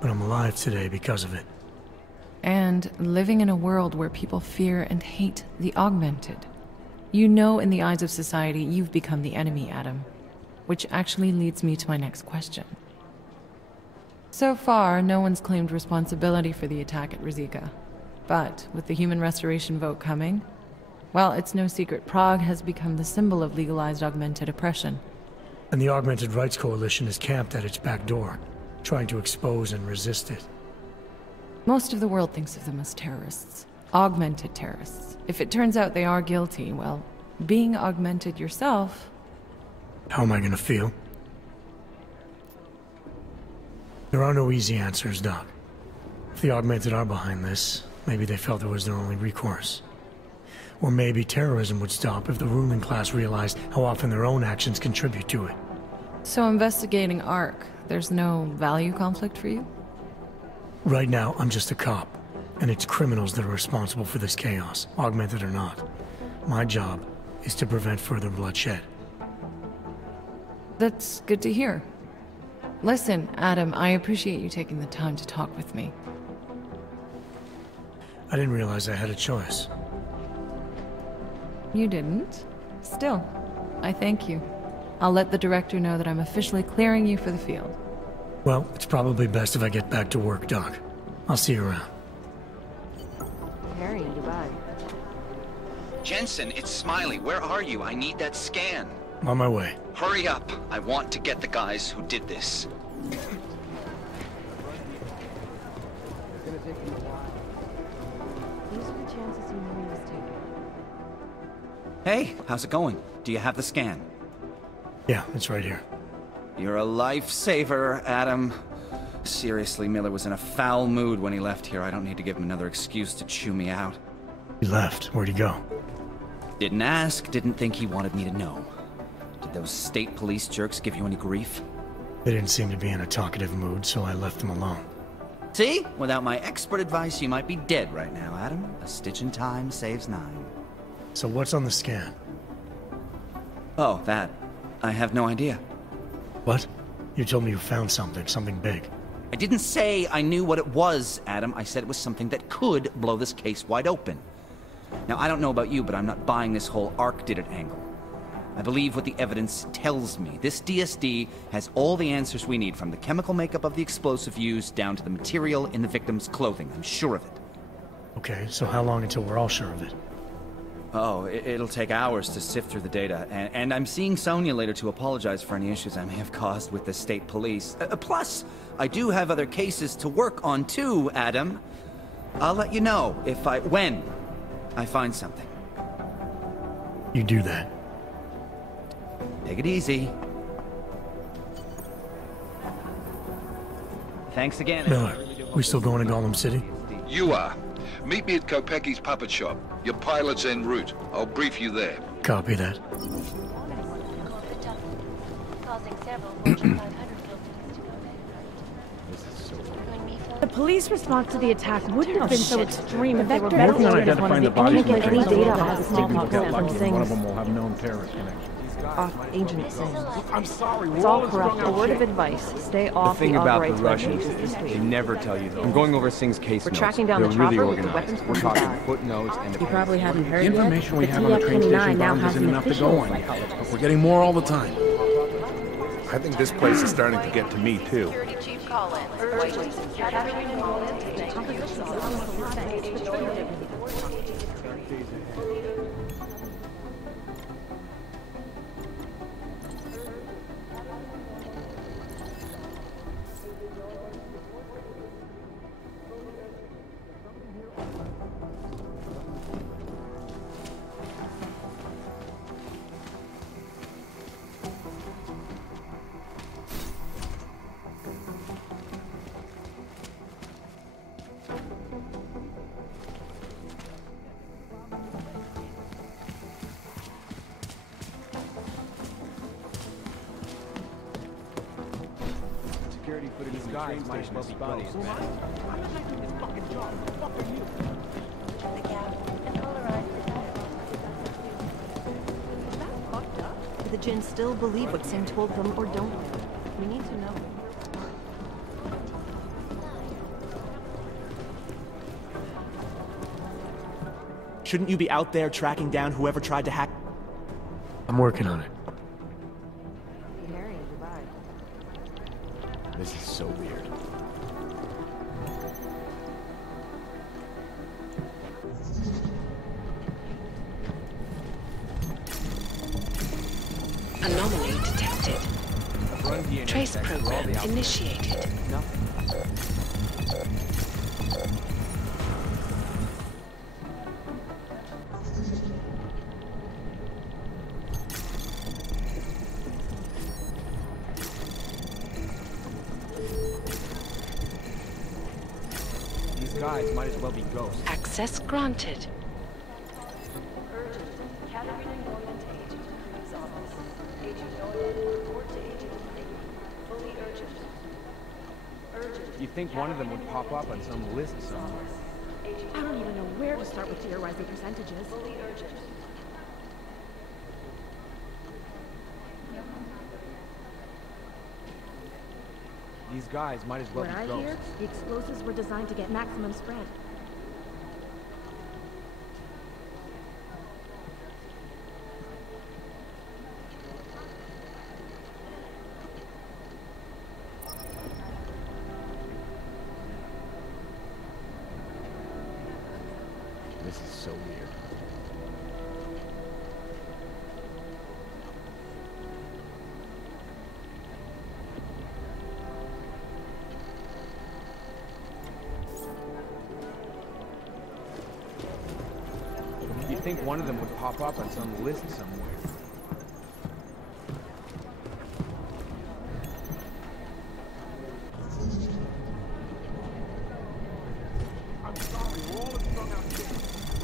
but I'm alive today because of it. And living in a world where people fear and hate the augmented. You know in the eyes of society you've become the enemy, Adam. Which actually leads me to my next question. So far, no one's claimed responsibility for the attack at Rizika. But with the human restoration vote coming, well, it's no secret Prague has become the symbol of legalized augmented oppression. And the Augmented Rights Coalition is camped at its back door, trying to expose and resist it. Most of the world thinks of them as terrorists. Augmented terrorists. If it turns out they are guilty, well, being augmented yourself... How am I gonna feel? There are no easy answers, Doc. If the Augmented are behind this, maybe they felt it was their only recourse. Or maybe terrorism would stop if the ruling class realized how often their own actions contribute to it. So investigating ARC, there's no value conflict for you? Right now, I'm just a cop, and it's criminals that are responsible for this chaos, augmented or not. My job is to prevent further bloodshed. That's good to hear. Listen, Adam, I appreciate you taking the time to talk with me. I didn't realize I had a choice. You didn't? Still, I thank you. I'll let the director know that I'm officially clearing you for the field. Well, it's probably best if I get back to work, Doc. I'll see you around. Jensen, it's Smiley. Where are you? I need that scan. I'm on my way. Hurry up. I want to get the guys who did this. These are the chances you knew he was taking. Hey, how's it going? Do you have the scan? Yeah, it's right here. You're a lifesaver, Adam. Seriously, Miller was in a foul mood when he left here. I don't need to give him another excuse to chew me out. He left. Where'd he go? Didn't ask, didn't think he wanted me to know. Did those state police jerks give you any grief? They didn't seem to be in a talkative mood, so I left them alone. See? Without my expert advice, you might be dead right now, Adam. A stitch in time saves 9. So what's on the scan? Oh, that. I have no idea. What? You told me you found something big. I didn't say I knew what it was, Adam. I said it was something that could blow this case wide open. Now, I don't know about you, but I'm not buying this whole ARC did it angle. I believe what the evidence tells me. This DSD has all the answers we need, from the chemical makeup of the explosive used down to the material in the victim's clothing. I'm sure of it. Okay, so how long until we're all sure of it? Oh, it'll take hours to sift through the data, and I'm seeing Sonia later to apologize for any issues I may have caused with the state police. Plus, I do have other cases to work on too, Adam. I'll let you know when I find something. You do that. Take it easy. Thanks again. Miller, we still going to Gollum City? You are. Meet me at Kopecki's puppet shop. Your pilot's en route. I'll brief you there. Copy that. The police response to the attack wouldn't have been so extreme if they were Morgan and I better had to find the I bodies. can't get any data on Maybe this we'll thing get from lucky. One of things them will have known terrorist connections. Off Agent Singh. I'm sorry. It's all corrupt. A word of advice. Stay off The thing the about the Albright Russians, pages this they week. never tell you. I'm going over Singh's case We're notes. tracking down the They're really chopper with the organized. weapons We're from talking back. footnotes and You probably haven't heard The yet. information we The have on the train TF-29 station now bombs has isn't an enough to official go on yet. But we're getting more all the time. I think this place is starting to get to me, too. Security footage of the train station is spotty. Do the Jinn still believe what Singh told them, or don't they? We need to know. Shouldn't you be out there tracking down whoever tried to hack? I'm working on it. This is so weird. Anomaly detected. Trace program initiated. These guys might as well be ghosts. Access granted. You think one of them would pop up on some list somewhere? I don't even know where to start with theorizing percentages. These guys might as well Where be I ghosts. hear, the explosives were designed to get maximum spread. This is so weird. think one of them would pop up on some list somewhere.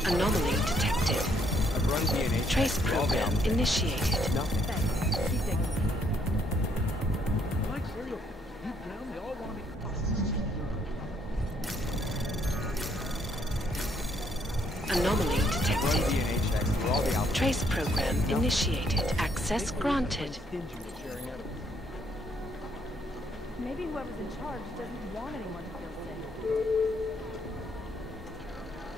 Anomaly detected. I've run DNA Trace program initiated. Anomaly detected. Trace program initiated. Access granted. Maybe whoever's in charge doesn't want anyone to feel safe.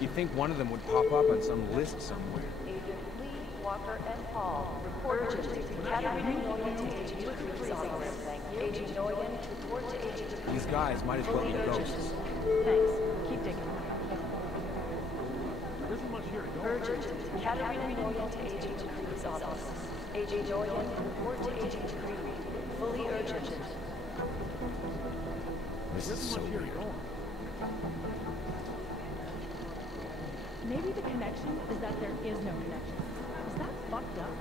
You'd think one of them would pop up on some list somewhere. Agent Lee, Walker, and Paul report urgently to Katarina Noyen to Agent Cruz's office. Agent Noyen, report to Agent Cruz. These guys might as well be ghosts. Thanks. Keep digging. Urgent to Katarina Noyen to Agent Cruz's office. Agent Noyen, report to Agent Cruz. Fully urgent. This is so weird. Maybe the connection is that there is no connection. Is that fucked up?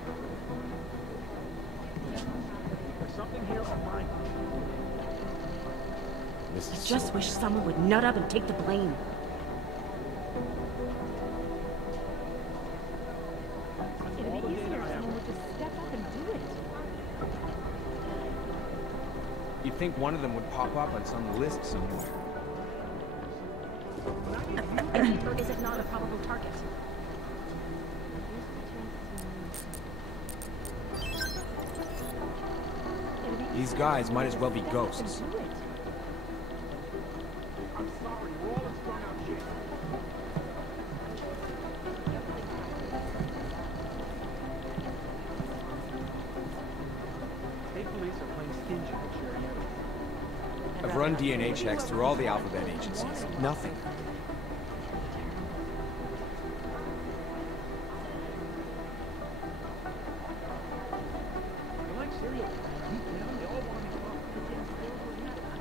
There's something here on mine. I just wish someone would nut up and take the blame. It'd be easier if someone would just step up and do it. You'd think one of them would pop up on some list somewhere. Or is it not a probable target? These guys might as well be ghosts. I'm sorry, we're all in strung out shit. State police are playing stingy with sharing evidence. I've run DNA checks through all the alphabet agencies. Nothing.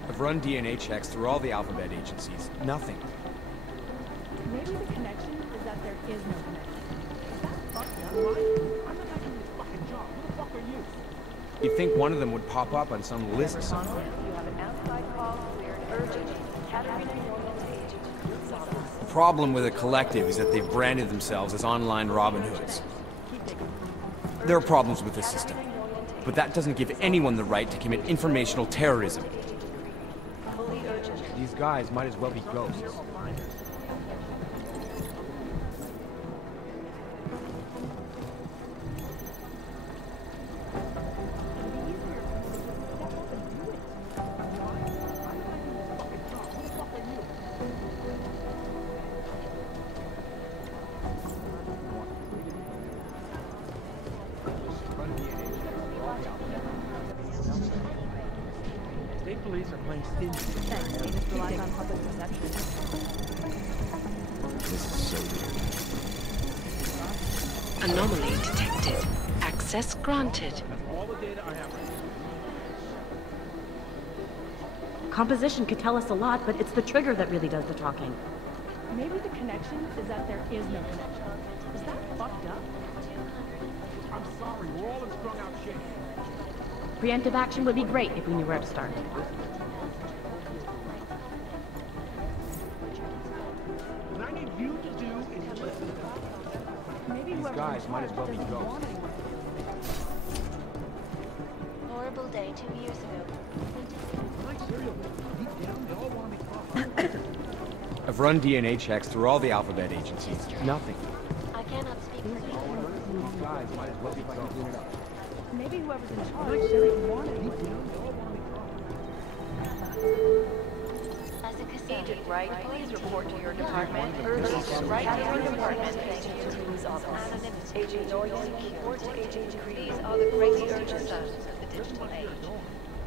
I've run DNA checks through all the alphabet agencies. Nothing. Maybe the connection is that there is no connection. Is that fucked up? I'm not making this fucking job. Who the fuck are you? You'd think one of them would pop up on some list somewhere. You have an outside call cleared urgent. Katarina Noyen to Agent Cruz's office. The problem with the collective is that they've branded themselves as online Robin Hoods. There are problems with the system, but that doesn't give anyone the right to commit informational terrorism. These guys might as well be ghosts. State police are playing stingy. Thanks. They just rely on public perception. This is so weird. Anomaly detected. Access granted. That's all the data I have right now. Composition could tell us a lot, but it's the trigger that really does the talking. Maybe the connection is that there is no connection. Is that fucked up? I'm sorry, we're all in strung out shit. Preemptive action would be great if we knew where to start. What I need you to do is listen. Maybe These guys might as well be ghosts. Horrible day 2 years ago. Like cereal, deep down, they all want to be fucked. I've run DNA checks through all the alphabet agencies. Nothing. I cannot speak for you. These guys might as well be ghosts. Maybe whoever's in charge doesn't want it. As a Cassandra, Agent Wright, please report to your department. Urgent right to your department. Agent Cruz's office. Agent Noyen, report to Agent Cruz. These are the great urgent sounds of the digital age.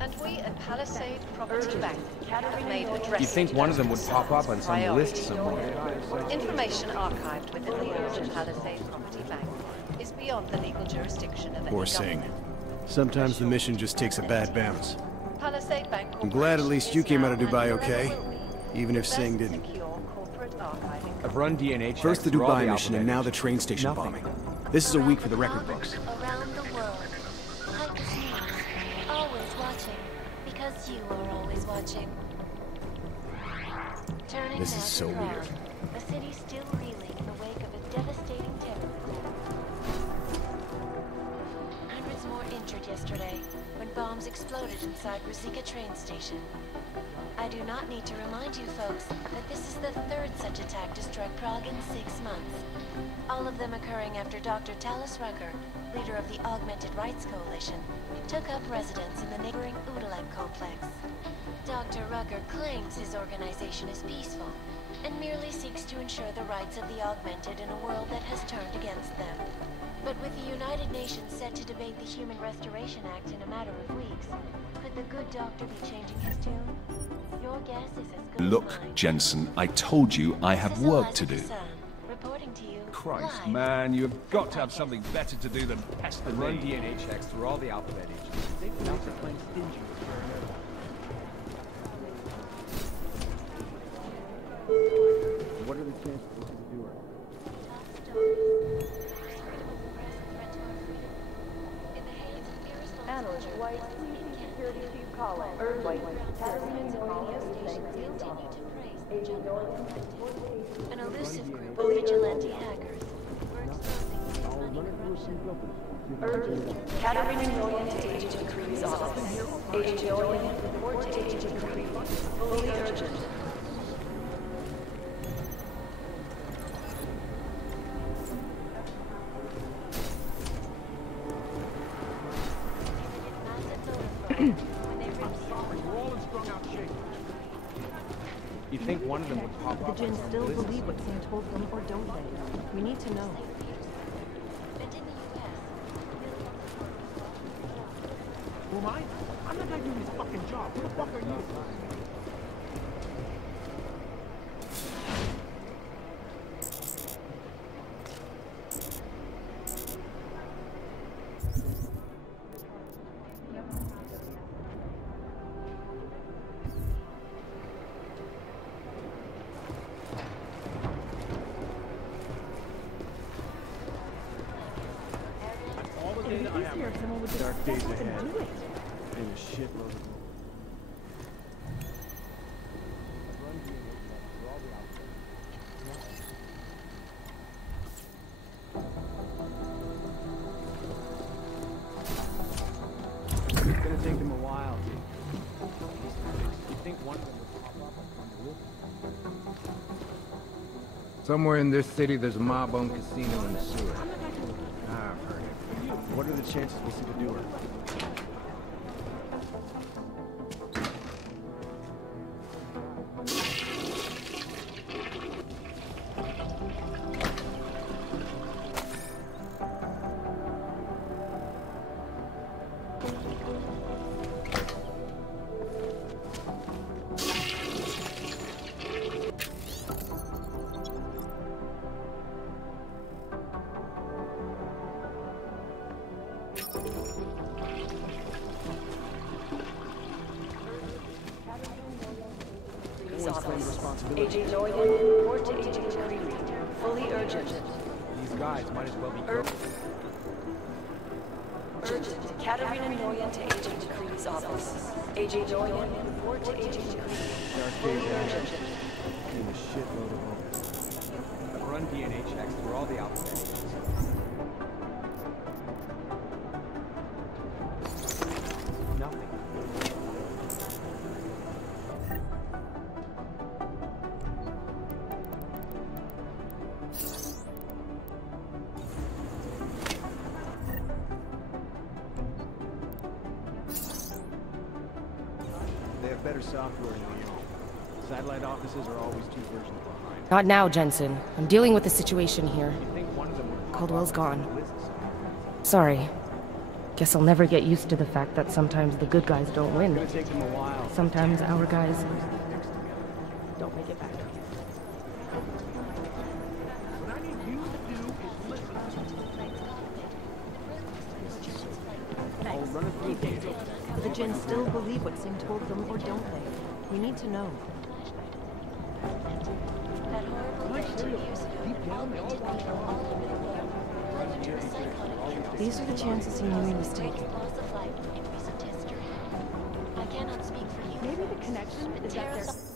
And we at Palisade Property Bank have made addresses. You'd think one of them would pop up on some list somewhere. Information archived within the urgent Palisade Property Bank is beyond the legal jurisdiction of any Poor Singh. government. Sometimes the mission just takes a bad bounce. Palisade Bank I'm glad at least you came out of Dubai okay, Corporation even if is Singh the best didn't. secure corporate archiving I've run DNA checks. First the through all Dubai mission, and alphabet now the agents. train station Nothing. bombing. This is a week for the record books. Around the world. Hypus News. Always watching. Because you are always watching. Turning This is now to so Prague. weird. The city still reeling in the wake of a devastating terror attack. Hundreds more injured yesterday when bombs exploded inside Ruzicka train station. I do not need to remind you folks that this is the third such attack to strike Prague in 6 months. All of them occurring after Dr. Talis Rucker, leader of the Augmented Rights Coalition, took up residence in the neighboring Udalek complex. Dr. Rucker claims his organization is peaceful and merely seeks to ensure the rights of the augmented in a world that has turned against them. But with the United Nations set to debate the Human Restoration Act in a matter of weeks, could the good doctor be changing his tune? Your guess is as good Look, as mine. Jensen, I told you I have This is work Eliza to do. Hassan, reporting to you Christ, live. man, you've got to have something better to do than pester I've run me. DNA checks through all the alphabet agents. What are the chances we can do it? Analyst White, security chief Collins. White, Katarina Collins, Agent Norton. An elusive group of vigilante hackers were exposing these money corruption. Urgent. Katarina Norton to Agent Creed's office. Agent Norton, report to Agent Creed. Fully urgent. You think one of them would pop The up? Jinn still believe what Sam told them, or don't they? We need to know. Who am I? I'm the guy doing his fucking job. Who the fuck are you? Dark days ahead. And a shitload of them. It's gonna take them a while. You think one of them would pop up on the roof? Somewhere in this city, there's a mob-owned casino in the sewer. Ah, I've heard it. What are the chances we'll see the doer? Agent Norton, report to Agent Creed. Fully urgent. These guys might as well be Urgent. Katarina Norton to Agent Creed's office. Agent Norton, report to Agent Creed. Fully urgent. And a shitload of them. I've run DNA checks through all the alphabet agents. Nothing. They have better software than we own. Satellite offices are always 2 versions behind. Not now, Jensen. I'm dealing with the situation here. You think one of them would pop Caldwell's up gone. on the list somewhere? Sorry. Guess I'll never get used to the fact that sometimes the good guys don't It's win. gonna take them a while. Sometimes our guys don't make it back. What I need you to do is listen. Thanks. The Jinn still believe what Sam told them, or don't they? We need to know. That horrible These are the chances he knew he was taking. I cannot speak for you. Maybe the connection is that they're...